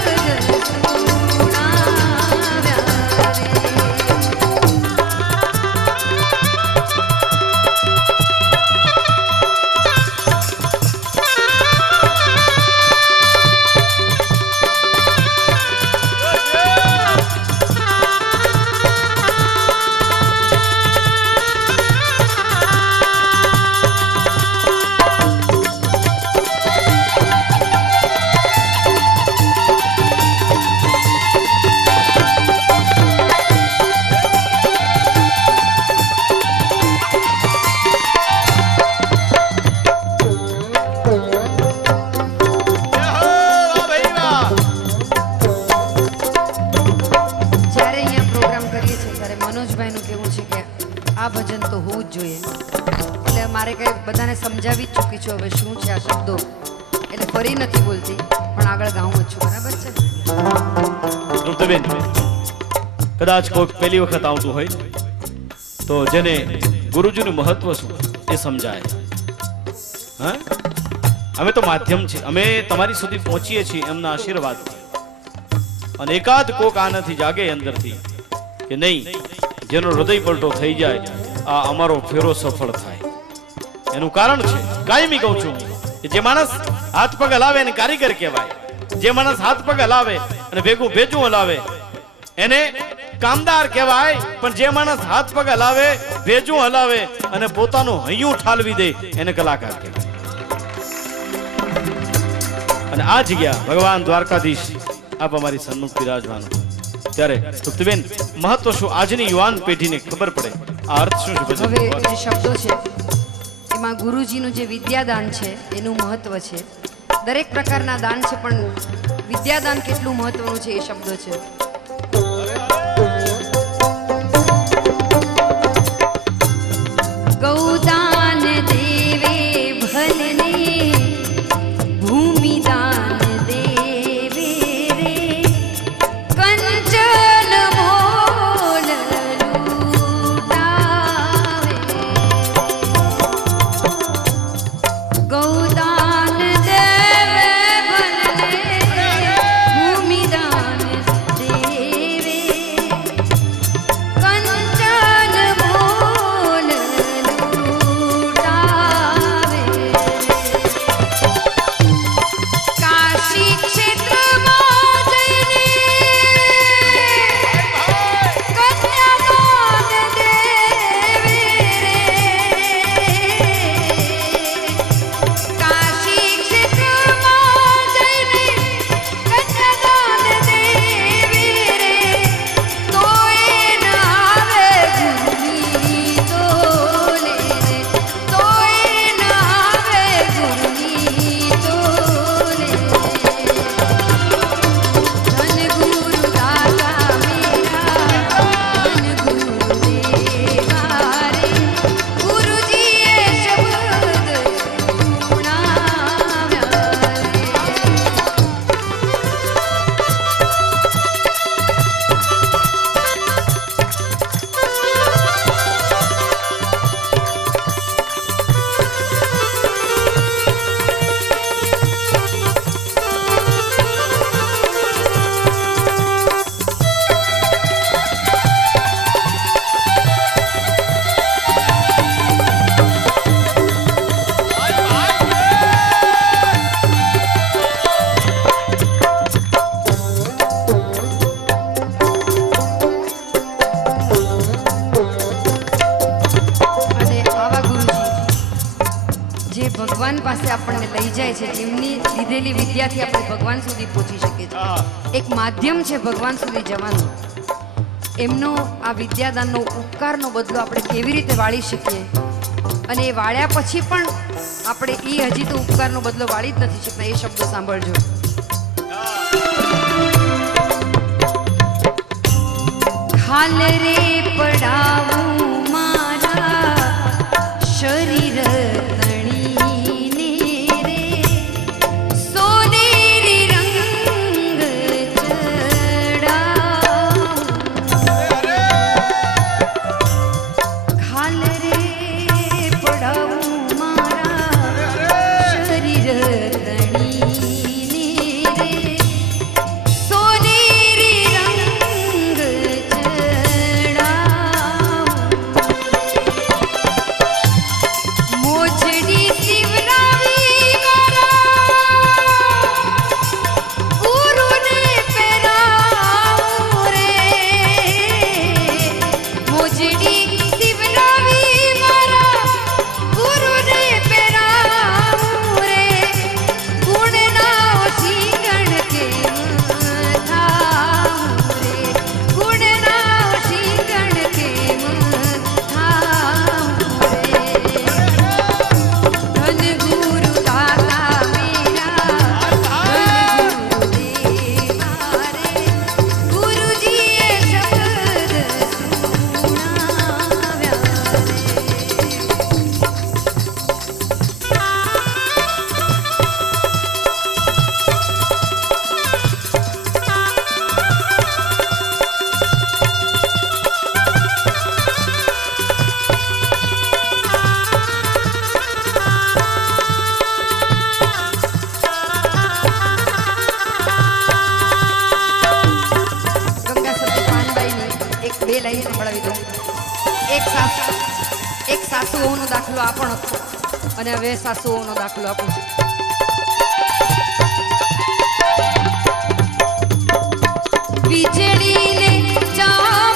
વાહ ભાઈ વાહ. જ્યારે અહીંયા પ્રોગ્રામ કરીએ છીએ ત્યારે મનોજભાઈનું કહેવું છે કે આ ભજન તો હોવું જ જોઈએ. એટલે મારે કંઈ બધાને સમજાવી જ ચૂકી છું હવે શું છે આ શબ્દો. એટલે ફરી નથી બોલતી પણ આગળ ગાઉં જ છું. બરાબર છે? તૃપ્તિબેન, કદાચ કોઈ પહેલી વખત આવતું હોય તો જેને ગુરુજીનું મહત્વ શું એ સમજાય. હા, અમે તો માધ્યમ છે, અમે તમારી સુધી પહોંચીએ છીએ એમના આશીર્વાદથી. અને એકાદ કોક આનાથી જાગે અંદરથી કે નહીં, જેનો હૃદય પલટો થઈ જાય, આ અમારો ફેરો સફળ થાય. એનું કારણ છે, કાયમી કહું છું, કે જે માણસ હાથ પગ હલાવે એને કારીગર કહેવાય. જે માણસ હાથ પગ હલાવે અને ભેગું ભેજું હલાવે એને કામદાર કહેવાય, પણ જે માણસ હાથ પગ હલાવે, ભેજું હલાવે અને પોતાનું હૈયું ઠાલવી દે એને કલાકાર કહેવાય. અને આ જગ્યા ભગવાન દ્વારકાધીશ આપ અમારી સન્મુખ બિરાજમાન. ત્યારે તૃપ્તિબેન, મહત્વ શું આજની યુવાન પેઢીને ખબર પડે, આ અર્થ શું છે? હવે જે શબ્દો છે એમાં ગુરુજીનું જે વિદ્યાદાન છે એનું મહત્વ છે. દરેક પ્રકારના દાન છે, પણ વિદ્યાદાન કેટલું મહત્વનું છે એ શબ્દો છે. ગૌદાન દેવે ભલને ભૂમિદાન દેવે રે કંચન મોલ લૂટાવે. ગૌદાન દેવે ભલને ભૂમિદાન દેવે કંચન મોલ લૂટાવે. કાશી ક્ષેત્રમાં જઈને કન્યાદાન દેવે રે. કાશી ક્ષેત્રમાં જઈને કન્યાદાન દેવે રે. તોય ન આવે ગુરુની તોલે રે. તોય ન આવે ગુરુની તોલે. ધન ગુરુ દાતા મેરા ધન ગુરુ દેવા રે. ગુરુજીએ શબ્દ સુણાવ્યા રે. અને આવા ગુરુજી જે ભગવાન પાસે આપણને લઈ જાય છે, એમની લીધેલી વિદ્યાથી આપણે ભગવાન સુધી પહોંચી શકીએ છીએ. એક માધ્યમ છે ભગવાન સુધી જવાનું. એમનો આ વિદ્યાદાનનો ઉપકારનો બદલો આપણે કેવી રીતે વાળી શકીએ, અને એ વાળ્યા પછી પણ આપણે એ હજી તો ઉપકારનો બદલો વાળી જ નથી શકતા. એ શબ્દો સાંભળજો. ખાલ રે પડાવું મારા શરીર તણીને રે. સોનેરી રંગ ચડાવું. ખાલ રે પડાવું મારા શરીર તણીને રે. સોનેરી રંગ ચડાવું. મોજડી શિવરાવી મારા ગુરુને પહેરાવું રે. મોજડી શિવરાવી મારા ગુરુને પહેરાવું રે. ગુણના શિંગણ કેમ થાવું રે. ગુણના શિંગણ કેમ થાવું રે. ધન ગુરુ દાતા મેરા ધન ગુરુ દેવા રે. ગુરુજીએ શબ્દ સુણાવ્યા રે. ગંગા સતી પાનબાઈની એક બે લાઈન સંભળાવી દઉં. એક સાસુઓનો દાખલો આ પણ હતો, અને હવે સાસુઓનો દાખલો આપું છું. વીજળીને ચામ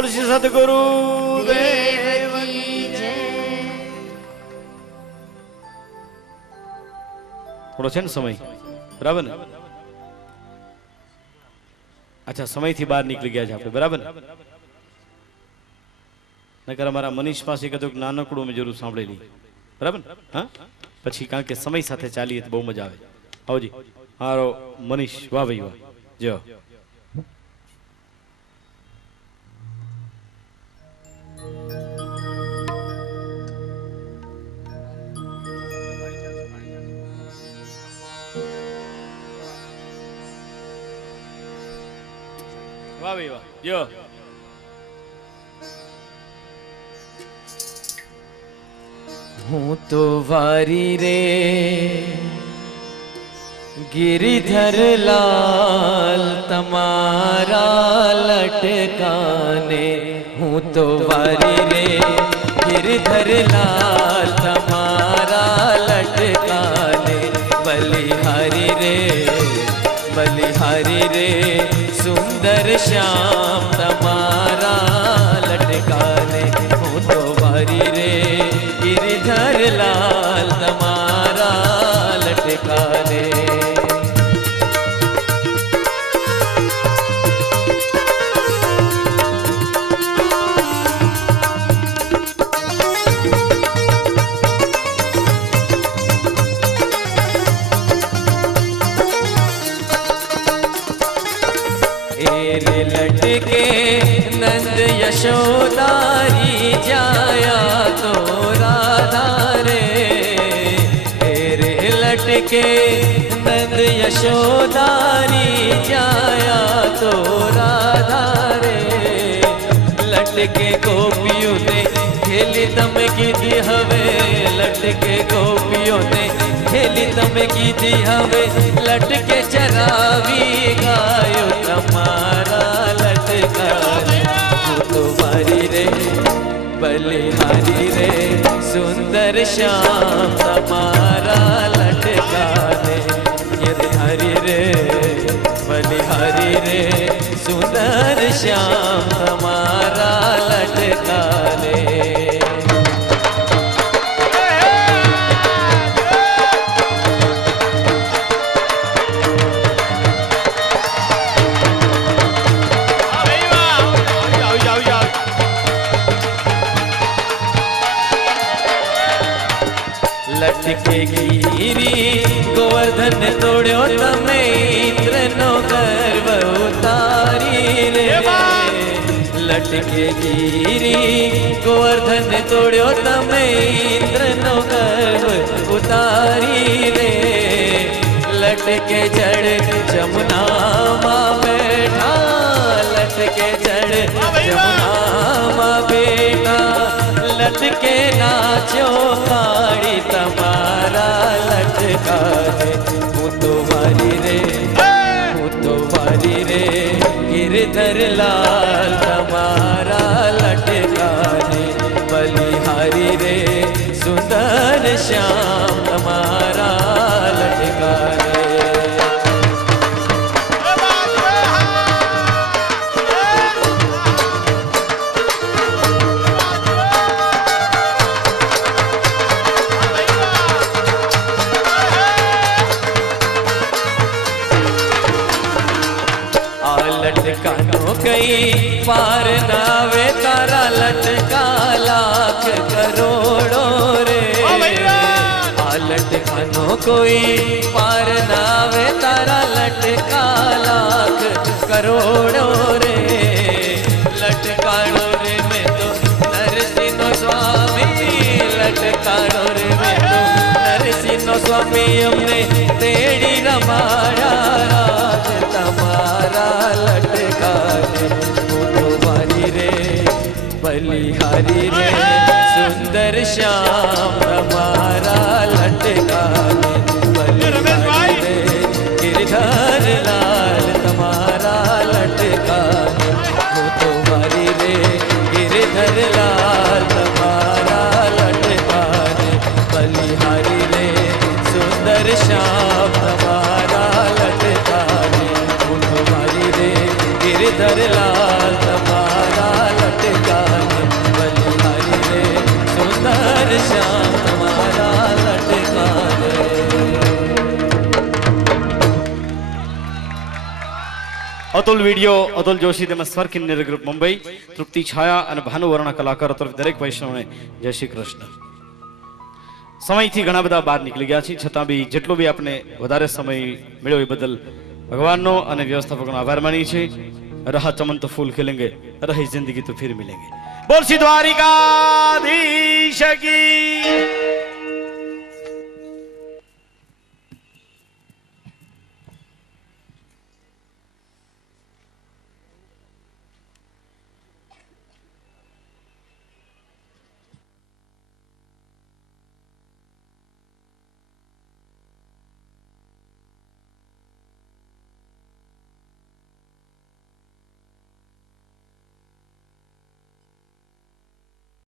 બોલ શ્રી સદગુરુ દેવ કી જય. થોડો છે ને સમય, બરાબર ને? અચ્છા, સમયથી બહાર નીકળી ગયા છે આપણે, બરાબર ને? નકર અમારા મનીષ પાસે કીધું કે નાનકડું મેં જરૂર સાંભળેલી, બરાબર ને? હા, પછી કારણ કે સમય સાથે ચાલીએ તો બહુ મજા આવે. આવજી હારો મનીષ, વાહ ભાઈ વાહ, જો વાહ ભાઈ વાહ, જો હું તો વારી રે गिरिधर लाल તમારા લટકાને, હું તો વારી રે गिरिधर लाल તમારા લટકાને, બલિહારી રે સુંદર શ્યામ તમારા લટકાને, હું તો વારી રે गिरिधर लाल તમારા લટકાને. लटके नंद यशोदारी जाया तो राधा रे, रे लटके नंद यशोदारी जाया तो राधा रे, लटके गोपियों ने खेली तम कीधी हवे, लटके गोपियों ने खेली तम कीधी हवे, लटके चरावी गायो તમારા લટકાને, હું તો વારી રે બલિહારી રે સુંદર શ્યામ તમારા લટકાને, गिरिधारी રે બલિહારી રે સુંદર શ્યામ તમારા લટકાને. लटके गिरी गोवर्धन तोड़ो तमे इंद्रनो गर्व उतारी रे, लटके गिरी गोवर्धन तोड़ो तमे इंद्रनो गर्व उतारी रे, लटके जड़ जमुना मां बैठा, लटके जड़ जमुना मां बैठा, लटके नाचो काड़ी તમારા લટકાને, હું તો વારી રે गिरिधर लाल તમારા લટકાને, બલિહારી રે સુંદર શ્યામ તમારા લટકાને. लटकानो कई पार नावे तारा लटका लाख करोड़ो रे, आ लटकानो कोई पार नावे तारा लटका लाख करोड़ो रे, लटकानो रे में तो नरसिंह स्वामी, लटकानो रे में तो नरसिंह स्वामी हमने तेड़ी रमाया राज તમારા લટકાને, હું તો વારી રે બલિહારી રે સુંદર શ્યામ તમારા લટકાને, બલિહારી રે गिरिधर लाल તમારા લટકાને, હું તો વારી રે गिरिधर लाल તમારા લટકાને, બલિહારી રે સુંદર શ્યામ તમારા લટકાને, गिरिधर लाल તમારા અતુલ વિડીયો, અતુલ જોશી તેમજ સ્વર કિન્નર ગ્રુપ મુંબઈ, તૃપ્તિ છાયા અને ભાનુવર્ણ કલાકારો તરફ દરેક વૈષ્ણવને જય શ્રી કૃષ્ણ. સમયથી ઘણા બધા બહાર નીકળી ગયા છે, છતાં બી જેટલો બી આપણે વધારે સમય મળ્યો એ બદલ ભગવાનનો અને વ્યવસ્થાપકનો આભાર માની છે. રહા ચમન તો ફૂલ ખिलेंगे, રહી જિંદગી તો ફિર મિલેંગે. બોલ શ્રી દ્વારિકાધીશ કી